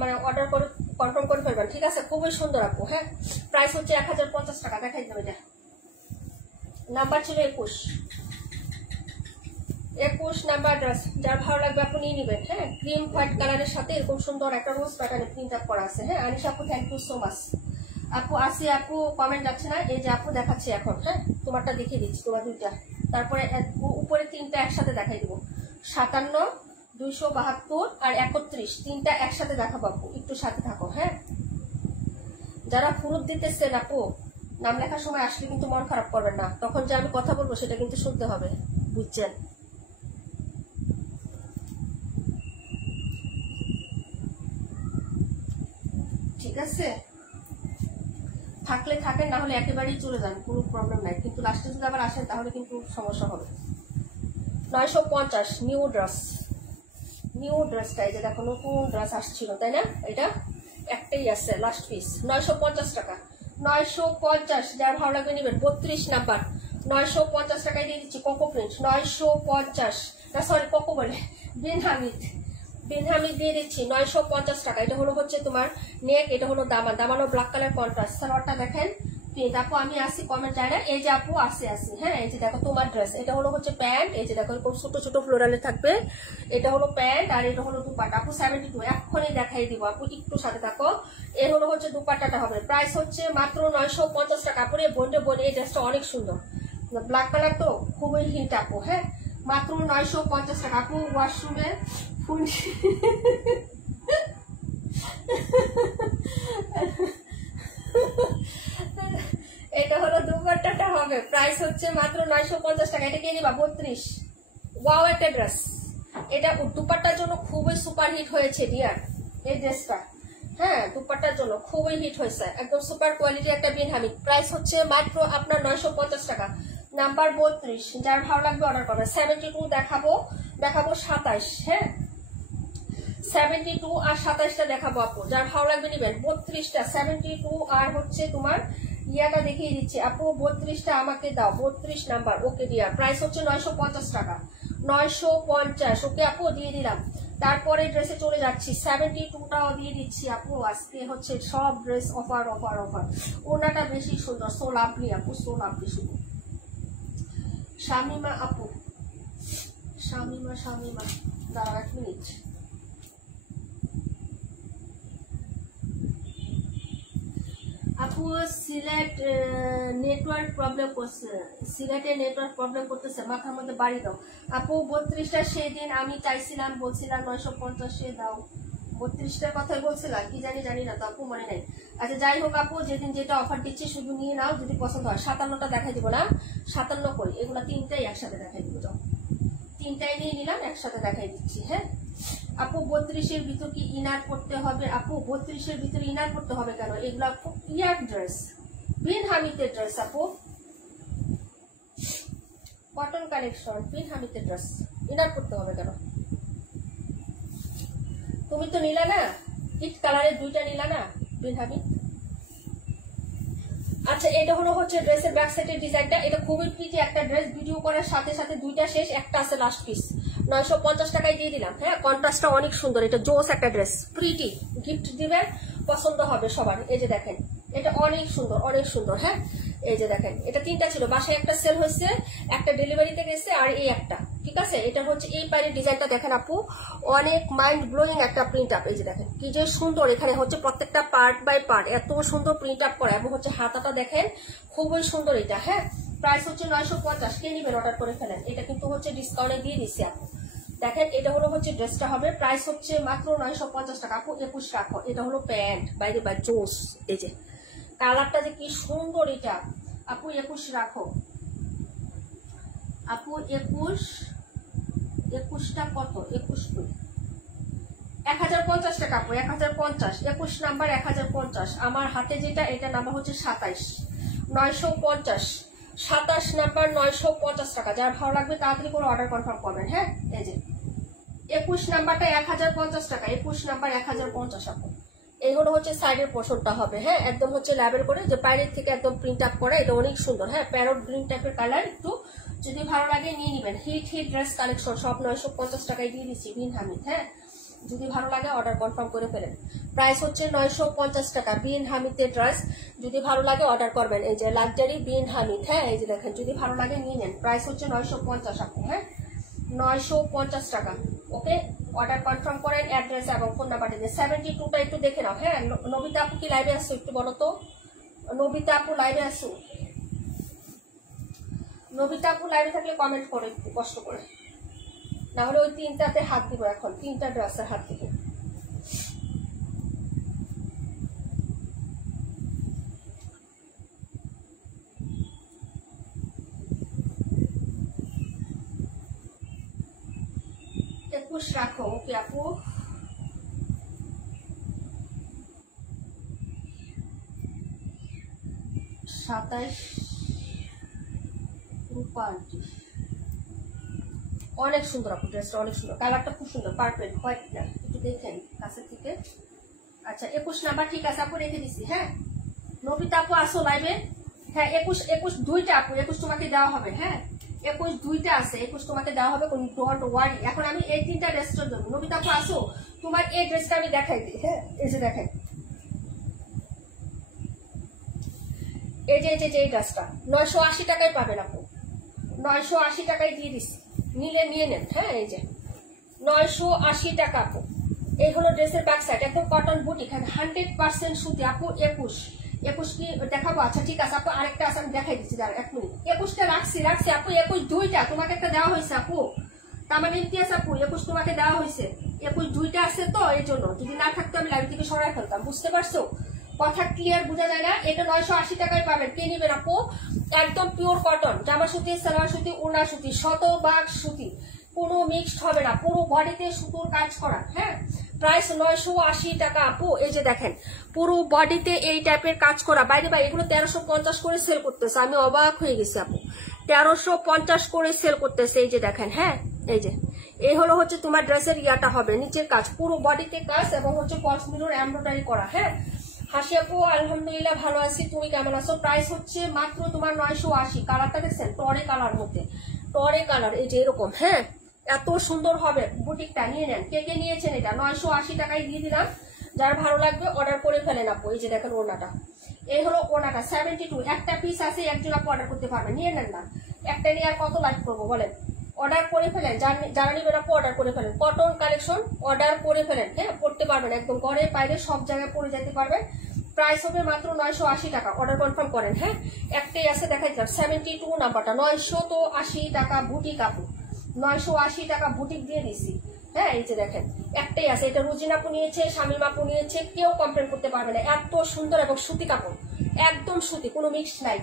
মানে অর্ডার করে কনফার্ম করে ফেলবেন, ঠিক আছে? খুবই সুন্দর আপু। হ্যাঁ প্রাইস হচ্ছে 1050 টাকা। দেখাই দেবে, এটা নাম্বার ছিল 21 নাম্বার ড্রেস, যার ভালো লাগবে আপনি নিয়ে নিবেন। হ্যাঁ ক্রিম হোয়াইট কালারের সাথে এরকম সুন্দর একটা রোজ প্যাটার্নে প্রিন্ট আপ করা আছে। হ্যাঁ আনিশা আপু থ্যাংক ইউ সো মাচ। আপু আসি আপু কমেন্ট যাচ্ছে না, এই যে আপু দেখাচ্ছি এখন। হ্যাঁ তোমারটা দেখিয়ে দিচ্ছি, তোমার দুইটা, তারপরে উপরে তিনটা একসাথে দেখাই দিব। 57, 272 আর 31, তিনটা একসাথে দেখাবো আপু, একটু সাথে থাকো। হ্যাঁ যারা ফুরুত দিতেছেন আপু নাম লেখার সময় আসলে কিন্তু মন খারাপ করবেন না, তখন যে আমি কথা বলবো সেটা কিন্তু শুনতে হবে, বুঝছেন? ঠিক আছে থাকলে থাকেন, না হলে একেবারেই চলে যান, কোনো প্রবলেম নাই। কিন্তু লাস্টে যদি আবার আসেন তাহলে কিন্তু সমস্যা হবে। 950 নিউ ড্রেস, নিউ ড্রেসটা এই যে দেখো নতুন ড্রেস আসছিল তাই না? এটা একটাই আছে লাস্ট পিস, 950 টাকা। 950, যার ভালো লাগবে নিবেন। 32 নাম্বার 950 টাকায় দিয়ে দিচ্ছি। কোকো প্রিন্ট 950, না সরি কোকো বলে বেনহামিদ, বেনহামিদ দিয়ে দিচ্ছি 950 টাকা। এটা হলো হচ্ছে তোমার নেক, এটা হলো দামান, দামানো ব্ল্যাক কালার কন্ট্রাস্ট। সালোয়ারটা দেখেন প্রিন্ট। আপু আমি আসি কমেন্ট চাই না, এই যে আপু আসি। হ্যাঁ এই যে দেখো তোমার ড্রেস, এটা হলো হচ্ছে প্যান্ট, এই যে দেখো এরকম ছোট ছোট ফ্লোরালে থাকবে, এটা হলো প্যান্ট আর এটা হলো দুপাট্টা। আপু 72 এখনই দেখাই দিব আপু, একটু সাথে থাকো। এর হলো হচ্ছে দুপাট্টাটা হবে, প্রাইস হচ্ছে মাত্র 950 টাকা। আপু বন্ডে বলে এই ড্রেসটা অনেক সুন্দর, ব্ল্যাক কালার তো খুবই হিট আপু। হ্যাঁ মাত্র 950 টাকা। আপু ওয়াশরুমে ফুল এটা হলো দুপাট্টাটা হবে, প্রাইস হচ্ছে মাত্র 950 টাকা। এটা কে নিবা? 32। ওয়াও একটা ড্রেস, এটা দুপাট্টার জন্য খুবই সুপার হিট হয়েছে ডিয়ার এই ড্রেসটা। হ্যাঁ দুপাট্টার জন্য খুবই হিট হয়েছে, একদম সুপার কোয়ালিটি একটা বেনহামিদ। প্রাইস হচ্ছে মাত্র আপনার 950 টাকা। নাম্বার 32, যার ভালো লাগবে অর্ডার করবেন। 72 দেখাবো, 27। হ্যাঁ 72 আর 27টা দেখাবো আপু, যার ভালো লাগবে নিবেন। 32টা 72 আর হচ্ছে তোমার ইয়াটা দেখিয়ে দিচ্ছি আপু। 32টা আমাকে দাও, 32 নাম্বার। ওকে ডিয়ার, প্রাইস হচ্ছে 950 টাকা। 950 ওকে আপু দিয়ে দিলাম। তারপরে ড্রেসে চলে যাচ্ছি, 72টাও দিয়ে দিচ্ছি আপু। আজকে হচ্ছে সব ড্রেস অফার অফার অফার। ওনাটা বেশি সুন্দর, সো লাভলি আপু, সো লাভলি। শুধু শামিমা আপু, শামিমা দাঁড়াও 1 মিনিট। আপু সিলেট নেটওয়ার্ক প্রবলেম করছে, সিলেটে নেটওয়ার্ক প্রবলেম করতেছে, মাথার মধ্যে বাড়ি দাও আপু। 32টা সেদিন আমি চাইছিলাম, বলছিলাম 950 দাও, 32টার কথাই বলছিলাম কি জানি না তো আপু, মনে নাই। আচ্ছা যাই হোক আপু, যেদিন যেটা অফার দিচ্ছি শুধু নিয়ে নাও, যদি পছন্দ হয়। 57টা দেখাই দিব না, 57 কই, এগুলো তিনটাই একসাথে দেখাই দিব। যাও তিনটাই নিয়ে নিলাম, একসাথে দেখাই দিচ্ছি। হ্যাঁ আপু 32-এর ভিতর কি ইনার করতে হবে? আপু 32-এর ভিতরে ইনার করতে হবে কেন? এগুলা খুব ইয়ার ড্রেস, বেনহামিদের ড্রেস আপু, কটন কালেকশন, বেনহামিদের ড্রেস, ইনার করতে হবে কেন? তুমি তো নিলা না, হিট কালারের 2টা নিলা না বেনহামিদ। আচ্ছা এটা হলো হচ্ছে ড্রেসের ব্যাক সাইডের ডিজাইনটা, এটা খুবই প্রিটি একটা ড্রেস। ভিডিও করার সাথে সাথে 2টা শেষ, একটা আছে লাস্ট পিস। 950 টাকায় দিয়ে দিলাম। হ্যাঁ কন্ট্রাস্টটা অনেক সুন্দর, এটা জোস একটা ড্রেস, প্রিটি, গিফট দিবেন, পছন্দ হবে সবার। এই যে দেখেন এটা অনেক সুন্দর, অনেক সুন্দর। হ্যাঁ, এই যে দেখেন, এটা 3টা ছিল, বাসায় একটা সেল হয়েছে, একটা ডেলিভারিতে গেছে, আর এই একটা। ঠিক আছে, এটা হচ্ছে এই পায়ের ডিজাইনটা দেখেন আপু, অনেক মাইন্ড ব্লোয়িং একটা প্রিন্ট আপ। এই যে দেখেন কি যে সুন্দর, এখানে হচ্ছে প্রত্যেকটা পার্ট বাই পার্ট এত সুন্দর প্রিন্ট আপ করা, এবং হচ্ছে হাতাটা দেখেন খুবই সুন্দর এটা। হ্যাঁ, প্রাইস হচ্ছে 950। কে নিবেন অর্ডার করে ফেলেন, এটা কিন্তু হচ্ছে ডিসকাউন্টে দিয়ে দিচ্ছি আপু। দেখেন এটা হলো হচ্ছে ড্রেসটা হবে, প্রাইস হচ্ছে মাত্র 950 টাকা আপু। 21 রাখো। এটা হলো প্যান্ট, বাইরে বাই জোস। এই যে কালারটা যে কি সুন্দর এটা আপু, 21 রাখো আপু। 21টা কত? 21 1050 টাকা আপু, 1050। 21 নাম্বার 1050। আমার হাতে যেটা, এটা নাম্বার হচ্ছে 27, 950। 27 নাম্বার 950 টাকা। যার ভালো লাগবে তাড়াতাড়ি করে অর্ডার কনফার্ম করবেন। হ্যাঁ, এই যে 21 নাম্বারটা 1050 টাকা। 21 নাম্বার 1050 আপু। এই হলো হচ্ছে সাইডের পোর্শনটা হবে। হ্যাঁ, একদম হচ্ছে লেবেল করে, যে বাইরের থেকে একদম প্রিন্ট আপ করা, এটা অনেক সুন্দর। হ্যাঁ, প্যারট গ্রিন টাইপের কালার, একটু যদি ভালো লাগে নিয়ে নিবেন। হিট ড্রেস কালেকশন সব 950 টাকায় দিয়ে দিচ্ছি বিন হামিদ। হ্যাঁ, যদি ভালো লাগে অর্ডার কনফার্ম করে ফেলেন। প্রাইস হচ্ছে 950 টাকা বিন হামিদের ড্রেস, যদি ভালো লাগে অর্ডার করবেন। এই যে লাক্সারি বিন হামিদ। হ্যাঁ, এই যে দেখেন, যদি ভালো লাগে নিয়ে নেন। প্রাইস হচ্ছে 950 আপু। হ্যাঁ, 950 টাকা। ওকে, অর্ডার কনফার্ম করেন, অ্যাড্রেস এবং ফোন নাম্বারটা দিয়ে। 72টা একটু দেখে নাও। হ্যাঁ, নবিতা আপু কি লাইভে আসছো একটু বলো তো? নবিতা আপু লাইভে আসো? নবিতা আপু লাইভে থাকলে কমেন্ট করে একটু কষ্ট করে, না হলে ওই 3টাতে হাত দিব। এখন 3টা ড্রেসের হাত দিব। রাখো। ওকে আপু, 27 রূপান্টি। অনেক সুন্দর আপু, ড্রেসটা অনেক সুন্দর, কালারটা খুব সুন্দর, পারফেক্ট হোয়াইট না, একটু দেখেন কাছে থেকে। আচ্ছা 21 নাম্বার ঠিক আছে আপু, রেখে দিচ্ছি। হ্যাঁ, নবিতা আপু আসো লাইভে। হ্যাঁ, 21 2টা আপু, 21 তোমাকে দেওয়া হবে। হ্যাঁ, 21 2টা আছে, 21 তোমাকে দেওয়া হবে, কোন ডোন্ট ওয়ারি। এখন আমি এই 3টা ড্রেসটার জন্য, নবিতা আপু আসো, তোমার এই ড্রেসটা আমি দেখাই দিই। হ্যাঁ, এই যে দেখেন, এই যে এই ড্রেসটা 980 টাকায় পাবেন আপু। 980 টাকায় দিয়ে দিচ্ছি, নিলে নিয়ে নেন। হ্যাঁ, এই যে 980 টাকা আপু। এই হলো ড্রেসের ব্যাক সাইড, একদম কটন বুটিক, 100% সুতি আপু। 21 কি দেখাবো? আচ্ছা ঠিক আছে আপু, আরেকটা আছে আমি দেখাই দিচ্ছি, দাঁড়া 1 মিনিট। 21টা রাখছি আপু। 21 2টা তোমাকে একটা দেওয়া হয়েছে আপু, তার মানে ইতিহাস আপু 21 তোমাকে দেওয়া হয়েছে। 21 2টা আছে তো, এই জন্য যদি না থাকতো আমি লাইভ থেকে সরাই ফেলতাম। বুঝতে পারছো? কথা ক্লিয়ার বোঝা যায় না? এটা 980 টাকায় পাবেন। কে নিবেন আপু? একদম পিওর কটন, জামা সুতি, সালোয়ার সুতি, ওড়না সুতি, শতভাগ সুতি, কোনো মিক্সড হবে না, পুরো বডিতে সুতোর কাজ করা। হ্যাঁ, প্রাইস 980 টাকা আপু। এই যে দেখেন, পুরো বডিতে এই টাইপের কাজ করা। বাইরে বাইরে এগুলো 1350 করে সেল করতেছে, আমি অবাক হয়ে গেছি আপু। 1350 করে সেল করতেছে। এই যে দেখেন। হ্যাঁ, এই যে এই হলো হচ্ছে তোমার ড্রেসের ইয়াটা হবে, নিচের কাজ পুরো বডিতে কাজ, এবং হচ্ছে ফলস মিরর এমব্রয়ডারি করা। হ্যাঁ, হাসি আপু আলহামদুলিল্লাহ ভালো আছি, তুমি কেমন আছো? প্রাইস হচ্ছে মাত্র তোমার 980। কালারটা দেখছেন, টরে কালার মধ্যে, টরে কালার, এই যে এরকম। হ্যাঁ, এত সুন্দর হবে, বুটিকটা নিয়ে নেন। কে কে নিয়েছেন? এটা 980 টাকায় দিয়ে দিলাম। যার ভালো লাগবে অর্ডার করে ফেলেন আপু। এই যে দেখেন ওড়নাটা, এই হলো ওড়নাটা 72। একটা পিস আছে, একজন আপু অর্ডার করতে পারবেন, নিয়ে নেন না। একটা নিয়ে আর কত লাইক করবো বলেন? অর্ডার করে ফেলেন, যারা নিবেন আপু অর্ডার করে ফেলেন। কটন কালেকশন অর্ডার করে ফেলেন। হ্যাঁ, পড়তে পারবেন, একদম ঘরে বাইরে সব জায়গায় পরে যেতে পারবেন। প্রাইস হবে মাত্র 980 টাকা। অর্ডার কনফার্ম করেন। হ্যাঁ, একটাই আছে দেখাই দিলাম, 72 নাম্বারটা 980 টাকা বুটিক আপু। 980 টাকা বুটিক দিয়ে দিচ্ছি। হ্যাঁ, এই যে দেখেন একটাই আছে, এটা রুজিন আপু নিয়েছে, শামিম আপু নিয়েছে, কেউ কমপ্লেন করতে পারবে না। এত সুন্দর এবং সুতি কাপড়, একদম সুতি, কোনো মিক্স নাই।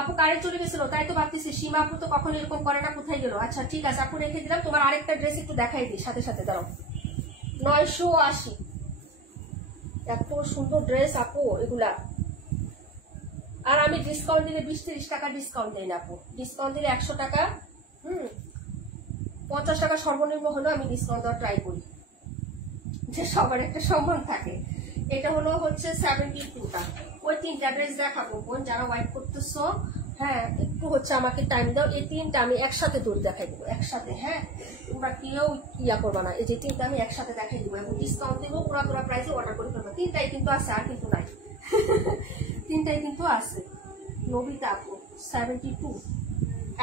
আপু কারেন্ট চলে গেছিল, তাই তো ভাবতেছি সীমা আপু তো কখন এরকম করে না, কোথায় গেল? আচ্ছা ঠিক আছে আপু, রেখে দিলাম। তোমার আরেকটা ড্রেস একটু দেখাই দিই সাথে সাথে, দাঁড়াও। 980, এত সুন্দর ড্রেস আপু এগুলা। আর আমি ডিসকাউন্ট দিলে 20-30 টাকা ডিসকাউন্ট দেই না আপু। ডিসকাউন্ট দিলে 100 টাকা, 50 টাকা সর্বনিম্ন হলেও আমি ডিসকাউন্ট দেওয়ার ট্রাই করি, যে সবার একটা সম্মান থাকে। এটা হলো হচ্ছে 72টা। ওই 3টা ড্রেস দেখাবো বোন, যারা ওয়াইট করতেছো। হ্যাঁ, একটু হচ্ছে আমাকে টাইম দাও। এই 3টা আমি একসাথে দৌড় দেখাই দেবো, একসাথে। হ্যাঁ, তোমরা কেউ ইয়া করবা না। এই যে 3টা আমি একসাথে দেখাই দেবো এবং ডিসকাউন্ট দেবো, পুরা প্রাইসে অর্ডার করে ফেলবো। 3টাই কিন্তু আছে, আর কিন্তু নাই। তিনটাই কিন্তু আছে। নবিতা আপু 72।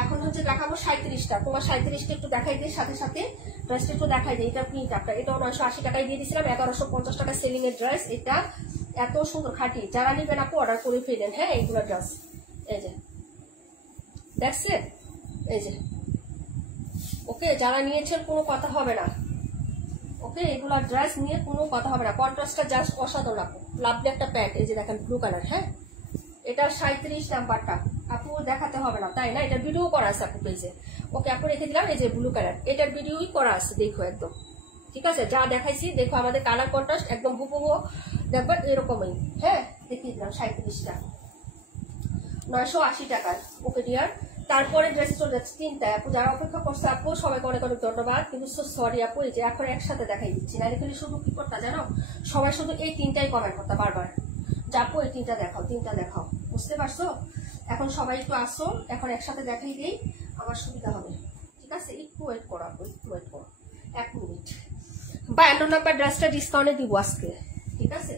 এখন হচ্ছে দেখাবো 37টা। তোমার 37টা একটু দেখাই দিয়ে, সাথে সাথে ড্রেসটা একটু দেখাই দিই। এটা প্রিন্ট আপনার, এটাও 980 টাকায় দিয়ে দিয়েছিলাম, 1150 টাকা সেলিং এর ড্রেস। এটা এত সুন্দর খাঁটি, যারা নিবেন আপু অর্ডার করে ফেলেন। হ্যাঁ, এইগুলো ড্রেস এই যে দেখছে, এই যে ওকে, যারা নিয়েছেন কোনো কথা হবে না। ওকে, এগুলা ড্রেস নিয়ে কোনো কথা হবে না। কন্ট্রাস্টটা জাস্ট অসাধারণ আপু। লাভলি একটা প্যান্ট, এই যে দেখেন ব্লু কালার। হ্যাঁ, এটা 37 নাম্বারটা আপু, দেখাতে হবে না তাই না? এটা ভিডিও করা আছে আপু পেজে। ওকে আপু, রেখে দিলাম। এই যে ব্লু কালার, এটার ভিডিওই করা আছে, দেখো একদম ঠিক আছে। যা দেখাইছি দেখো, আমাদের কালার কন্ট্রাস্ট একদম হুবহু দেখবেন এরকমই। হ্যাঁ, দেখিয়ে দিলাম 37টা 980 টাকা। ওকে ডিয়ার, তারপরে ড্রেস চলে যাচ্ছে 3টায় আপু। যারা অপেক্ষা করছে আপু, সবাইকে অনেক অনেক ধন্যবাদ। কিন্তু সরি আপু, এই যে এখন একসাথে দেখাই দিচ্ছি না, এখানে শুধু কি করতে জানো, সবাই শুধু এই 3টাই কমেন্ট করতে বারবার, যাপু এই 3টা দেখাও, 3টা দেখাও, বুঝতে পারছো? এখন সবাই একটু আসো, এখন একসাথে দেখাই দিই, আমার সুবিধা হবে। ঠিক আছে, একটু ওয়েট করো আপু, একটু ওয়েট করো 1 মিনিট। 52 নাম্বার ড্রেসটা ডিসকাউন্টে দিব আজকে, ঠিক আছে?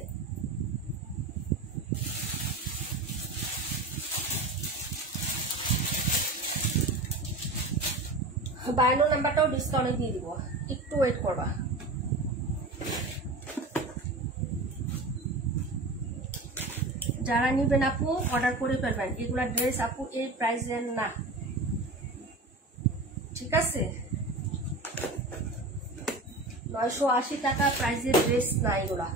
বায়ান্ন নাম্বারটাও ডিসকাউন্টে দিয়ে দিব, একটু ওয়েট করবা। যারা নিবেন আপু অর্ডার করে ফেলবেন। এগুলা ড্রেস আপু এই প্রাইসের না, ঠিক আছে? 980 টাকা প্রাইসের ড্রেস না এগুলা।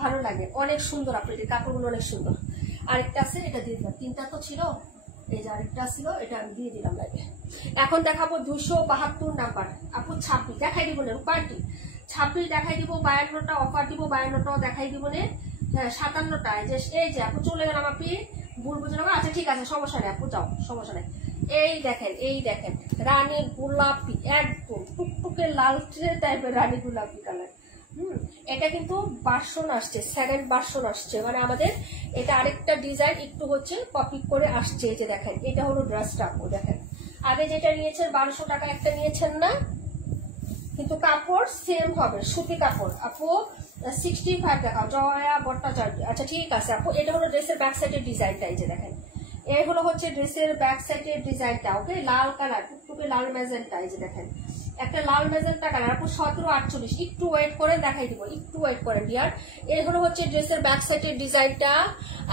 ভালো লাগে, অনেক সুন্দর আপু, এই কাপড়গুলো অনেক সুন্দর। আরেকটা আছে, এটা দিয়ে দিলাম। 3টা তো ছিল, এই যে আরেকটা ছিল, এটা আমি দিয়ে দিলাম লাগে। এখন দেখাবো 272 নাম্বার আপু। 26 দেখাই দিব না, পার্টি 26 দেখাই দিব, 52টা অফার দিব, 52টাও দেখাই দিব না। হ্যাঁ, 57টা এই যে আপু চলে গেলাম আপনি, ভুল বুঝে নেবো। আচ্ছা ঠিক আছে, সমস্যা নেই আপু, যাও, সমস্যা নেই। এই দেখেন, এই দেখেন রানী গোলাপি, একদম টুকটুকে লালচে টাইপের রানী গোলাপি কালার। এটা কিন্তু ভার্সন আসছে, সেকেন্ড ভার্সন আসছে, মানে আমাদের এটা আরেকটা ডিজাইন একটু হচ্ছে কপি করে আসছে। এই যে দেখেন, এটা হলো ড্রেসটা আপু, দেখেন। আগে যেটা নিয়েছেন 1200 টাকা একটা নিয়েছেন না, কিন্তু কাপড় সেম হবে, সুতি কাপড় আপু। 65 দেখাও, জয়া ভট্টাচার্য। আচ্ছা ঠিক আছে আপু, এটা হলো ড্রেসের ব্যাক সাইডের ডিজাইনটা, এই যে দেখেন, এই হলো হচ্ছে ড্রেসের ব্যাক সাইডের ডিজাইনটা। ওকে, লাল কালার, টুকটুকে লাল ম্যাজেন্টা, এই যে দেখেন একটা লাল ম্যাজেন্টা কালার আপু। 1748, একটু ওয়েট করে দেখাই দিব, একটু ওয়েট করেন ডিয়ার। এই হলো হচ্ছে ড্রেসের ব্যাক সাইডের ডিজাইনটা,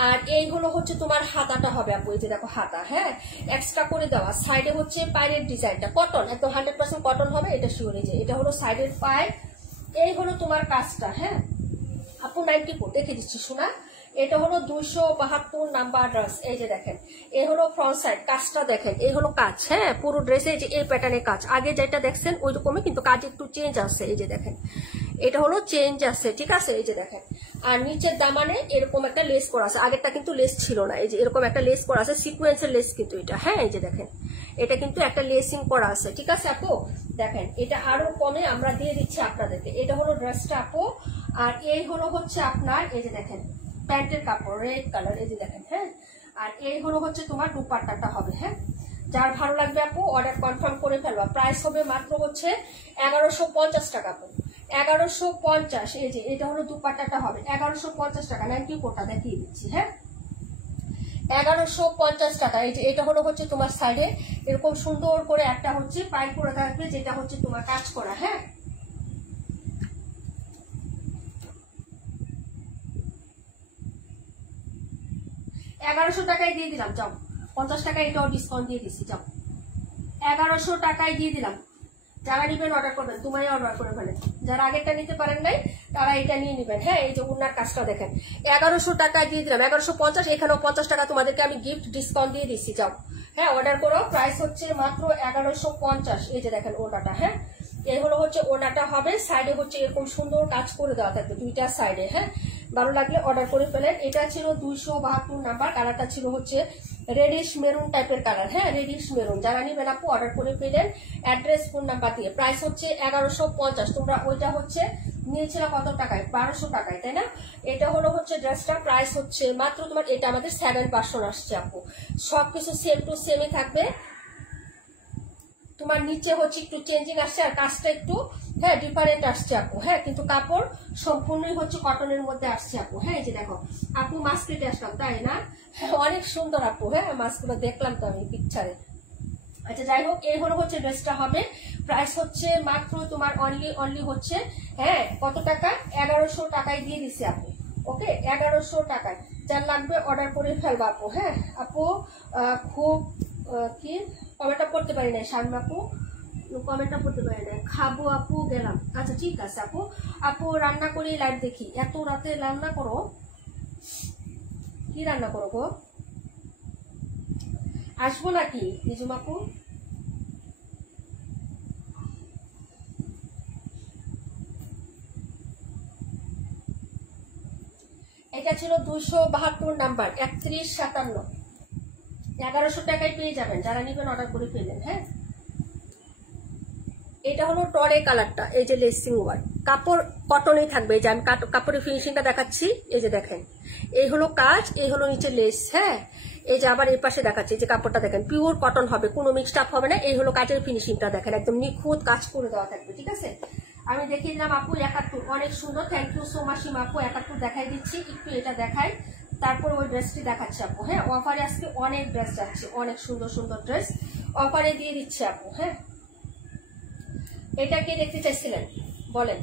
আর এই হলো হচ্ছে তোমার হাতাটা হবে আপু, এই যে দেখো হাতা। হ্যাঁ, এক্সট্রা করে দেওয়া। সাইডে হচ্ছে পায়ের ডিজাইনটা কটন, একদম 100% কটন হবে, এটা শিওর। এই যে এটা হলো সাইডের পায়ে, এই হলো তোমার কাজটা। হ্যাঁ আপু, 94 দেখে দিচ্ছি শোনা। এটা হলো 272 নাম্বার ড্রেস। এই যে দেখেন, এই হলো ফ্রন্ট সাইড, কাজটা দেখেন, এই হলো কাজ। হ্যাঁ, পুরো ড্রেসে যে এই প্যাটার্নের কাজ, আগে যেটা দেখছেন ওই রকমই, কিন্তু কাজ একটু চেঞ্জ আসছে। এই যে দেখেন, এটা হলো চেঞ্জ আসছে, ঠিক আছে? এই যে দেখেন, আর নিচের দামানে এরকম একটা লেস করা আছে, আগেরটা কিন্তু লেস ছিল না। এই যে এরকম একটা লেস করা আছে, সিকোয়েন্সের লেস কিন্তু এটা। হ্যাঁ, এই যে দেখেন, এটা কিন্তু একটা লেসিং করা আছে, ঠিক আছে আপু? দেখেন, এটা আরো কমে আমরা দিয়ে দিচ্ছি আপনাদেরকে। এটা হলো ড্রেসটা আপু, আর এই হলো হচ্ছে আপনার, এই যে দেখেন প্যান্টের কাপড় রেড কালার, এই যে দেখেন। হ্যাঁ, আর এই হলো হচ্ছে তোমার দুপাট্টাটা হবে। হ্যাঁ, যার ভালো লাগবে আপু অর্ডার কনফার্ম করে ফেলবা। প্রাইস হবে মাত্র হচ্ছে 1150 টাকা আপু, 1150। এই যে এটা হলো দুপাট্টাটা হবে 1150 টাকা। 94টা দেখিয়ে দিচ্ছি। হ্যাঁ, 1150 টাকা। এই যে এটা হলো হচ্ছে তোমার সাইডে এরকম সুন্দর করে একটা হচ্ছে পাইপ করে থাকবে, যেটা হচ্ছে তোমার কাজ করা। হ্যাঁ, $1100 টাকায় দিয়ে দিলাম, যাও। 50 টাকা এটাও ডিসকাউন্ট দিয়ে দিচ্ছি, যাও। 1100 টাকায় দিয়ে দিলাম। যারা নিবেন অর্ডার করবেন, তোমায় অর্ডার করে ফেলেন। যারা আগেরটা নিতে পারেন নাই তারা এটা নিয়ে নিবেন। হ্যাঁ, এই যে উনার কাজটা দেখেন, 1100 টাকায় দিয়ে দিলাম, 1150। এখানেও 50 টাকা তোমাদেরকে আমি গিফট ডিসকাউন্ট দিয়ে দিচ্ছি, যাও। হ্যাঁ, অর্ডার করো। প্রাইস হচ্ছে মাত্র 1150। এই যে দেখেন ওনাটা। হ্যাঁ, এই হলো হচ্ছে ওনাটা হবে, সাইডে হচ্ছে এরকম সুন্দর কাজ করে দেওয়া থাকবে দুইটা সাইডে। হ্যাঁ, ভালো লাগলে অর্ডার করে ফেলেন। এটা ছিল 272 নাম্বার, কালারটা ছিল হচ্ছে রেডিশ মেরুন টাইপের কালার। হ্যাঁ, রেডিশ মেরুন। যারা নিবেন আপু অর্ডার করে ফেলেন অ্যাড্রেস ফোন নাম্বার দিয়ে। প্রাইস হচ্ছে 1150। তোমরা ওইটা হচ্ছে নিয়েছিল কত টাকায়? 1200 টাকায়, তাই না? এটা হলো হচ্ছে ড্রেসটা, প্রাইস হচ্ছে মাত্র তোমার, এটা আমাদের 7 ভার্সন আসছে আপু। সবকিছু সেম টু সেমই থাকবে। তোমার নিচে হচ্ছে একটু চেঞ্জিং আসছে, আর কাজটা একটু হ্যাঁ ডিফারেন্ট আসছে আপু, হ্যাঁ কিন্তু কাপড় সম্পূর্ণই হচ্ছে কটনের মধ্যে আসছে আপু। হ্যাঁ এই যে দেখো আপু মাস্ক কেটে আসলাম তাই না, অনেক সুন্দর আপু। হ্যাঁ মাস্কগুলো দেখলাম তো আমি পিকচারে। আচ্ছা যাই হোক, এই হলো হচ্ছে ড্রেসটা হবে। প্রাইস হচ্ছে মাত্র তোমার অনলি হচ্ছে হ্যাঁ কত টাকা, 1100 টাকায় দিয়ে দিছি আপু। ওকে 1100 টাকায়, যার লাগবে অর্ডার করে ফেলবো আপু। হ্যাঁ আপু খুব কি কমেন্টটা পড়তে পারি না শারমিন আপু, কমেন্টটা পড়তে পারি না, খাবো আপু গেলাম। আচ্ছা ঠিক আছে আপু। আপু রান্না করি লাইভ দেখি, এত রাতে রান্না করো, কি রান্না করো গো? আসবো নাকি নিজুম আপু? এটা ছিল 272 নাম্বার 3157, 1100 টাকায় পেয়ে যাবেন, যারা নিবেন অর্ডার করে ফেলেন। হ্যাঁ এটা হলো টরে কালারটা, এই যে লেসিং ওয়ার্ক, কাপড় কটনেই থাকবে। এই যে আমি কাপড়ের ফিনিশিংটা দেখাচ্ছি, এই যে দেখেন এই হলো কাজ, এই হলো নিচে লেস। হ্যাঁ এই যে আবার এই পাশে দেখাচ্ছি, এই যে কাপড়টা দেখেন পিওর কটন হবে, কোনো মিক্সড আপ হবে না। এই হলো কাজের ফিনিশিংটা দেখেন, একদম নিখুঁত কাজ করে দেওয়া থাকবে। ঠিক আছে আমি দেখিয়ে দিলাম আপু 71, অনেক সুন্দর। থ্যাংক ইউ সো মাচ আপু। 71 দেখাই দিচ্ছি, একটু এটা দেখাই, তারপর ওই ড্রেসটি দেখাচ্ছি আপু। হ্যাঁ অফারে আজকে অনেক ড্রেস যাচ্ছে, অনেক সুন্দর সুন্দর ড্রেস অফারে দিয়ে দিচ্ছে আপু। হ্যাঁ এটা কে দেখতে চাইছিলেন বলেন,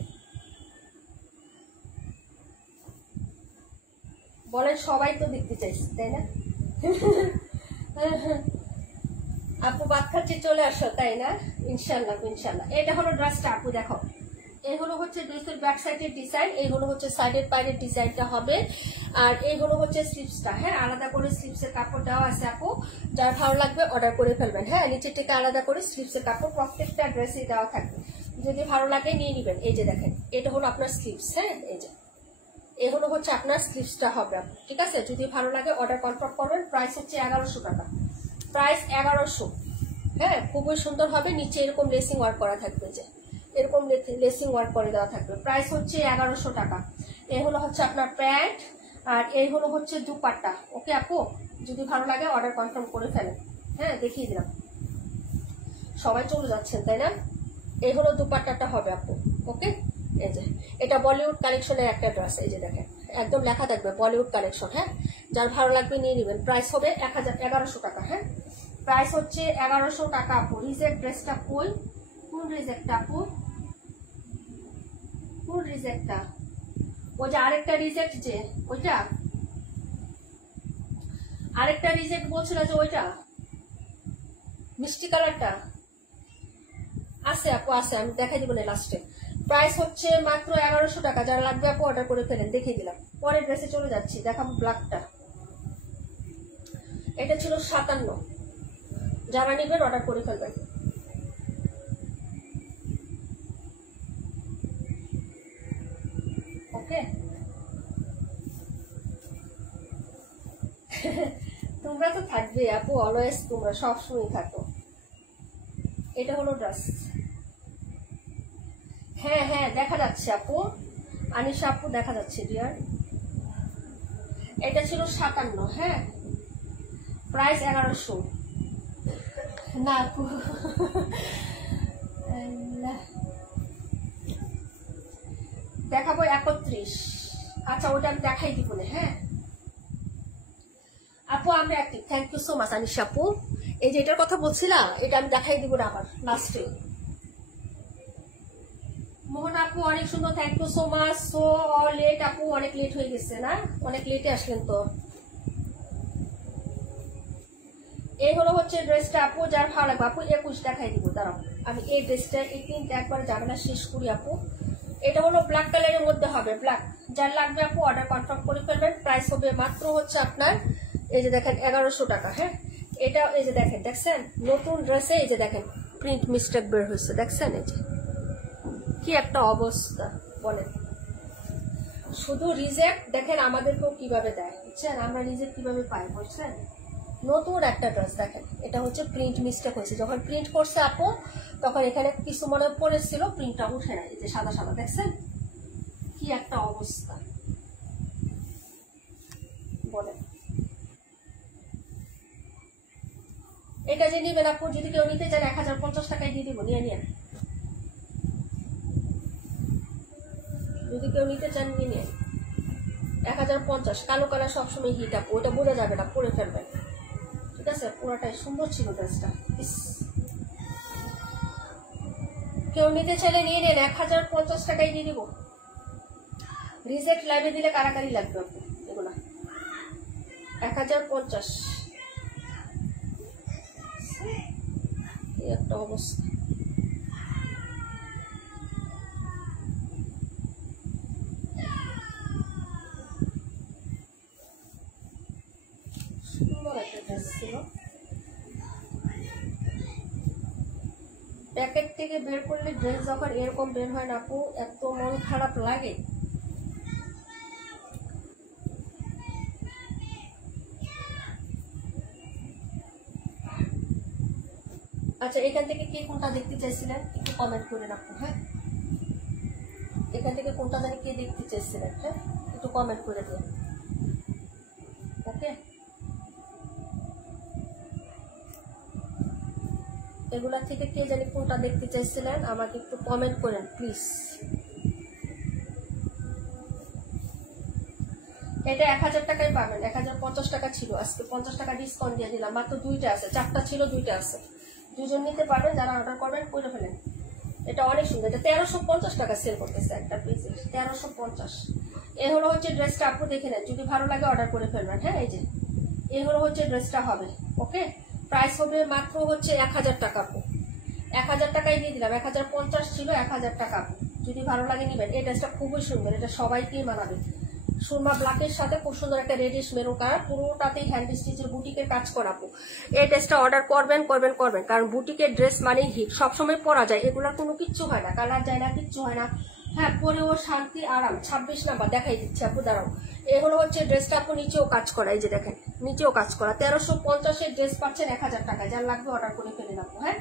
বলেন, সবাই তো দেখতে চাইছে তাই না? আপু ভাত খাচ্ছি, চলে আসো তাই না? ইনশাল্লাহ ইনশাল্লাহ। এটা হলো ড্রেসটা আপু, দেখো এই হলো হচ্ছে ড্রেসের ব্যাক সাইডের ডিজাইন, এই হলো হচ্ছে সাইডের পাইরের ডিজাইনটা হবে, আর এই হলো হচ্ছে স্লিপসটা। হ্যাঁ আলাদা করে স্লিপসের কাপড় দেওয়া আছে আপু, যার ভালো লাগবে অর্ডার করে ফেলবেন। হ্যাঁ নিচের থেকে আলাদা করে স্লিপসের কাপড় প্রত্যেকটা ড্রেসে দেওয়া থাকবে, যদি ভালো লাগে নিয়ে নিবেন। এই যে দেখেন এটা হলো আপনার স্লিপস। হ্যাঁ এই যে এই হলো হচ্ছে আপনার স্লিপসটা হবে। ঠিক আছে যদি ভালো লাগে অর্ডার কনফার্ম করবেন। প্রাইস হচ্ছে 1100 টাকা, প্রাইস 1100। হ্যাঁ খুবই সুন্দর হবে, নিচে এরকম লেসিং ওয়ার্ক করা থাকবে, যে এরকম লেসিং ওয়ার্ক করে দেওয়া থাকবে। প্রাইস হচ্ছে 1100 টাকা। এই হলো হচ্ছে আপনার প্যান্ট, আর এই হলো হচ্ছে দুপাট্টা। ওকে আপু যদি ভালো লাগে অর্ডার কনফার্ম করে ফেলেন। হ্যাঁ দেখিয়ে দিলাম, সবাই চলে যাচ্ছেন তাই না? এই হলো দুপাট্টাটা হবে আপু। ওকে এই যে এটা বলিউড কালেকশনের একটা ড্রেস, এই যে দেখেন একদম লেখা থাকবে বলিউড কালেকশন। হ্যাঁ যার ভালো লাগবে নিয়ে নেবেন। প্রাইস হবে 1100 টাকা। হ্যাঁ প্রাইস হচ্ছে 1100 টাকা আপু। রিজেক্ট ড্রেসটা কই, কোন রিজেক্টটা আপু, কোন রিজেক্টটা? ওই যে আরেকটা রিজেক্ট, যে ওইটা আরেকটা রিজেক্ট বলছিল, যে ওইটা মিষ্টি কালারটা আছে আপু, আছে, আমি দেখাই দিব না লাস্টে। প্রাইস হচ্ছে মাত্র 1100 টাকা, যারা লাগবে আপু অর্ডার করে ফেলেন। দেখিয়ে দিলাম, পরের ড্রেসে চলে যাচ্ছি, দেখাবো ব্ল্যাকটা। এটা ছিল 57, যারা নিবেন অর্ডার করে ফেলবেন। ওকে তোমরা তো থাকবে আপু, অলওয়েজ তোমরা সবসময় থাকো। এটা হলো ড্রেস। হ্যাঁ হ্যাঁ দেখা যাচ্ছে আপু, আনিশা আপু দেখা যাচ্ছে ডিয়ার। এটা ছিল 57। হ্যাঁ প্রাইস 1100 না আপু। দেখাবো 31। আচ্ছা ওটা আমি দেখাই দিব না। হ্যাঁ আপু আমরা active, thank you so much Anisha আপু। এই যে এটার কথা বলছিলাম, এটা আমি দেখাই দিব না আবার লাস্টে। মোহন আপু অনেক সুন্দর, thank you so much. So late আপু, অনেক লেট হয়ে গেছে না, অনেক লেটে আসলেন তো। এই হলো হচ্ছে ড্রেসটা আপু, যার ভালো লাগবে আপু 21 দেখাই দিব। দাঁড়াও আমি এই ড্রেসটা এই তিনটা একবার যাবে না শেষ করি আপু। এটা হলো ব্ল্যাক কালারের মধ্যে হবে, ব্ল্যাক, যার লাগবে আপু অর্ডার কনফার্ম করে ফেলবেন। প্রাইস হবে মাত্র হচ্ছে আপনার এই যে দেখেন 1100 টাকা। হ্যাঁ এটা এই যে দেখেন, দেখছেন নতুন ড্রেসে এই যে দেখেন প্রিন্ট মিস্টেক বের হয়েছে, দেখছেন এই যে কি একটা অবস্থা বলেন। শুধু রিজেক্ট দেখেন আমাদেরকেও কিভাবে দেয় বুঝছেন, আমরা রিজেক্ট কিভাবে পাই বুঝছেন। নতুন একটা ড্রেস দেখেন, এটা হচ্ছে প্রিন্ট মিস্টেক হয়েছে, যখন প্রিন্ট করছে আপু তখন এখানে কিছু মনে পড়েছিল, প্রিন্টটা উঠে না, এই যে সাদা সাদা দেখছেন কি একটা অবস্থা বলেন। এটা যে নিবেন আপু, যদি কেউ নিতে চান 1050 টাকায় দিয়ে দিব, নিয়ে নিয়ে যদি কেউ নিতে চান নিয়ে 1050 কালো কালার সবসময় হিট আপু, ওটা বোঝা যাবে না, পরে ফেলবেন। ঠিক আছে, পুরোটাই সুন্দর ছিল ড্রেসটা। কেউ নিতে চাইলে নিয়ে নেন, 1050 টাকায় দিয়ে দিব। রিজেক্ট লাইভে দিলে কারাকারি লাগবে আপু এগুলা। 1050 একটা অবস্থা। সুন্দর একটা ড্রেস ছিল। প্যাকেট থেকে বের করলে ড্রেস যখন এরকম বের হয় না আপু, এত মন খারাপ লাগে। আচ্ছা, এখান থেকে কে কোনটা দেখতে চাইছিলেন একটু কমেন্ট করেন আপু। হ্যাঁ, এখান থেকে কোনটা জানি কে দেখতে চাইছিলেন, হ্যাঁ একটু কমেন্ট করে দিন। ওকে, এগুলা থেকে কে জানি কোনটা দেখতে চাইছিলেন আমাকে একটু কমেন্ট করেন প্লিজ। এটা 1000 টাকায় পাবেন, 1050 টাকা ছিল, আজকে 50 টাকা ডিসকাউন্ট দিয়ে দিলাম। মাত্র 2টা আছে, 4টা ছিল 2টা আছে, 2জন নিতে পারবেন। যারা অর্ডার করবেন করে ফেলেন। এটা অনেক সুন্দর, এটা 1350 টাকা সেল করতেছে একটা পিসে, 1350। এ হলো হচ্ছে ড্রেসটা, আপু দেখে নেন, যদি ভালো লাগে অর্ডার করে ফেলবেন। হ্যাঁ, এই যে এই হলো হচ্ছে ড্রেসটা হবে। ওকে, প্রাইস হবে মাত্র হচ্ছে 1000 টাকা আপু, 1000 টাকায় দিয়ে দিলাম। 1050 ছিল, 1000 টাকা আপু। যদি ভালো লাগে নিবেন। এই ড্রেসটা খুবই সুন্দর, এটা সবাইকেই মানাবে। সুরমা ব্ল্যাকের সাথে খুব সুন্দর একটা রেডিশ মেরুন কালার, পুরোটাতেই হ্যান্ড স্টিচের বুটিকের কাজ করাবো। এই ড্রেসটা অর্ডার করবেন করবেন করবেন, কারণ বুটিকের ড্রেস মানে হিট, সবসময় পরা যায়, এগুলোর কোনো কিচ্ছু হয় না, কালার যায় না, কিচ্ছু হয় না। হ্যাঁ, পরেও শান্তি আরাম। 26 নাম্বার দেখাই দিচ্ছি আপু, দাঁড়াও। এই হলো হচ্ছে ড্রেসটা আপু, নিচেও কাজ করা, এই যে দেখেন নিচেও কাজ করা। 1350-এর ড্রেস পাচ্ছেন 1000 টাকায়। যার লাগবে অর্ডার করে ফেলেন আপু। হ্যাঁ,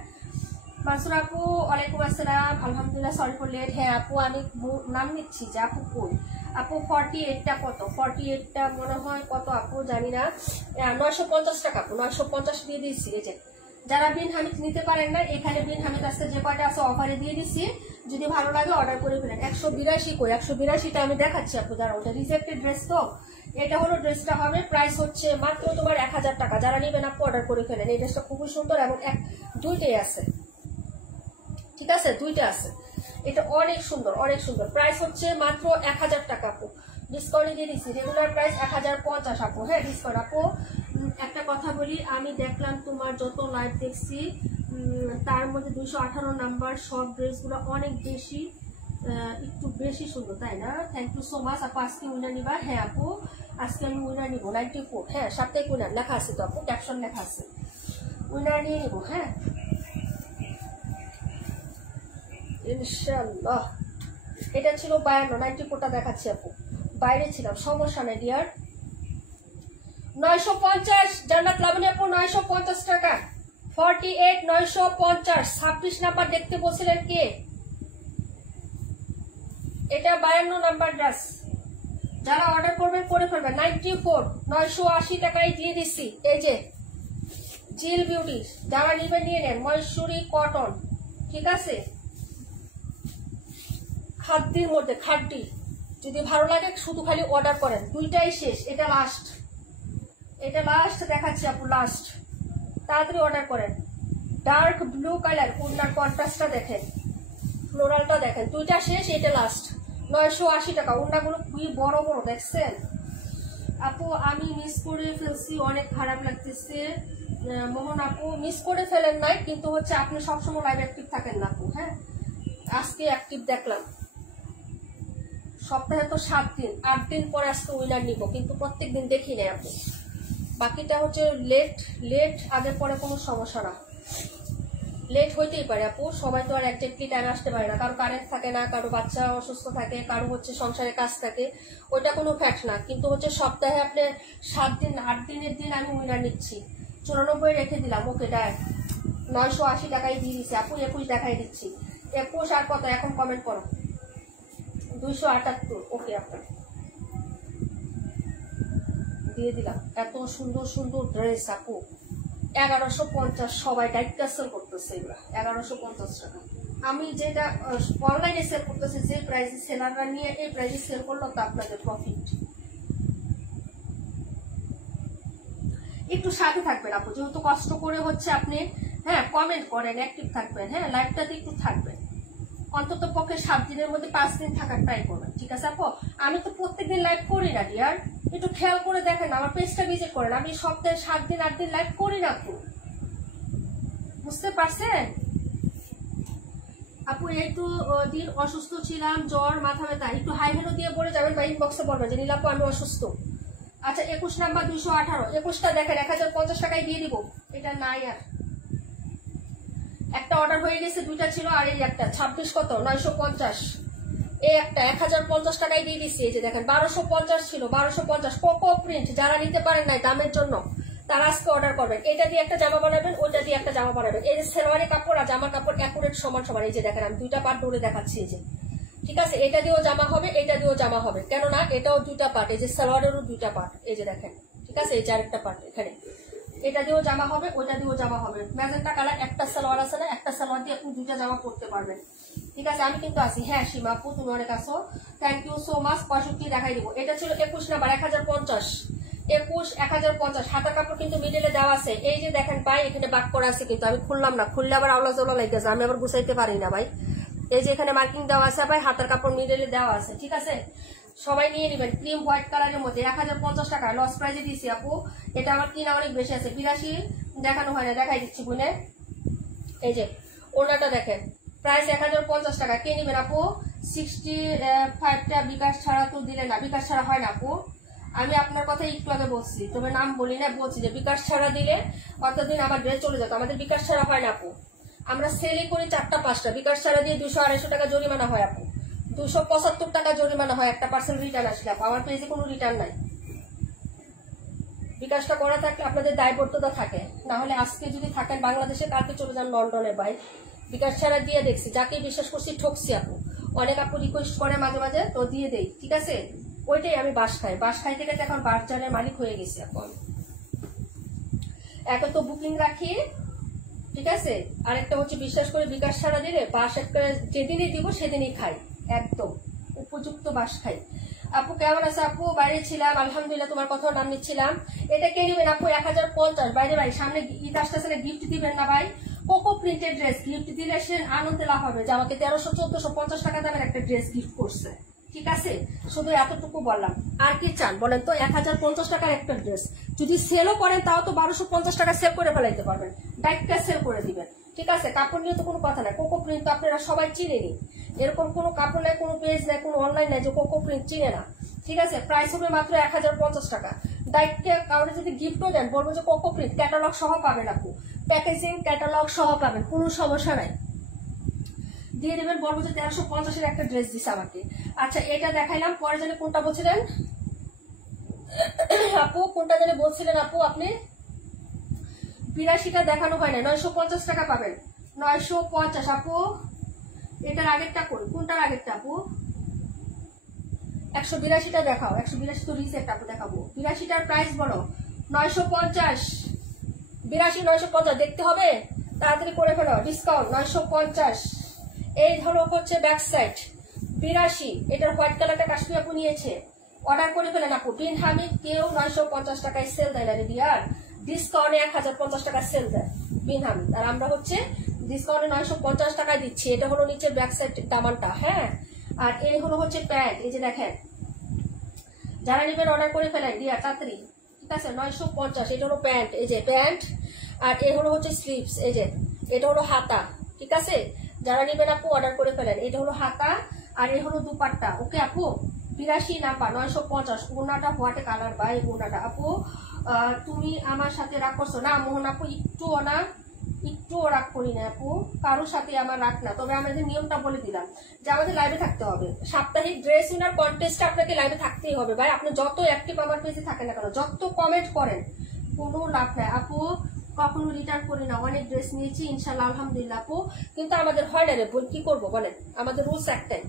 মানসুর আপু ওয়ালাইকুম আসসালাম, আলহামদুলিল্লাহ, সরি ফর লেট। হ্যাঁ আপু, আমি নাম নিচ্ছি যে আপু কই আপু। 48টা কত? 48টা মনে হয় কত আপু জানি না, 950 টাকা আপু, 950 দিয়ে দিচ্ছি। এই যে যারা বিন হামিদ নিতে পারেন না, এখানে বিন হামিদ আসতে যে কয়টা আছে অফারে দিয়ে দিচ্ছি, যদি ভালো লাগে অর্ডার করে ফেলেন। 182 কই, 182টা আমি দেখাচ্ছি আপু, যারা ওটা রিজেক্টেড ড্রেস তো। এটা হলো ড্রেসটা হবে, প্রাইস হচ্ছে মাত্র তোমার 1000 টাকা। যারা নেবেন আপু অর্ডার করে ফেলেন। এই ড্রেসটা খুবই সুন্দর এবং 2টাই আছে, ঠিক আছে, 2টা আছে। এটা অনেক সুন্দর, অনেক সুন্দর। প্রাইস হচ্ছে মাত্র 1000 টাকা আপু, ডিসকাউন্ট দিয়ে দিচ্ছি। রেগুলার প্রাইস 1050 আপু। হ্যাঁ, ডিসকাউন্ট আপু। একটা কথা বলি, আমি দেখলাম তোমার যত লাইভ দেখছি তার মধ্যে 218 নাম্বার সব ড্রেসগুলো অনেক বেশি, একটু বেশি সুন্দর, তাই না? থ্যাংক ইউ সো মাচ আপু। আজকে উইনার নিবা? হ্যাঁ আপু, আজকে আমি উইনার নিবো। 94, হ্যাঁ সাপ্তাহিক উইনার লেখা আছে তো আপু, ক্যাপশন লেখা আছে, উইনার নিয়ে নিবো। হ্যাঁ ইনশাআল্লাহ। এটা ছিল 52, 94টা দেখাচ্ছি আপু, বাইরে ছিলাম, সমস্যা নাই ডিয়ার। 950 জান্নাত লাবণী আপু, 950 টাকা। 48 950। 26 নাম্বার দেখতে বলছিলেন কে? এটা 52 নাম্বার ড্রেস। যারা অর্ডার করবেন করে ফেলবেন। 94 980 টাকায় দিয়ে দিচ্ছি। এই যে জিল বিউটি, যারা নিবেন নিয়ে নেন, ময়ূরী কটন, ঠিক আছে, খাদ্যের মধ্যে খাদ্যি। যদি ভালো লাগে শুধু খালি অর্ডার করেন। 2টাই শেষ, এটা লাস্ট, এটা লাস্ট দেখাচ্ছি আপু, লাস্ট। তাড়াতাড়ি অর্ডার করেন। ডার্ক ব্লু কালার, ওনার কন্ট্রাস্টটা দেখেন, ফ্লোরালটা দেখেন। 2টা শেষ, এটা লাস্ট। 980 টাকা। ওনাগুলো খুবই বড় বড়, দেখছেন আপু? আমি মিস করে ফেলছি, অনেক খারাপ লাগতেছে। মোহন আপু, মিস করে ফেলেন নাই, কিন্তু হচ্ছে আপনি সবসময় লাইভ অ্যাক্টিভ থাকেন না আপু। হ্যাঁ, আজকে অ্যাক্টিভ দেখলাম। সপ্তাহে তো 7 দিন, 8 দিন পরে আজকে উইনার নিব, কিন্তু প্রত্যেক দিন দেখি নাই আপু। বাকিটা হচ্ছে লেট আগে পরে কোনো সমস্যা না, লেট হইতেই পারে আপু। সবাই তো আর একজাক্টলি টাইম আসতে পারে না, কারো কারেন্ট থাকে না, কারো বাচ্চা অসুস্থ থাকে, কারো হচ্ছে সংসারে কাজ থাকে, ওইটা কোনো ফ্যাক্ট না। কিন্তু হচ্ছে সপ্তাহে আপনি 7 দিন 8 দিনের দিন আমি উইনার নিচ্ছি। 94 রেখে দিলাম। ওকে ডাই, 980 টাকায় দিয়ে দিচ্ছি আপু। 21 টাকায় দিচ্ছি। 21 আর কত এখন কমেন্ট করো? 278। ওকে আপনার দিয়ে দিলাম। এত সুন্দর সুন্দর ড্রেস আপু, 1150। সবাই ডাইট ক্যান্সেল করতেছে এগুলা, 1150 টাকা। আমি যেটা অনলাইনে সেল করতেছি যে প্রাইসে সেলাররা নিয়ে এই প্রাইসে সেল করলো তো আপনাদের প্রফিট। একটু সাথে থাকবেন আপু, যেহেতু কষ্ট করে হচ্ছে আপনি, হ্যাঁ কমেন্ট করেন, অ্যাক্টিভ থাকবেন, হ্যাঁ লাইভটাতে একটু থাকবেন, অন্তত পক্ষে 7 দিনের মধ্যে 5 দিন থাকার ট্রাই করবেন, ঠিক আছে আপু? আমি তো প্রত্যেকদিন লাইভ করি না ডিয়ার, একটু খেয়াল করে দেখেন, আমার পেজটা ভিজিট করেন, আমি সপ্তাহে 7 দিন 8 দিন লাইভ করি না আপু, বুঝতে পারছেন আপু? একটু দিন অসুস্থ ছিলাম, জ্বর, মাথা ব্যথা, একটু হাই হ্যালো দিয়ে বলে যাবেন বা ইনবক্সে বলবেন যে নীলাপু আমি অসুস্থ। আচ্ছা 21 নাম্বার 218, 21টা দেখেন 1050 টাকায় দিয়ে দিব, এটা নাই আর, একটা অর্ডার হয়ে গেছে, 2টা ছিল, আর এই একটা 26 কত 950, এই একটা 1050 টাকায় দিয়ে দিচ্ছি। এই যে দেখেন 1250 ছিল, 1250 কোকো প্রিন্ট, যারা নিতে পারেন নাই দামের জন্য তারা আজকে অর্ডার করবেন। এটা দিয়ে একটা জামা বানাবেন, ওইটা দিয়ে একটা জামা বানাবেন। এই যে সেলোয়ারের কাপড় আর জামার কাপড় অ্যাকুরেট সমান সমান, এই যে দেখেন আমি 2টা পার্ট ধরে দেখাচ্ছি, এই যে ঠিক আছে, এটা দিয়েও জামা হবে, এটা দিয়েও জামা হবে, কেননা এটাও 2টা পার্ট, এই যে সালোয়ারেরও 2টা পার্ট, এই যে দেখেন ঠিক আছে, এই যে আরেকটা পার্ট এখানে, এটা দিয়েও জামা হবে, ওইটা দিয়েও জামা হবে। ম্যাজেন্টা কালার একটা সালোয়ার আছে না, একটা সালোয়ার দিয়ে আপনি 2টা জামা পরতে পারবেন, ঠিক আছে? আমি কিন্তু আছি, হ্যাঁ সীমা আপু তুমি অনেক আসো, থ্যাংক ইউ সো মাচ। 65 দেখাই দিব, এটা ছিল 21 নাম্বার 1050, 21 1050, হাতা কাপড় কিন্তু মিডলে দেওয়া আছে, এই যে দেখেন ভাই এখানে বাক করা আছে, কিন্তু আমি খুললাম না, খুললে আবার আওলা জোলা লেগেছে, আমি আবার গুছাইতে পারি না ভাই। এই যে এখানে মার্কিং দেওয়া আছে ভাই, হাতার কাপড় মিডলে দেওয়া আছে, ঠিক আছে? সবাই নিয়ে নেবেন, ক্রিম হোয়াইট কালারের মধ্যে 1050 টাকা লস প্রাইজে দিয়েছি আপু। এটা আমার কিনা অনেক বেশি আছে, 82 দেখানো হয় না, দেখাই দিচ্ছি বুনে। এই যে ওনাটা দেখেন, প্রাইস 1050 টাকা, কে নেবেন আপু? 65টা বিকাশ ছাড়া তো দিলে না, বিকাশ ছাড়া হয় না আপু, আমি আপনার কথা একটু আগে বলছি, তবে নাম বলি না, বলছি যে বিকাশ ছাড়া দিলে অতদিন আমার ড্রেস চলে যেত, আমাদের বিকাশ ছাড়া হয় না আপু, আমরা সেলই করি 4টা 5টা, বিকাশ ছাড়া দিয়ে 200-250 টাকা জরিমানা হয় আপু, 275 টাকা জরিমানা হয় একটা পার্সেল রিটার্ন আসলে আপু, আমার পেজে কোনো রিটার্ন নাই। বিকাশটা করা থাকলে আপনাদের দায়বদ্ধতা থাকে, না হলে আজকে যদি থাকেন বাংলাদেশে, কালকে চলে যান লন্ডনে ভাই। বিকাশ ছাড়া দিয়ে দেখছি, যাকে বিশ্বাস করছি ঠকছি আপু, অনেক আপু রিকোয়েস্ট করে মাঝে মাঝে, তো দিয়ে দেই, ঠিক আছে? ওইটাই আমি বাস খাই থেকে এখন বাসজারের মালিক হয়ে গেছি এখন। একে তো বুকিং রাখি, ঠিক আছে, আরেকটা হচ্ছে বিশ্বাস করে বিকাশ ছাড়া দিলে বাস একটা যেদিনই দিব সেদিনই খাই, একদম উপযুক্ত বাস খাই। আপু কেমন আছে আপু? বাইরে ছিলাম, আলহামদুলিল্লাহ, তোমার কথাও নাম নিচ্ছিলাম। এটা কে নেবেন আপু? 1050, বাইরে ভাই সামনে ঈদ আসতেছে, গিফট দিবেন না ভাই? কোকো প্রিন্টেড ড্রেস গিফট দিলে সে আনন্দে লাভ হবে যে আমাকে 1300-1450 টাকা দামের একটা ড্রেস গিফট করছে, ঠিক আছে? শুধু এতটুকু বললাম, আর কি চান বলেন তো? 1050 টাকার একটা ড্রেস যদি সেলও করেন তাও তো 1250 টাকা সেল করে ফেলাইতে পারবেন, ডাইরেক্ট সেল করে দিবেন, ঠিক আছে? কাপড় নিয়ে তো কোনো কথা নাই, কোকো প্রিন্ট তো আপনারা সবাই চিনেনি, এরকম কোনো কাপড় নাই, কোনো পেজ নাই, কোনো অনলাইন নাই যে কোকো প্রিন্ট চিনে না, ঠিক আছে? প্রাইস হবে মাত্র 1050 টাকা। ডাইরেক্ট কাউকে যদি গিফটও দেন বলবো যে কোকো প্রিন্ট, ক্যাটালগ সহ পাবেন আপু, প্যাকেজিং ক্যাটালগ সহ পাবেন, কোনো সমস্যা নাই, দিয়ে দেবেন। বলবো যে 1350-এর একটা ড্রেস দিছে আমাকে। আচ্ছা এটা দেখাইলাম, পরে জানি কোনটা বলছিলেন আপু, কোনটা জানি বলছিলেন আপু আপনি? 82টা দেখানো হয় না, 950 টাকা পাবেন, 950 আপু। এটার আগেরটা কই, কোনটার আগেরটা আপু? 182টা দেখাও, 182 তো রিসেট আপু, দেখাবো 82টার প্রাইস বলো। 950, 82-950 দেখতে হবে, তাড়াতাড়ি করে ফেলো, ডিসকাউন্ট 950। এই ধরো হচ্ছে ব্যাক সাইড 82, এটার হোয়াইট কালারটা কাশ্মীর আপু নিয়েছে, অর্ডার করে ফেলেন আপু। বিন হামিদ কেউ 950 টাকায় সেল দেয় না রেডি, আর ডিসকাউন্টে 1050 টাকা সেল দেয় বিন হামিদ, আর আমরা হচ্ছে ডিসকাউন্টে 950 টাকায় দিচ্ছি। এটা হলো নিচে ব্যাক সাইড দামানটা, হ্যাঁ। আর এই হলো হচ্ছে প্যান্ট, এই যে দেখেন, যারা নেবেন অর্ডার করে ফেলেন ডিয়ার তাড়াতাড়ি, ঠিক আছে? 950, এটা হলো প্যান্ট, এই যে প্যান্ট, আর এ হলো হচ্ছে স্লিভস, এই যে এটা হলো হাতা, ঠিক আছে? যারা নেবেন আপু অর্ডার করে ফেলেন। এটা হলো হাতা আর এ হলো দুপাট্টা, ওকে আপু? 82 নাম্বার 950। ওনাটা হোয়াটে কালার ভাই, ওনাটা আপু তুমি আমার সাথে রাগ করছো না মোহন আপু? একটুও না, একটুও রাগ করি না আপু, কারোর সাথে আমার রাগ না। তবে আমাদের নিয়মটা বলে দিলাম যে আমাদের লাইভে থাকতে হবে, সাপ্তাহিক ড্রেস উইনার কন্টেস্টে আপনাকে লাইভে থাকতেই হবে ভাই। আপনি যত অ্যাক্টিভ আমার পেজে থাকেন না কেন, যত কমেন্ট করেন, কোনো লাভ নাই আপু। কখনো রিটার্ন করি না, অনেক ড্রেস নিয়েছি ইনশাল্লাহ আলহামদুলিল্লাহ আপু, কিন্তু আমাদের হয় না রে, কি করবো বলেন? আমাদের রুলস একটাই,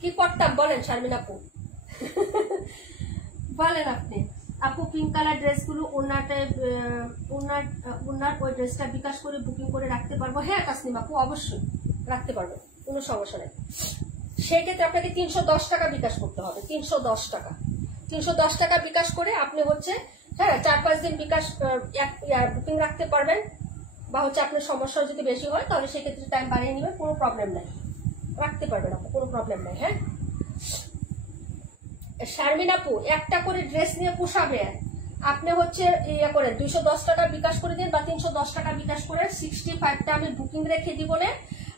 কি করতাম বলেন শারমিন আপু? বলেন আপনি। আপু পিঙ্ক কালার ড্রেসগুলো ওনাটায় ওনার ওই ড্রেসটা বিকাশ করে বুকিং করে রাখতে পারবো? হ্যাঁ তাসনিম আপু অবশ্যই রাখতে পারবো, কোনো সমস্যা নেই। সেক্ষেত্রে আপনাকে 310 টাকা বিকাশ করতে হবে, 310 টাকা। 310 টাকা বিকাশ করে আপনি হচ্ছে হ্যাঁ 4-5 দিন বিকাশ বুকিং রাখতে পারবেন, বা হচ্ছে আপনার সমস্যা যদি বেশি হয় তাহলে সেক্ষেত্রে টাইম বাড়িয়ে নেবেন, কোনো প্রবলেম নাই, রাখতে পারবেন আপু, কোনো প্রবলেম নাই। হ্যাঁ শারমিন আপু একটা করে ড্রেস নিয়ে পোষাবে, আপনি হচ্ছে ইয়ে করে 210 টাকা বিকাশ করে দিন বা 310 টাকা বিকাশ করে 65টা আমি বুকিং রেখে দিব না।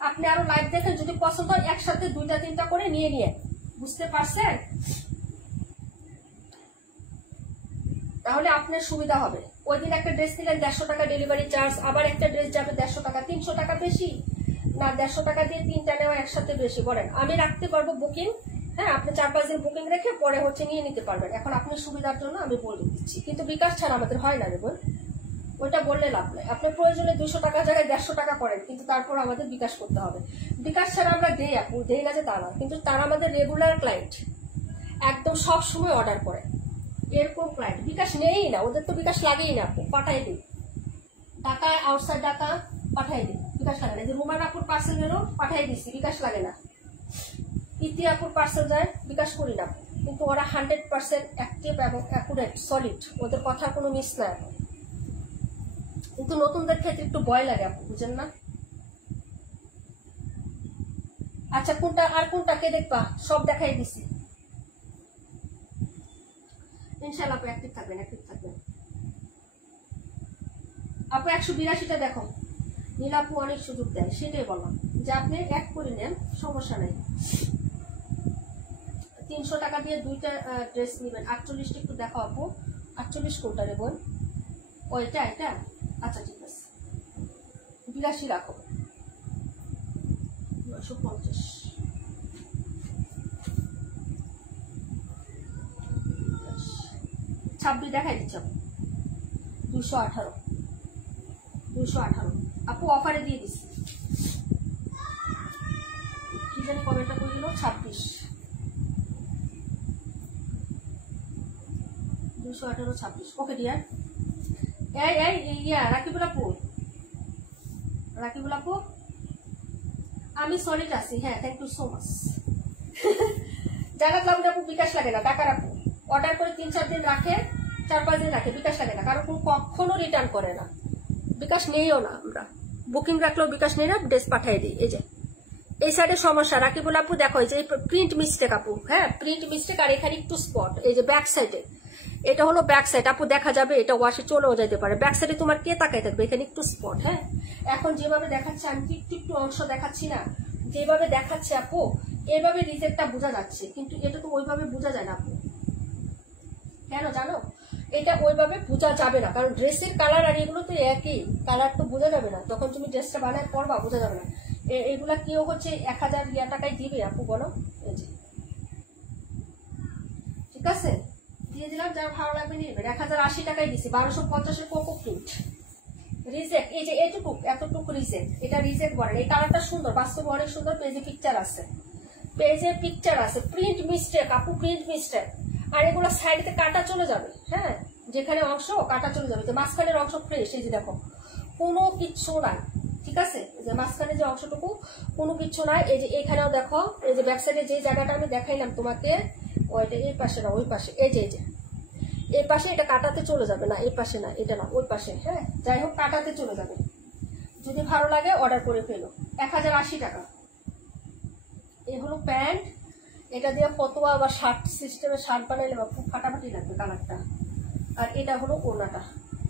আপনি আরো লাইভ দেখেন, যদি পছন্দ হয় একসাথে 2-3টা করে নিয়ে বুঝতে পারছেন, তাহলে আপনার সুবিধা হবে। ওই দিন একটা ড্রেস নিলেন 150 টাকা ডেলিভারি চার্জ, আবার একটা ড্রেস যাবে 150 টাকা, 300 টাকা বেশি না, 150 টাকা দিয়ে 3টা নেওয়া একসাথে বেশি। বলেন আমি রাখতে পারবো বুকিং, হ্যাঁ আপনি 4-5 দিন বুকিং রেখে পরে হচ্ছে নিয়ে নিতে পারবেন। এখন আপনার সুবিধার জন্য আমি বলে দিচ্ছি, কিন্তু বিকাশ ছাড়া আমাদের হয় না রে বোন, ওইটা বললে লাভ নাই। আপনার প্রয়োজনে 200 টাকা জায়গায় 150 টাকা করেন, কিন্তু তারপর আমাদের বিকাশ করতে হবে। বিকাশ ছাড়া আমরা দেই আপু, দেই না যে তা না, কিন্তু তারা আমাদের রেগুলার ক্লায়েন্ট, একদম সব সময় অর্ডার করে, এরকম ক্লায়েন্ট বিকাশ নেই না, ওদের তো বিকাশ লাগেই না আপু, পাঠাই দিই টাকা, আউটসাইড টাকা পাঠাই দিই, বিকাশ লাগে না। যে রুমার আপুর পার্সেল গেল পাঠাই দিচ্ছি, বিকাশ লাগে না। ইতি আপুর পার্সেল যায়, বিকাশ করি না, কিন্তু ওরা 100% অ্যাক্টিভ এবং অ্যাকুরেট সলিড, ওদের কথার কোনো মিস না। কিন্তু নতুনদের ক্ষেত্রে একটু ভয় লাগে আপু, বুঝেন না। আচ্ছা কোনটা আর কোনটা কে দেখবা, সব দেখাই দিছি ইনশাআল্লাহ। আপু অ্যাক্টিভ থাকবেন, অ্যাক্টিভ থাকবেন আপু। 182টা দেখো, নীলাপু অনেক সুযোগ দেয়, সেটাই বললাম যে আপনি এক করে নেন, সমস্যা নেই। 300 টাকা দিয়ে 2টা ড্রেস নেবেন। 48টা একটু দেখো আপু, 48 কোনটা রে বোন? ওইটা, এটা আচ্ছা ঠিক আছে, 82 রাখো, 950। 26 দেখাই দিচ্ছ, 218 আপু অফারে দিয়ে দিচ্ছি, কি জানি কমেন্টটা করে দিল, 26 218 26। ওকে ডিয়ার, রাকিবুল আপু আমি সলিড আছি, হ্যাঁ থ্যাংক ইউ সো মাচ। জানাত আপু বিকাশ লাগে না, টাকা রাখো, অর্ডার করে 3-4 দিন রাখে, 4-5 দিন রাখে, বিকাশ লাগে না, কারণ কখনো রিটার্ন করে না, বিকাশ নেইও না, আমরা বুকিং রাখলেও বিকাশ নেই না, ড্রেস পাঠিয়ে দিই। এই যে এই সাইডে সমস্যা রাকিবুল আপু দেখো, এই যে প্রিন্ট মিস্টেক আপু, হ্যাঁ প্রিন্ট মিস্টেক, আর এখানে একটু স্পট, এই যে ব্যাক সাইডে, এটা হলো ব্যাক সাইড আপু, দেখা যাবে এটা ওয়াশে চলেও যেতে পারে, ব্যাক সাইডে তোমার কে তাকাই থাকবে, এখানে একটু স্পট। হ্যাঁ এখন যেভাবে দেখাচ্ছে, আমি একটু অংশ দেখাচ্ছি না, যেভাবে দেখাচ্ছে আপু এভাবে রিজেক্টটা বোঝা যাচ্ছে, কিন্তু এটা তো ওইভাবে বোঝা যায় না আপু, কেন জানো, এটা ওইভাবে বোঝা যাবে না, কারণ ড্রেসের কালার আর এগুলো তো একই কালার, তো বোঝা যাবে না, তখন তুমি ড্রেসটা বানায় পরবা, বোঝা যাবে না। এগুলা কেউ হচ্ছে 1000 টাকায় দিবে আপু, বলো, এই যে ঠিক আছে দিয়ে দিলাম, যার ভালো লাগবে নিয়ে নেবেন। 1080 টাকায় দিচ্ছি, 1250-এর কোকো প্রিন্ট রিজেক্ট, এই যে এতটুকু রিজেক্ট, এটা রিজেক্ট বলেন। এই কালারটা সুন্দর, বাস্তবে অনেক সুন্দর, পেজে পিকচার আছে, প্রিন্ট মিস্টেক আপু, প্রিন্ট মিস্টেক, আর এগুলো সাইডে কাটা চলে যাবে, হ্যাঁ যেখানে অংশ কাটা চলে যাবে, তো মাঝখানের অংশ ফ্রেশ, এই যে দেখো কোনো কিচ্ছু নাই, ঠিক আছে, যে মাঝখানে যে অংশটুকু কোনো কিচ্ছু নাই, এই যে এখানেও দেখো, এই যে ব্যাক সাইডে যে জায়গাটা আমি দেখাইলাম তোমাকে, ওইটা এই পাশে না ওই পাশে, এই যে এই পাশে, এটা কাটাতে চলে যাবে না, এই পাশে না, এটা না ওই পাশে, হ্যাঁ যাই হোক কাটাতে চলে যাবে। যদি ভালো লাগে অর্ডার করে ফেলো। 1080 টাকা। এই হলো প্যান্ট, এটা দিয়ে ফতোয়া বা শার্ট সিস্টেমে শার্ট বানাইলে বা খুব ফাটাফাটি লাগবে কালারটা। আর এটা হলো ওড়নাটা,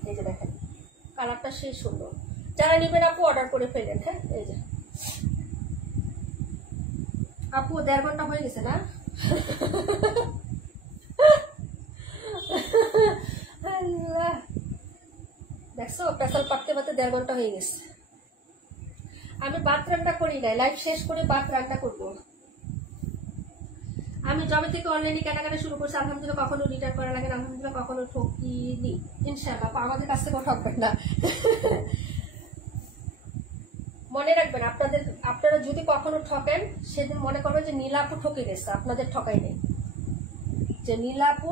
এই যে দেখেন কালারটা সেই সুন্দর, যারা নেবেন আপু অর্ডার করে ফেলেন। হ্যাঁ এই যে আপু 1.5 ঘন্টা হয়ে গেছে না? দেখছো পেশাল পাকতে পারতে 1.5 ঘন্টা হয়ে গেছে। আমি ভাত রান্না করি নাই, লাইভ শেষ করে ভাত রান্না করবো। আমি জবে থেকে অনলাইনে কেনাকাটা শুরু করছি, আলহামদুলিল্লাহ কখনো রিটার্ন করা লাগে না, আলহামদুলিল্লাহ কখনো ঠকিনি, ইনশাআল্লাহ আমাদের কাছ থেকে ঠকবেন না। মনে রাখবেন, আপনারা যদি কখনো ঠকেন সেদিন মনে করবেন যে নীলাপু ঠকে গেছে, আপনাদের ঠকাই নেই, যে নীলাপু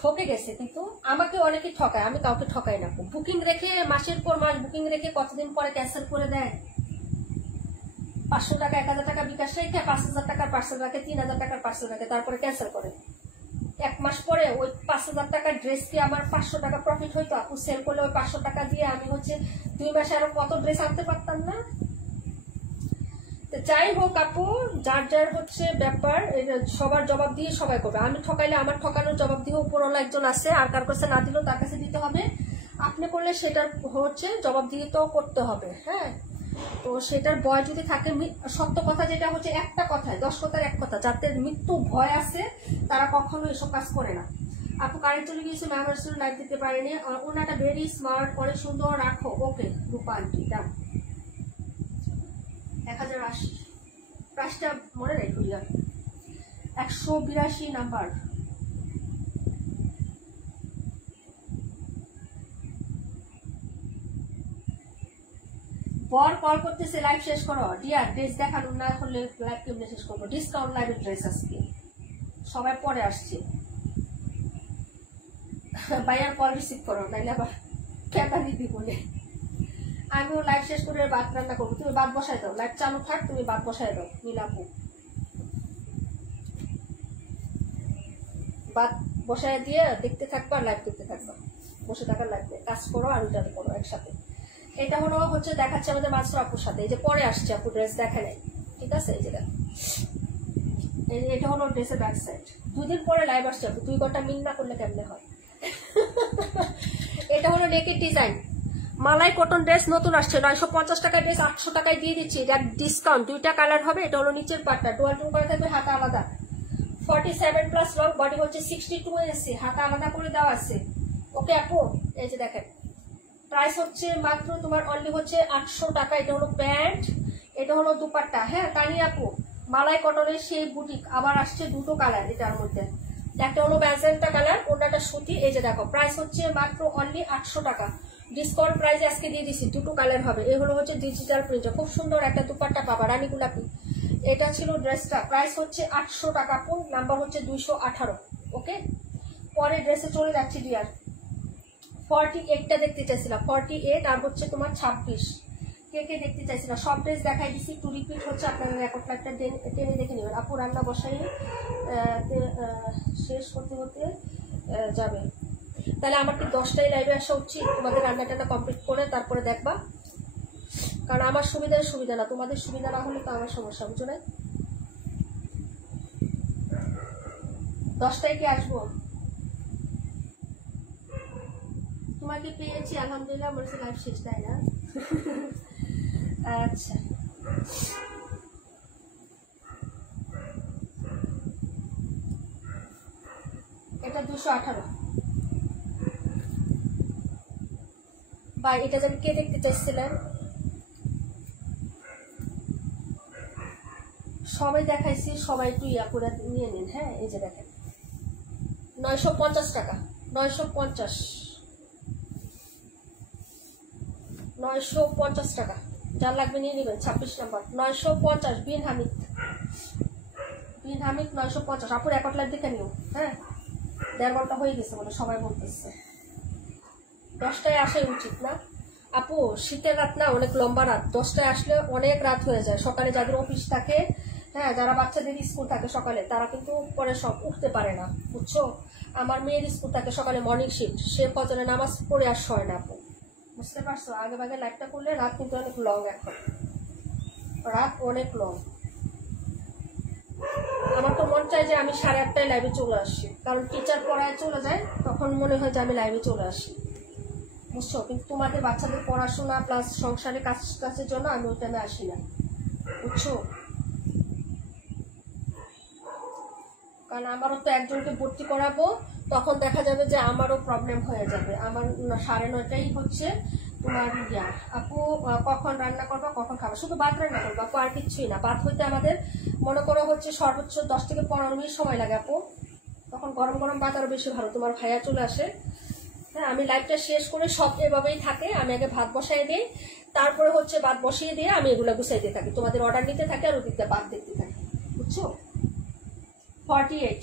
ঠকে গেছে, কিন্তু আমাকে অনেকে ঠকায়, আমি কাউকে ঠকাই না। বুকিং রেখে মাসের পর মাস বুকিং রেখে কতদিন পরে ক্যান্সেল করে দেয়। 500 টাকা 1000 টাকা বিকাশ রেখে 5000 টাকার পার্সেল রাখে, 3000 টাকার পার্সেল রাখে, তারপরে ক্যান্সেল করে। 1 মাস পরে ওই 5000 টাকার ড্রেস কি আমার 500 টাকা প্রফিট হইতো? আপু সেল করলে ওই 500 টাকা দিয়ে আমি হচ্ছে 2 মাসে আরো কত ড্রেস আনতে পারতাম না? যাই হোক আপু, যার যার হচ্ছে ব্যাপার, সবার জবাব দিয়ে সবাই করবে। আমি ঠকাইলে আমার ঠকানোর জবাব দিয়ে উপরওয়ালা একজন আছে, আর কার কাছে না দিলেও তার কাছে দিতে হবে। আপনি করলে সেটার হচ্ছে জবাব দিয়ে তো করতে হবে। হ্যাঁ, তো সেটার ভয় যদি থাকে, সত্য কথা যেটা হচ্ছে একটা কথায় 10 কথার এক কথা, যাদের মৃত্যু ভয় আছে তারা কখনো এসব কাজ করে না। আপু কারেন্ট চলে গিয়েছে, ম্যাম লাইভ দিতে পারেনি। ওনাটা ভেরি স্মার্ট, অনেক সুন্দর, রাখো। ওকে রূপা আন্টি, দাম 1080। প্রাইসটা মনে রেখো, 182 নাম্বার। বর কল করতেছে, লাইভ শেষ করো ডিয়ার। ড্রেস দেখানো না হলে লাইভ কেমনে শেষ করবো? ডিসকাউন্ট লাইভের ড্রেস আজকে সবাই পরে আসছে। ভাইয়ার কল রিসিভ করো, নাইলে আবার কেনা দিবি বলে। আমিও লাইভ শেষ করে ভাত রান্না করবো, তুমি ভাত বসাই দাও। লাইভ চালু থাক, তুমি ভাত বসাই দাও। মিলাপু ভাত বসাই দিয়ে দেখতে থাকবা, লাইভ দেখতে থাকবা, বসে থাকার লাগবে। কাজ করো আর ওইটা করো একসাথে। এটা হলো হচ্ছে দেখাচ্ছে আমাদের মাস্টার আপুর সাথে। এই যে পরে আসছে আপু, ড্রেস দেখে নাই, ঠিক আছে? এই যে দেখো, এটা হলো ড্রেসের ব্যাক সাইড। 2 দিন পরে লাইভ আসছে আপু, 2 ঘন্টা মিন না করলে কেমনে হয়? এটা হলো নেকের ডিজাইন, মালাই কটন ড্রেস নতুন আসছে। 950 টাকায় ড্রেস 800 টাকায় দিয়ে দিচ্ছি, এটা ডিসকাউন্ট। 2টা কালার হবে। এটা হলো নিচের পাটটা, ডুয়াল টোন করা থাকবে, হাতা আলাদা। 47+ লং, বডি হচ্ছে 62 ইঞ্চি, হাতা আলাদা করে দেওয়া আছে। ওকে আপু, এই যে দেখেন, প্রাইস হচ্ছে মাত্র তোমার অনলি হচ্ছে 800 টাকা। এটা হলো প্যান্ট, এটা হলো দুপাট্টা। হ্যাঁ তানি আপু, মালাই কটনের সেই বুটিক আবার আসছে, 2টো কালার এটার মধ্যে। একটা হলো ম্যাজেন্টা কালার, অন্যটা সুতি। এই যে দেখো, প্রাইস হচ্ছে মাত্র অনলি 800 টাকা। ডিসকাউন্ট প্রাইস আজকে দিয়ে দিচ্ছি, 2টো কালার হবে। এই হলো হচ্ছে ডিজিটাল প্রিন্ট, খুব সুন্দর একটা দুপাট্টা পাবা, রানী গোলাপি। এটা ছিল ড্রেসটা, প্রাইস হচ্ছে 800 টাকা। কোন নাম্বার হচ্ছে 218। ওকে, পরে ড্রেসে চলে যাচ্ছি ডিয়ার। 48টা দেখতে চাইছিলাম, 48 আর হচ্ছে তোমার 26। কে কে দেখতে চাইছিলাম? সব ড্রেস দেখাই দিচ্ছি, একটু রিপিট হচ্ছে, আপনারা রেকর্ড ফ্ল্যাগটা টেনে দেখে নেবেন। আপু রান্না বসাই শেষ করতে হতে যাবে, তাহলে আমার কি 10টায় লাইভে আসা উচিত? তোমাদের রান্নাটা কমপ্লিট করে তারপরে দেখবা, কারণ আমার সুবিধা না, তোমাদের সুবিধা না হলে তো আমার সমস্যা, বুঝো না? 10টায় কি আসবো? তোমাকে পেয়েছি আলহামদুলিল্লাহ, আমার লাইভ শেষ, তাই না? আচ্ছা, এটা 218 বা এটা যেন কে দেখতে চাইছিলেন? সবাই দেখাইছি, সবাই একটু ইয়া করে নিয়ে নিন। হ্যাঁ, এই যে দেখেন, 950 টাকা, 950 টাকা। যার লাগবে নিয়ে নেবেন। 26 নাম্বার 950, বিন হামিদ 950। আপুর রেকর্ড লাইভ দেখে নিও। হ্যাঁ, 1.5 ঘন্টা হয়ে গেছে বলে সবাই বলতেছে। 10টায় আসাই উচিত না আপু? শীতের রাত না, অনেক লম্বা রাত। 10টায় আসলে অনেক রাত হয়ে যায়। সকালে যাদের অফিস থাকে, হ্যাঁ, যারা বাচ্চাদের স্কুল থাকে সকালে, তারা কিন্তু পরে সব উঠতে পারে না, বুঝছো? আমার মেয়ের স্কুল থাকে সকালে, মর্নিং শিফট, সে ফজরের নামাজ পড়ে আর হয় না আপু, বুঝতে পারছো? আগে ভাগে লাইভটা করলে রাত কিন্তু অনেক লং, এখন রাত অনেক লং। আমার তো মন চাই যে আমি 8:30টায় লাইভে চলে আসি, কারণ টিচার পড়ায় চলে যায়, তখন মনে হয় যে আমি লাইভে চলে আসি, বুঝছো? কিন্তু তোমাদের বাচ্চাদের পড়াশোনা প্লাস সংসারের কাজের জন্য আমি ওই টাইমে আসি না, বুঝছো? কারণ আমারও তো একজনকে ভর্তি করাবো, তখন দেখা যাবে যে আমারও প্রবলেম হয়ে যাবে। আমার 9:30টাই হচ্ছে তোমার ইয়া। আপু কখন রান্না করবা, কখন খাবা? শুধু ভাত রান্না করবো আপু, আর কিচ্ছুই না। ভাত হইতে আমাদের মনে করো হচ্ছে সর্বোচ্চ 10 থেকে 15 মিনিট সময় লাগে আপু, তখন গরম গরম ভাত আরো বেশি ভালো। তোমার ভাইয়া চলে আসে, হ্যাঁ, আমি লাইভটা শেষ করে সব এভাবেই থাকে। আমি আগে ভাত বসাই দিই, তারপরে হচ্ছে ভাত বসিয়ে দিয়ে আমি এগুলো গুছাইতে থাকি, তোমাদের অর্ডার নিতে থাকি আর ওদিকটা ভাত দেখতে থাকি, বুঝছো? 48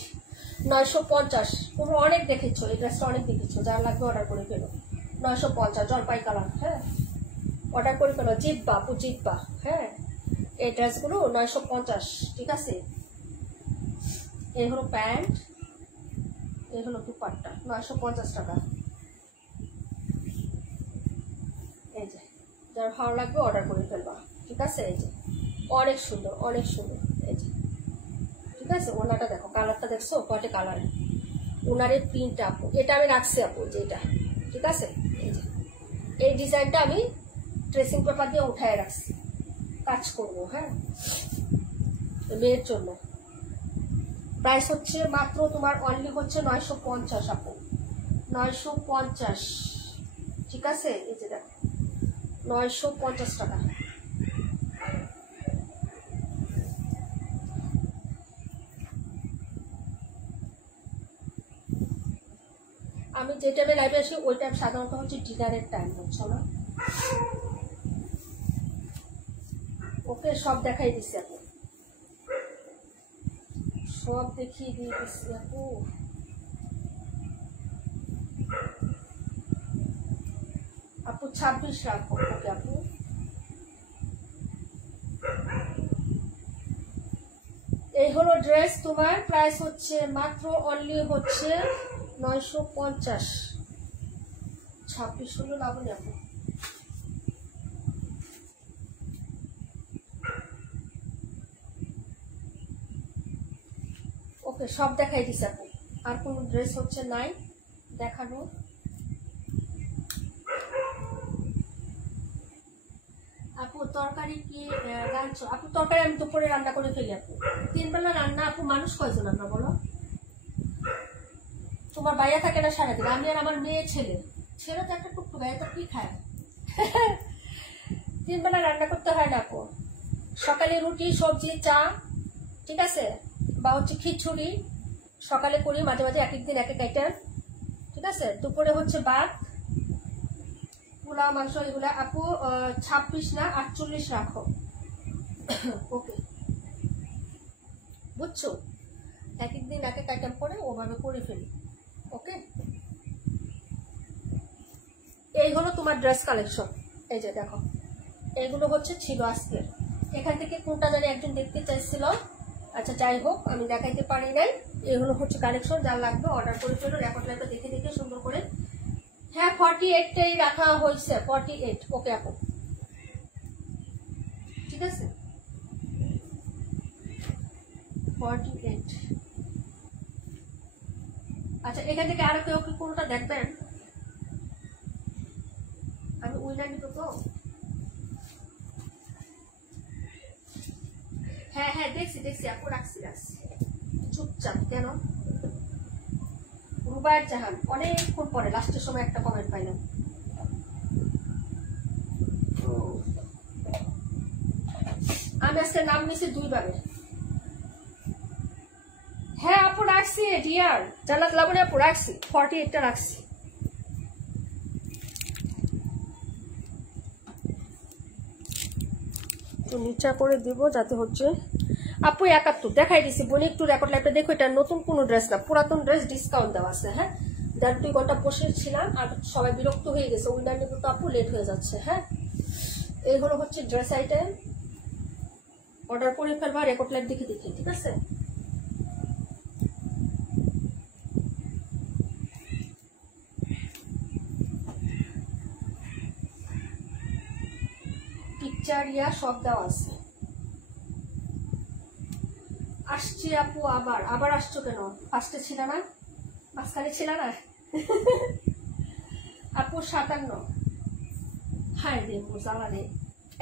950 তুমি অনেক দেখেছো, এই ড্রেসটা অনেক দেখেছো, যার লাগবে অর্ডার করে ফেলো। 950 জলপাই কালার, হ্যাঁ অর্ডার করে ফেলো। জিতবা আপু জিতবা, হ্যাঁ এই ড্রেসগুলো 950, ঠিক আছে। এই হলো প্যান্ট, এই হলো দুপাট্টা, 950 টাকা। এই যে যার ভালো লাগবে অর্ডার করে ফেলবা, ঠিক আছে। এই যে অনেক সুন্দর অনেক সুন্দর, এই যে ঠিক আছে। ওনাটা দেখো, কালারটা দেখছো কয়টা কালার, ওনারের প্রিন্ট আপু, এটা আমি রাখছি আপু যে এটা, ঠিক আছে। এই যে এই ডিজাইনটা আমি ট্রেসিং পেপার দিয়ে উঠায় রাখছি, কাজ করবো, হ্যাঁ মেয়ের জন্য। প্রাইস হচ্ছে মাত্র তোমার অনলি হচ্ছে 950 আপু, 950, ঠিক আছে। এই যে দেখো 950 টাকা। আমি যে টাইমে লাইভে আসি ওই টাইম সাধারণত হচ্ছে ডিনারের টাইম, বুঝছো না। ওকে সব দেখাই দিচ্ছি আপু, সব দেখিয়ে দিয়ে দিচ্ছি আপু। আপু 26 রাখো, ওকে আপু। এই হলো ড্রেস, তোমার প্রাইস হচ্ছে মাত্র অনলি হচ্ছে 950। 26 হলো লাবণী আপু। ওকে সব দেখাই দিছি আপু, আর কোনো ড্রেস হচ্ছে নাই দেখানো। আপু তরকারি কি রাঁধছো? আপু তরকারি আমি দুপুরে রান্না করে ফেলি আপু, 3 বেলা রান্না। আপু মানুষ কয়জন আমরা বলো? তোমার বাইরে থাকে না সারাদিন, আমি আর আমার মেয়ে ছেলে, ছেলে তো একটা টুকটু গায়ে তো কি খায় 3 বেলা রান্না করতে হয় না আপু। সকালে রুটি সবজি চা, ঠিক আছে, বা হচ্ছে খিচুড়ি সকালে করি, মাঝে মাঝে এক একদিন এক এক আইটেম, ঠিক আছে। দুপুরে হচ্ছে ভাত, পোলাও মাংস এগুলা। আপু 26 না 48 রাখো ওকে, বুঝছো। এক একদিন এক এক আইটেম করে ওভাবে করে ফেলি, ওকে। এই হলো তোমার ড্রেস কালেকশন, এই যে দেখো এইগুলো হচ্ছে ছিল আজকের। এখান থেকে কোনটা জানি একজন দেখতে চাইছিল, আচ্ছা যাই হোক আমি দেখাইতে পারি নাই। এগুলো হচ্ছে কালেকশন, যার লাগবে অর্ডার করে ফেলো, রেকর্ড লাইভটা দেখে দেখে সুন্দর করে। হ্যাঁ 48টাই রাখা হয়েছে, 48, ওকে আপু, ঠিক আছে 48। আচ্ছা এখান থেকে আরো কেউ কি কোনটা দেখবেন? আমি উইনার নিব তো। হ্যাঁ হ্যাঁ দেখছি দেখছি আপু, রাখছি রাখছি, চুপচাপ কেন। রুবায়ের জাহান অনেকক্ষণ পরে লাস্টের সময় একটা কমেন্ট পাইলাম। আমি আজকে নাম নিছি 2 বারে। হ্যাঁ আপু রাখছি, ডিয়ার জান্নাত লাবণী আপু রাখছি, 48টা রাখছি। তো নিচা করে দিব যাতে হচ্ছে আপু 71 দেখাই দিছি বোন, একটু রেকর্ড লাইভটা দেখো। এটা নতুন কোনো ড্রেস না, পুরাতন ড্রেস, ডিসকাউন্ট দেওয়া আছে। হ্যাঁ 1.5 ঘন্টা বসেছিলাম আর সবাই বিরক্ত হয়ে গেছে, উইনার নিব তো আপু লেট হয়ে যাচ্ছে। হ্যাঁ এই হলো হচ্ছে ড্রেস আইটেম, অর্ডার করে ফেলবা রেকর্ড লাইভ দেখে দেখে, ঠিক আছে। পিকচার ইয়া সব দেওয়া আছে। আসছি আপু, আবার আবার আসছো কেন? ফার্স্টে ছিল না, মাঝখানে ছিল না আপু 57। হাই রে জ্বালা রে,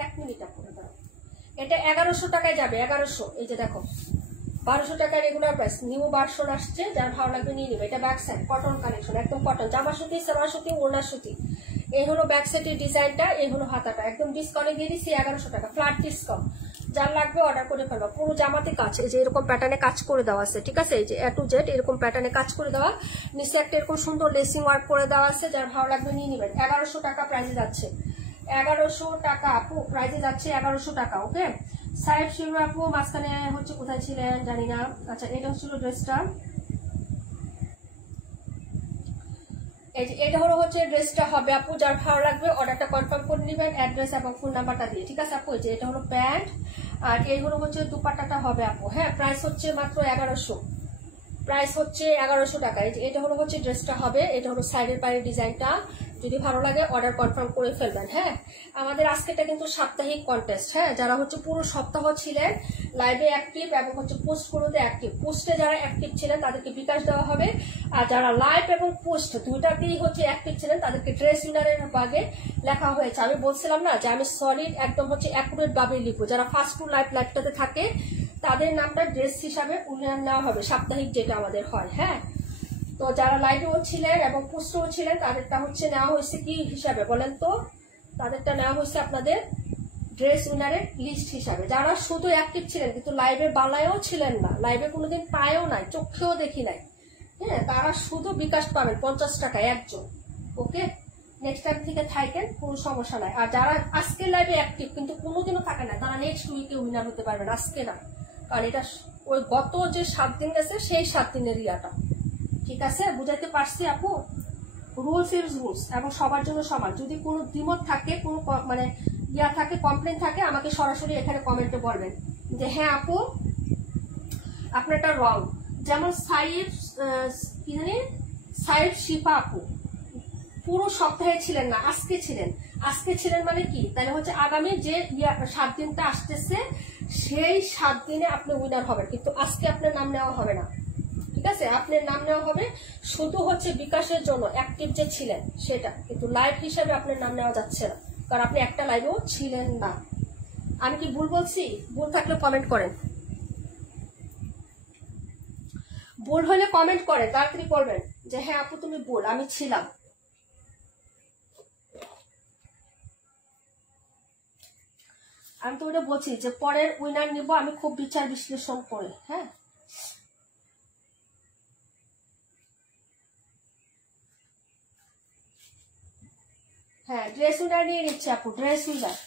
1 মিনিট আপু দাও। এটা 1100 টাকায় যাবে, 1100। এই যে দেখো 1200 টাকা রেগুলার প্রাইস, নিউ ভার্সন আসছে, যার ভালো লাগবে নিয়ে নেবে। এটা ব্যাক সাইড কটন কালেকশন, একদম কটন, জামা সুতি সালোয়ার সুতি ওড়না সুতি। এই হলো ব্যাক সাইডের ডিজাইনটা, এই হলো হাতাটা, একদম ডিসকাউন্টে দিয়ে দিচ্ছি 1100 টাকা, ফ্ল্যাট ডিসকাউন্ট। যার লাগবে অর্ডার করে ফেলো। পুরো জামাতে কাজ, এই যে এরকম প্যাটার্নে কাজ করে দেওয়া আছে, ঠিক আছে। এই যে A to Z এরকম প্যাটার্নে কাজ করে দেওয়া, নিচে একটা এরকম সুন্দর লেসিং ওয়ার্ক করে দেওয়া আছে, যার ভালো লাগবে নিয়ে নেবেন। 1100 টাকা প্রাইসে যাচ্ছে, 1100 টাকা আপু প্রাইসে যাচ্ছে, 1100 টাকা, ওকে। সাহেব শিরু আপু মাঝখানে হচ্ছে কোথায় ছিলেন জানি না। আচ্ছা এটা হচ্ছিল ড্রেসটা, এই যে এটা হলো হচ্ছে ড্রেসটা হবে আপু, যার ভালো লাগবে অর্ডারটা কনফার্ম করে নেবেন অ্যাড্রেস এবং ফোন নাম্বারটা দিয়ে, ঠিক আছে আপু। যে এটা হলো প্যান্ট আর এই হলো হচ্ছে দুপাট্টাটা হবে আপু। হ্যাঁ, প্রাইস হচ্ছে মাত্র 1100, প্রাইস হচ্ছে 1100 টাকা। এটা হলো হচ্ছে ড্রেসটা হবে, এটা হলো সাইডের পায়ের ডিজাইনটা। যদি ভালো লাগে অর্ডার কনফার্ম করে ফেলবেন। হ্যাঁ, আমাদের আজকেটা কিন্তু সাপ্তাহিক কন্টেস্ট। হ্যাঁ, যারা হচ্ছে পুরো সপ্তাহ ছিলেন লাইভে অ্যাক্টিভ এবং হচ্ছে পোস্ট গুলোতে অ্যাক্টিভ, পোস্টে যারা অ্যাক্টিভ ছিলেন তাদেরকে বিকাশ দেওয়া হবে, আর যারা লাইভ এবং পোস্ট দুইটাতেই হচ্ছে অ্যাক্টিভ ছিলেন তাদেরকে ড্রেস উইনারের ভাগে লেখা হয়েছে। আমি বলছিলাম না যে আমি সলিড একদম হচ্ছে অ্যাকুরেট ভাবে লিখবো, যারা ফার্স্ট টু লাইভটাতে থাকে তাদের নামটা ড্রেস হিসাবে উন্নয়ন নেওয়া হবে সাপ্তাহিক যেটা আমাদের হয়। হ্যাঁ, তো যারা লাইভেও ছিলেন এবং পোস্টেও ছিলেন তাদেরটা হচ্ছে নেওয়া হয়েছে কি হিসাবে বলেন তো? তাদেরটা নেওয়া হয়েছে আপনাদের ড্রেস উইনারের লিস্ট হিসাবে। যারা শুধু অ্যাক্টিভ ছিলেন কিন্তু লাইভে বালায়ও ছিলেন না, লাইভে কোনোদিন পায়ও নাই, চোখেও দেখি নাই, হ্যাঁ, তারা শুধু বিকাশ পাবেন 50 টাকায় একজন। ওকে, নেক্সট টাইম থেকে থাকেন, কোনো সমস্যা নাই। আর যারা আজকে লাইভে অ্যাক্টিভ কিন্তু কোনোদিনও থাকে না তারা নেক্সট উইকে উইনার হতে পারবেন, আজকে না, কারণ এটা ওই গত যে 7 দিন গেছে সেই 7 দিনের ইয়াটা। ঠিক আছে, বুঝাইতে পারছি আপু? রুলস ইজ রুলস এবং সবার জন্য সমান। যদি কোনো দ্বিমত থাকে, কোনো মানে ইয়া থাকে, কমপ্লেন থাকে, আমাকে সরাসরি এখানে কমেন্টে বলবেন যে হ্যাঁ আপু আপনারটা রং। যেমন সাইফ শিফা আপু পুরো সপ্তাহে ছিলেন না, আজকে ছিলেন। আজকে ছিলেন মানে কি, তাহলে হচ্ছে আগামী যে 7 দিনটা আসতেছে সেই 7 দিনে আপনি উইনার হবেন, কিন্তু আজকে আপনার নাম নেওয়া হবে না। ঠিক আছে, আপনার নাম নেওয়া হবে শুধু হচ্ছে বিকাশের জন্য অ্যাক্টিভ যে ছিলেন সেটা, কিন্তু লাইভ হিসাবে আপনার নাম নেওয়া যাচ্ছে না, কারণ আপনি একটা লাইভেও ছিলেন না। আমি কি ভুল বলছি? ভুল থাকলে কমেন্ট করেন, ভুল হলে কমেন্ট করেন, তাড়াতাড়ি বলবেন যে হ্যাঁ আপু তুমি ভুল, আমি ছিলাম। আমি তো ওটা বলছি যে পরের উইনার নিব আমি খুব বিচার বিশ্লেষণ করে। হ্যাঁ, হ্যাঁ, ড্রেস উইনার নিয়ে নিচ্ছে আপু, ড্রেস উইনার।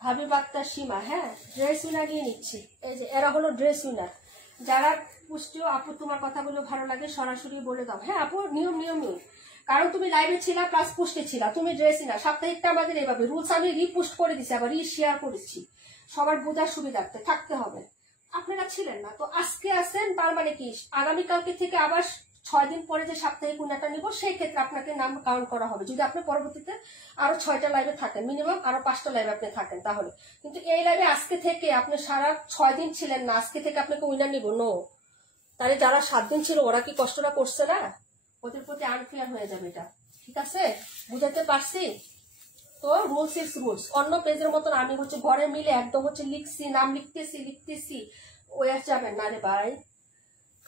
হাবিব আক্তার সীমা, হ্যাঁ, ড্রেস উইনার নিয়ে নিচ্ছি। এই যে এরা হলো ড্রেস উইনার। যারা পুষ্টিও আপু তোমার কথাগুলো ভালো লাগে সরাসরি বলে দাও। হ্যাঁ আপু, নিয়ম, কারণ তুমি লাইভে ছিলা প্লাস পোস্টে ছিলা, তুমি ড্রেস উইনার। সাপ্তাহিকটা আমাদের এইভাবে রুলস, আমি রিপোস্ট করে দিচ্ছি, আবার শেয়ার করেছি, সবার বোঝার সুবিধার্থে থাকতে হবে। আপনারা ছিলেন না তো আজকে আসেন, তার মানে কি আগামীকালকে থেকে আবার 6 দিন পরে যে সাপ্তাহিক উইনারটা নিব সেই ক্ষেত্রে আপনাকে নাম কাউন্ট করা হবে, যদি আপনি পরবর্তীতে আরো 6টা লাইভে থাকেন, মিনিমাম আরো 5টা লাইভে আপনি থাকেন তাহলে। কিন্তু এই লাইভে আজকে থেকে আপনি সারা 6 দিন ছিলেন না, আজকে থেকে আপনাকে উইনার নিব নো। তাহলে যারা 7 দিন ছিল ওরা কি কষ্টটা করছে না? ওদের প্রতি আনফেয়ার হয়ে যাবে এটা। ঠিক আছে, বুঝাতে পারছি তো? Rules is rules. অন্য পেজের মতন আমি হচ্ছে ঘরে মিলে একদম হচ্ছে লিখছি, নাম লিখতেছি ওই আর যাবেন না রে ভাই,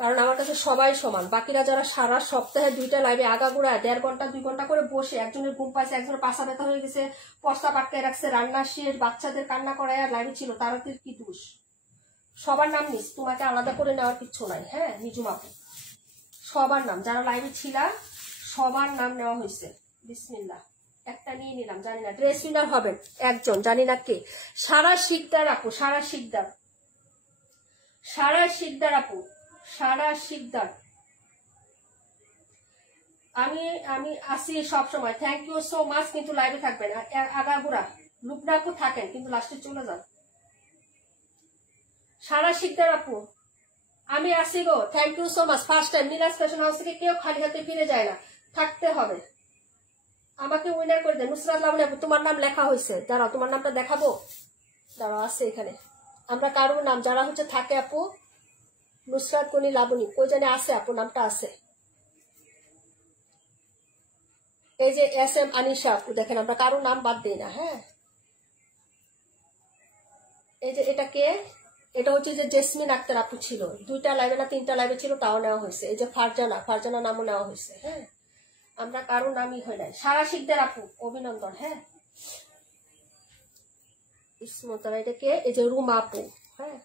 কারণ আমার কাছে সবাই সমান। বাকিরা যারা সারা সপ্তাহে 2টা লাইভে আগাগোড়া 1.5 ঘন্টা 2 ঘন্টা করে বসে, একজনের ঘুম পাইছে, একজনের পাশা ব্যথা হয়ে গেছে, পস্তা পাটকায় রাখছে, রান্না শেষ, বাচ্চাদের কান্না করায় আর লাইভে ছিল, তাদের কি দোষ? সবার নাম নিস, তোমাকে আলাদা করে নেওয়ার কিচ্ছু নাই। হ্যাঁ নিজু মাপু, সবার নাম, যারা লাইভে ছিল সবার নাম নেওয়া হয়েছে। বিসমিল্লাহ, একটা নিয়ে নিলাম, জানি না ড্রেস উইনার হবেন একজন, জানি না কে। সারা শিকদার আপু, সারা শিকদার আপু, সারা শিকদার। আমি আসি সব সময়, থ্যাংক ইউ সো মাচ। কিন্তু লাইভে থাকবেন, আগাগোড়া লুকনা আপু থাকেন কিন্তু লাস্টে চলে যান। সারা শিকদার আপু আমি আসি গো, thank you so much. First time Miraj fashion house থেকে কেউ খালি হাতে ফিরে যায় না, থাকতে হবে। আমাকে উইনার করে দেন। নুসরাত লাবণী আপু তোমার নাম লেখা হয়েছে, দাঁড়াও তোমার নামটা দেখাবো, দাঁড়াও আছে এখানে। আমরা কারোর নাম যারা হচ্ছে থাকে আপু, নুসরাত কনি লাবণী কই জানে আছে আপু, নামটা আছে। এই যে SM আনিশা আপু, দেখেন আমরা কারোর নাম বাদ দিই না। হ্যাঁ, এই যে এটা কে, এটা হচ্ছে যে জেসমিন আক্তার আপু ছিল, 2টা লাইভে না 3টা লাইভে ছিল, তাও নেওয়া হয়েছে। এই যে ফারজানা নামও নেওয়া হয়েছে। হ্যাঁ, আমরা কারো নামই হয় নাই। সারা শিকদার আপু অভিনন্দন। হ্যাঁ, ইসমতারা, এটা কে, এই যে রুমা আপু। হ্যাঁ,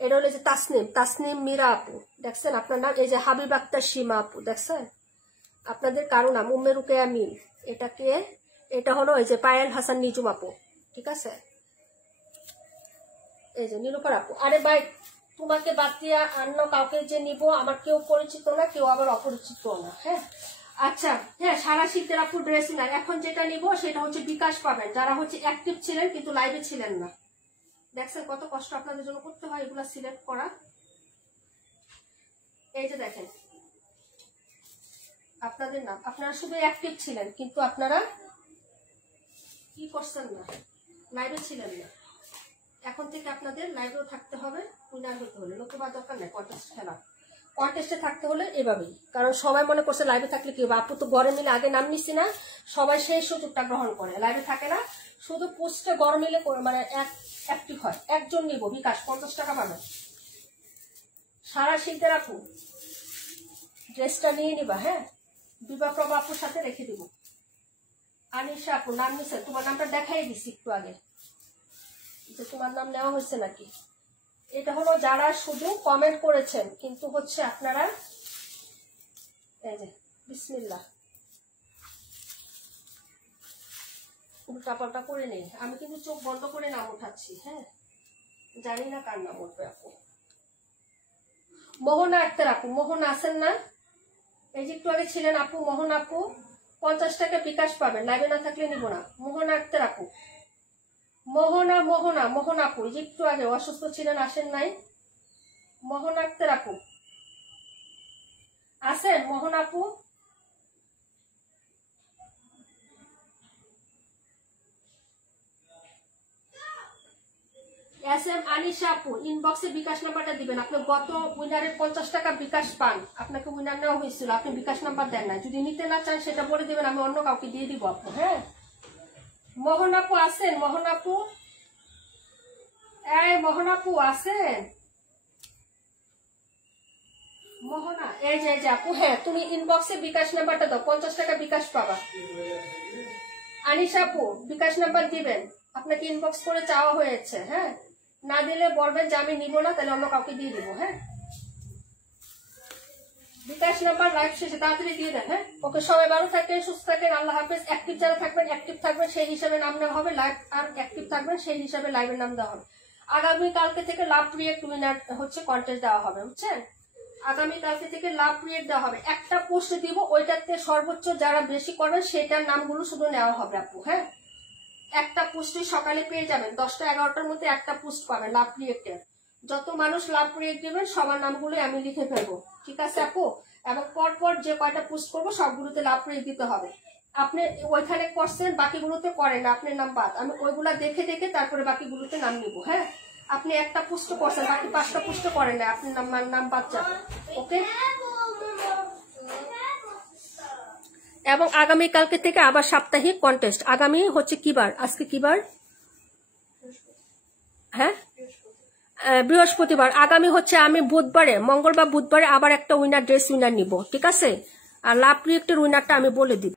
এটা হলো যে তাসনিম মীরা আপু, দেখছেন আপনার নাম। এই যে হাবিব আক্তার সীমা আপু, দেখছেন আপনাদের কারো নাম। উম্মে রুকেয়া মিল, এটা কে, এটা হলো এই যে পায়েল হাসান নিজুম আপু। ঠিক আছে, এই যে নীলুফার আপু। আরে ভাই তোমাকে বাদ দিয়ে অন্য কাউকে যে নিব, আমার কেউ পরিচিত না, কেউ আবার অপরিচিত না। হ্যাঁ আচ্ছা, হ্যাঁ সারা শীতের আপু ড্রেস না। এখন যেটা নিব সেটা হচ্ছে বিকাশ পাবেন, যারা হচ্ছে অ্যাক্টিভ ছিলেন কিন্তু লাইভে ছিলেন না। দেখছেন কত কষ্ট আপনাদের জন্য করতে হয় এগুলা সিলেক্ট করা। এই যে দেখেন আপনাদের নাম, আপনারা শুধু অ্যাক্টিভ ছিলেন কিন্তু আপনারা কি করছেন না, লাইভে ছিলেন না। এখন থেকে আপনাদের লাইভেও থাকতে হবে উইনার হতে হলে, নতুবা দরকার নেই কন্টেস্ট খেলা। কন্টেস্টে থাকতে হলে এভাবেই, কারণ সবাই মনে করছে লাইভে থাকলে কি হবে, আপু তো গরম মিলে আগে নাম নিচ্ছি না, সবাই সেই সুযোগটা গ্রহণ করে, লাইভে থাকে না, শুধু পোস্টে গরম মিলে মানে অ্যাক্টিভ হয়। একজন নিব বিকাশ 50 টাকা পাবেন। সারা শীতের আপু ড্রেসটা নিয়ে নিবা। হ্যাঁ বিবাহ আপুর সাথে রেখে দিব। আনিশা আপু নাম নিছে, তোমার নামটা দেখাই দিছি একটু আগে, যে তোমার নাম নেওয়া হয়েছে নাকি। এটা হলো যারা শুধু কমেন্ট করেছেন কিন্তু হচ্ছে আপনারা, এই যে বিসমিল্লাহ উল্টাপাল্টা করে নেই, আমি কিন্তু চোখ বন্ধ করে নাম উঠাচ্ছি। হ্যাঁ জানি না কার নাম উঠবে আপু। মোহনা আক্তার আপু, মোহনা আছেন না, এই যে একটু আগে ছিলেন আপু, মোহন আপু 50 টাকা বিকাশ পাবেন, লাইভে না থাকলে নিব না। মোহনা আক্তার আপু, মোহনা আপু যে একটু আগে অসুস্থ ছিলেন, আসেন নাই। মোহন আক্তার আপু আছেন? মোহন আপু SM আনিশা আপু ইনবক্সে বিকাশ নাম্বারটা দিবেন। আপনি গত উইনারের 50 টাকা বিকাশ পান, আপনাকে উইনার নেওয়া হয়েছিল, আপনি বিকাশ নাম্বার দেন না। যদি নিতে না চান সেটা বলে দিবেন, আমি অন্য কাউকে দিয়ে দিব আপু। হ্যাঁ মোহন আপু আছেন? মোহন আপু, এই মোহন আপু আছেন? মোহনা এই যে আপু, হ্যাঁ তুমি ইনবক্সে বিকাশ নাম্বারটা দাও, 50 টাকা বিকাশ পাবা। আনিশা আপু বিকাশ নাম্বার দিবেন, আপনাকে ইনবক্স করে চাওয়া হয়েছে। হ্যাঁ না দিলে বলবেন যে আমি নিব না, তাহলে অন্য কাউকে দিয়ে দিব। হ্যাঁ বিকাশ নাম্বার লাইভ শেষে তাড়াতাড়ি দিয়ে দেন। হ্যাঁ ওকে, সবাই ভালো থাকেন, সুস্থ থাকেন, আল্লাহ হাফেজ। অ্যাক্টিভ যারা থাকবেন, অ্যাক্টিভ থাকবেন সেই হিসাবে নাম নেওয়া হবে, লাইভ আর অ্যাক্টিভ থাকবেন সেই হিসাবে লাইভের নাম দেওয়া হবে। আগামী কালকে থেকে লাভ রিয়েক্ট উইনার হচ্ছে কন্টেস্ট দেওয়া হবে, বুঝছেন? আগামী কালকে থেকে লাভ রিয়েক্ট দেওয়া হবে, একটা পোস্ট দিব, ওইটাতে সর্বোচ্চ যারা বেশি করবেন সেটার নামগুলো শুধু নেওয়া হবে আপু। হ্যাঁ একটা পোস্টে সকালে পেয়ে যাবেন, 10টা 11টার মধ্যে একটা পোস্ট পাবেন লাভ রিয়েক্টের। যত মানুষ লাভ রিয়েক্ট দেবেন সবার নামগুলো আমি লিখে ফেলবো, ঠিক আছে আপু? এবং পরপর যে কয়টা পোস্ট করবো সবগুলোতে লাভ রিয়েক্ট দিতে হবে। আপনি ওইখানে করছেন, বাকিগুলোতে করেন না, আপনার নাম বাদ, আমি ওইগুলা দেখে দেখে তারপরে বাকিগুলোতে নাম নিব। হ্যাঁ আপনি একটা পোস্ট করছেন, বাকি 5টা পোস্ট করেন না, আপনার নাম বাদ যাবে। ওকে, এবং আগামী কালকে থেকে আবার সাপ্তাহিক কন্টেস্ট। আগামী হচ্ছে কি বার? আজকে কি বার? হ্যাঁ বৃহস্পতিবার। আগামী হচ্ছে আমি বুধবারে, মঙ্গলবার বুধবারে আবার একটা উইনার ড্রেস উইনার নিব, ঠিক আছে? আর লাভ রিয়েক্টের উইনারটা আমি বলে দিব।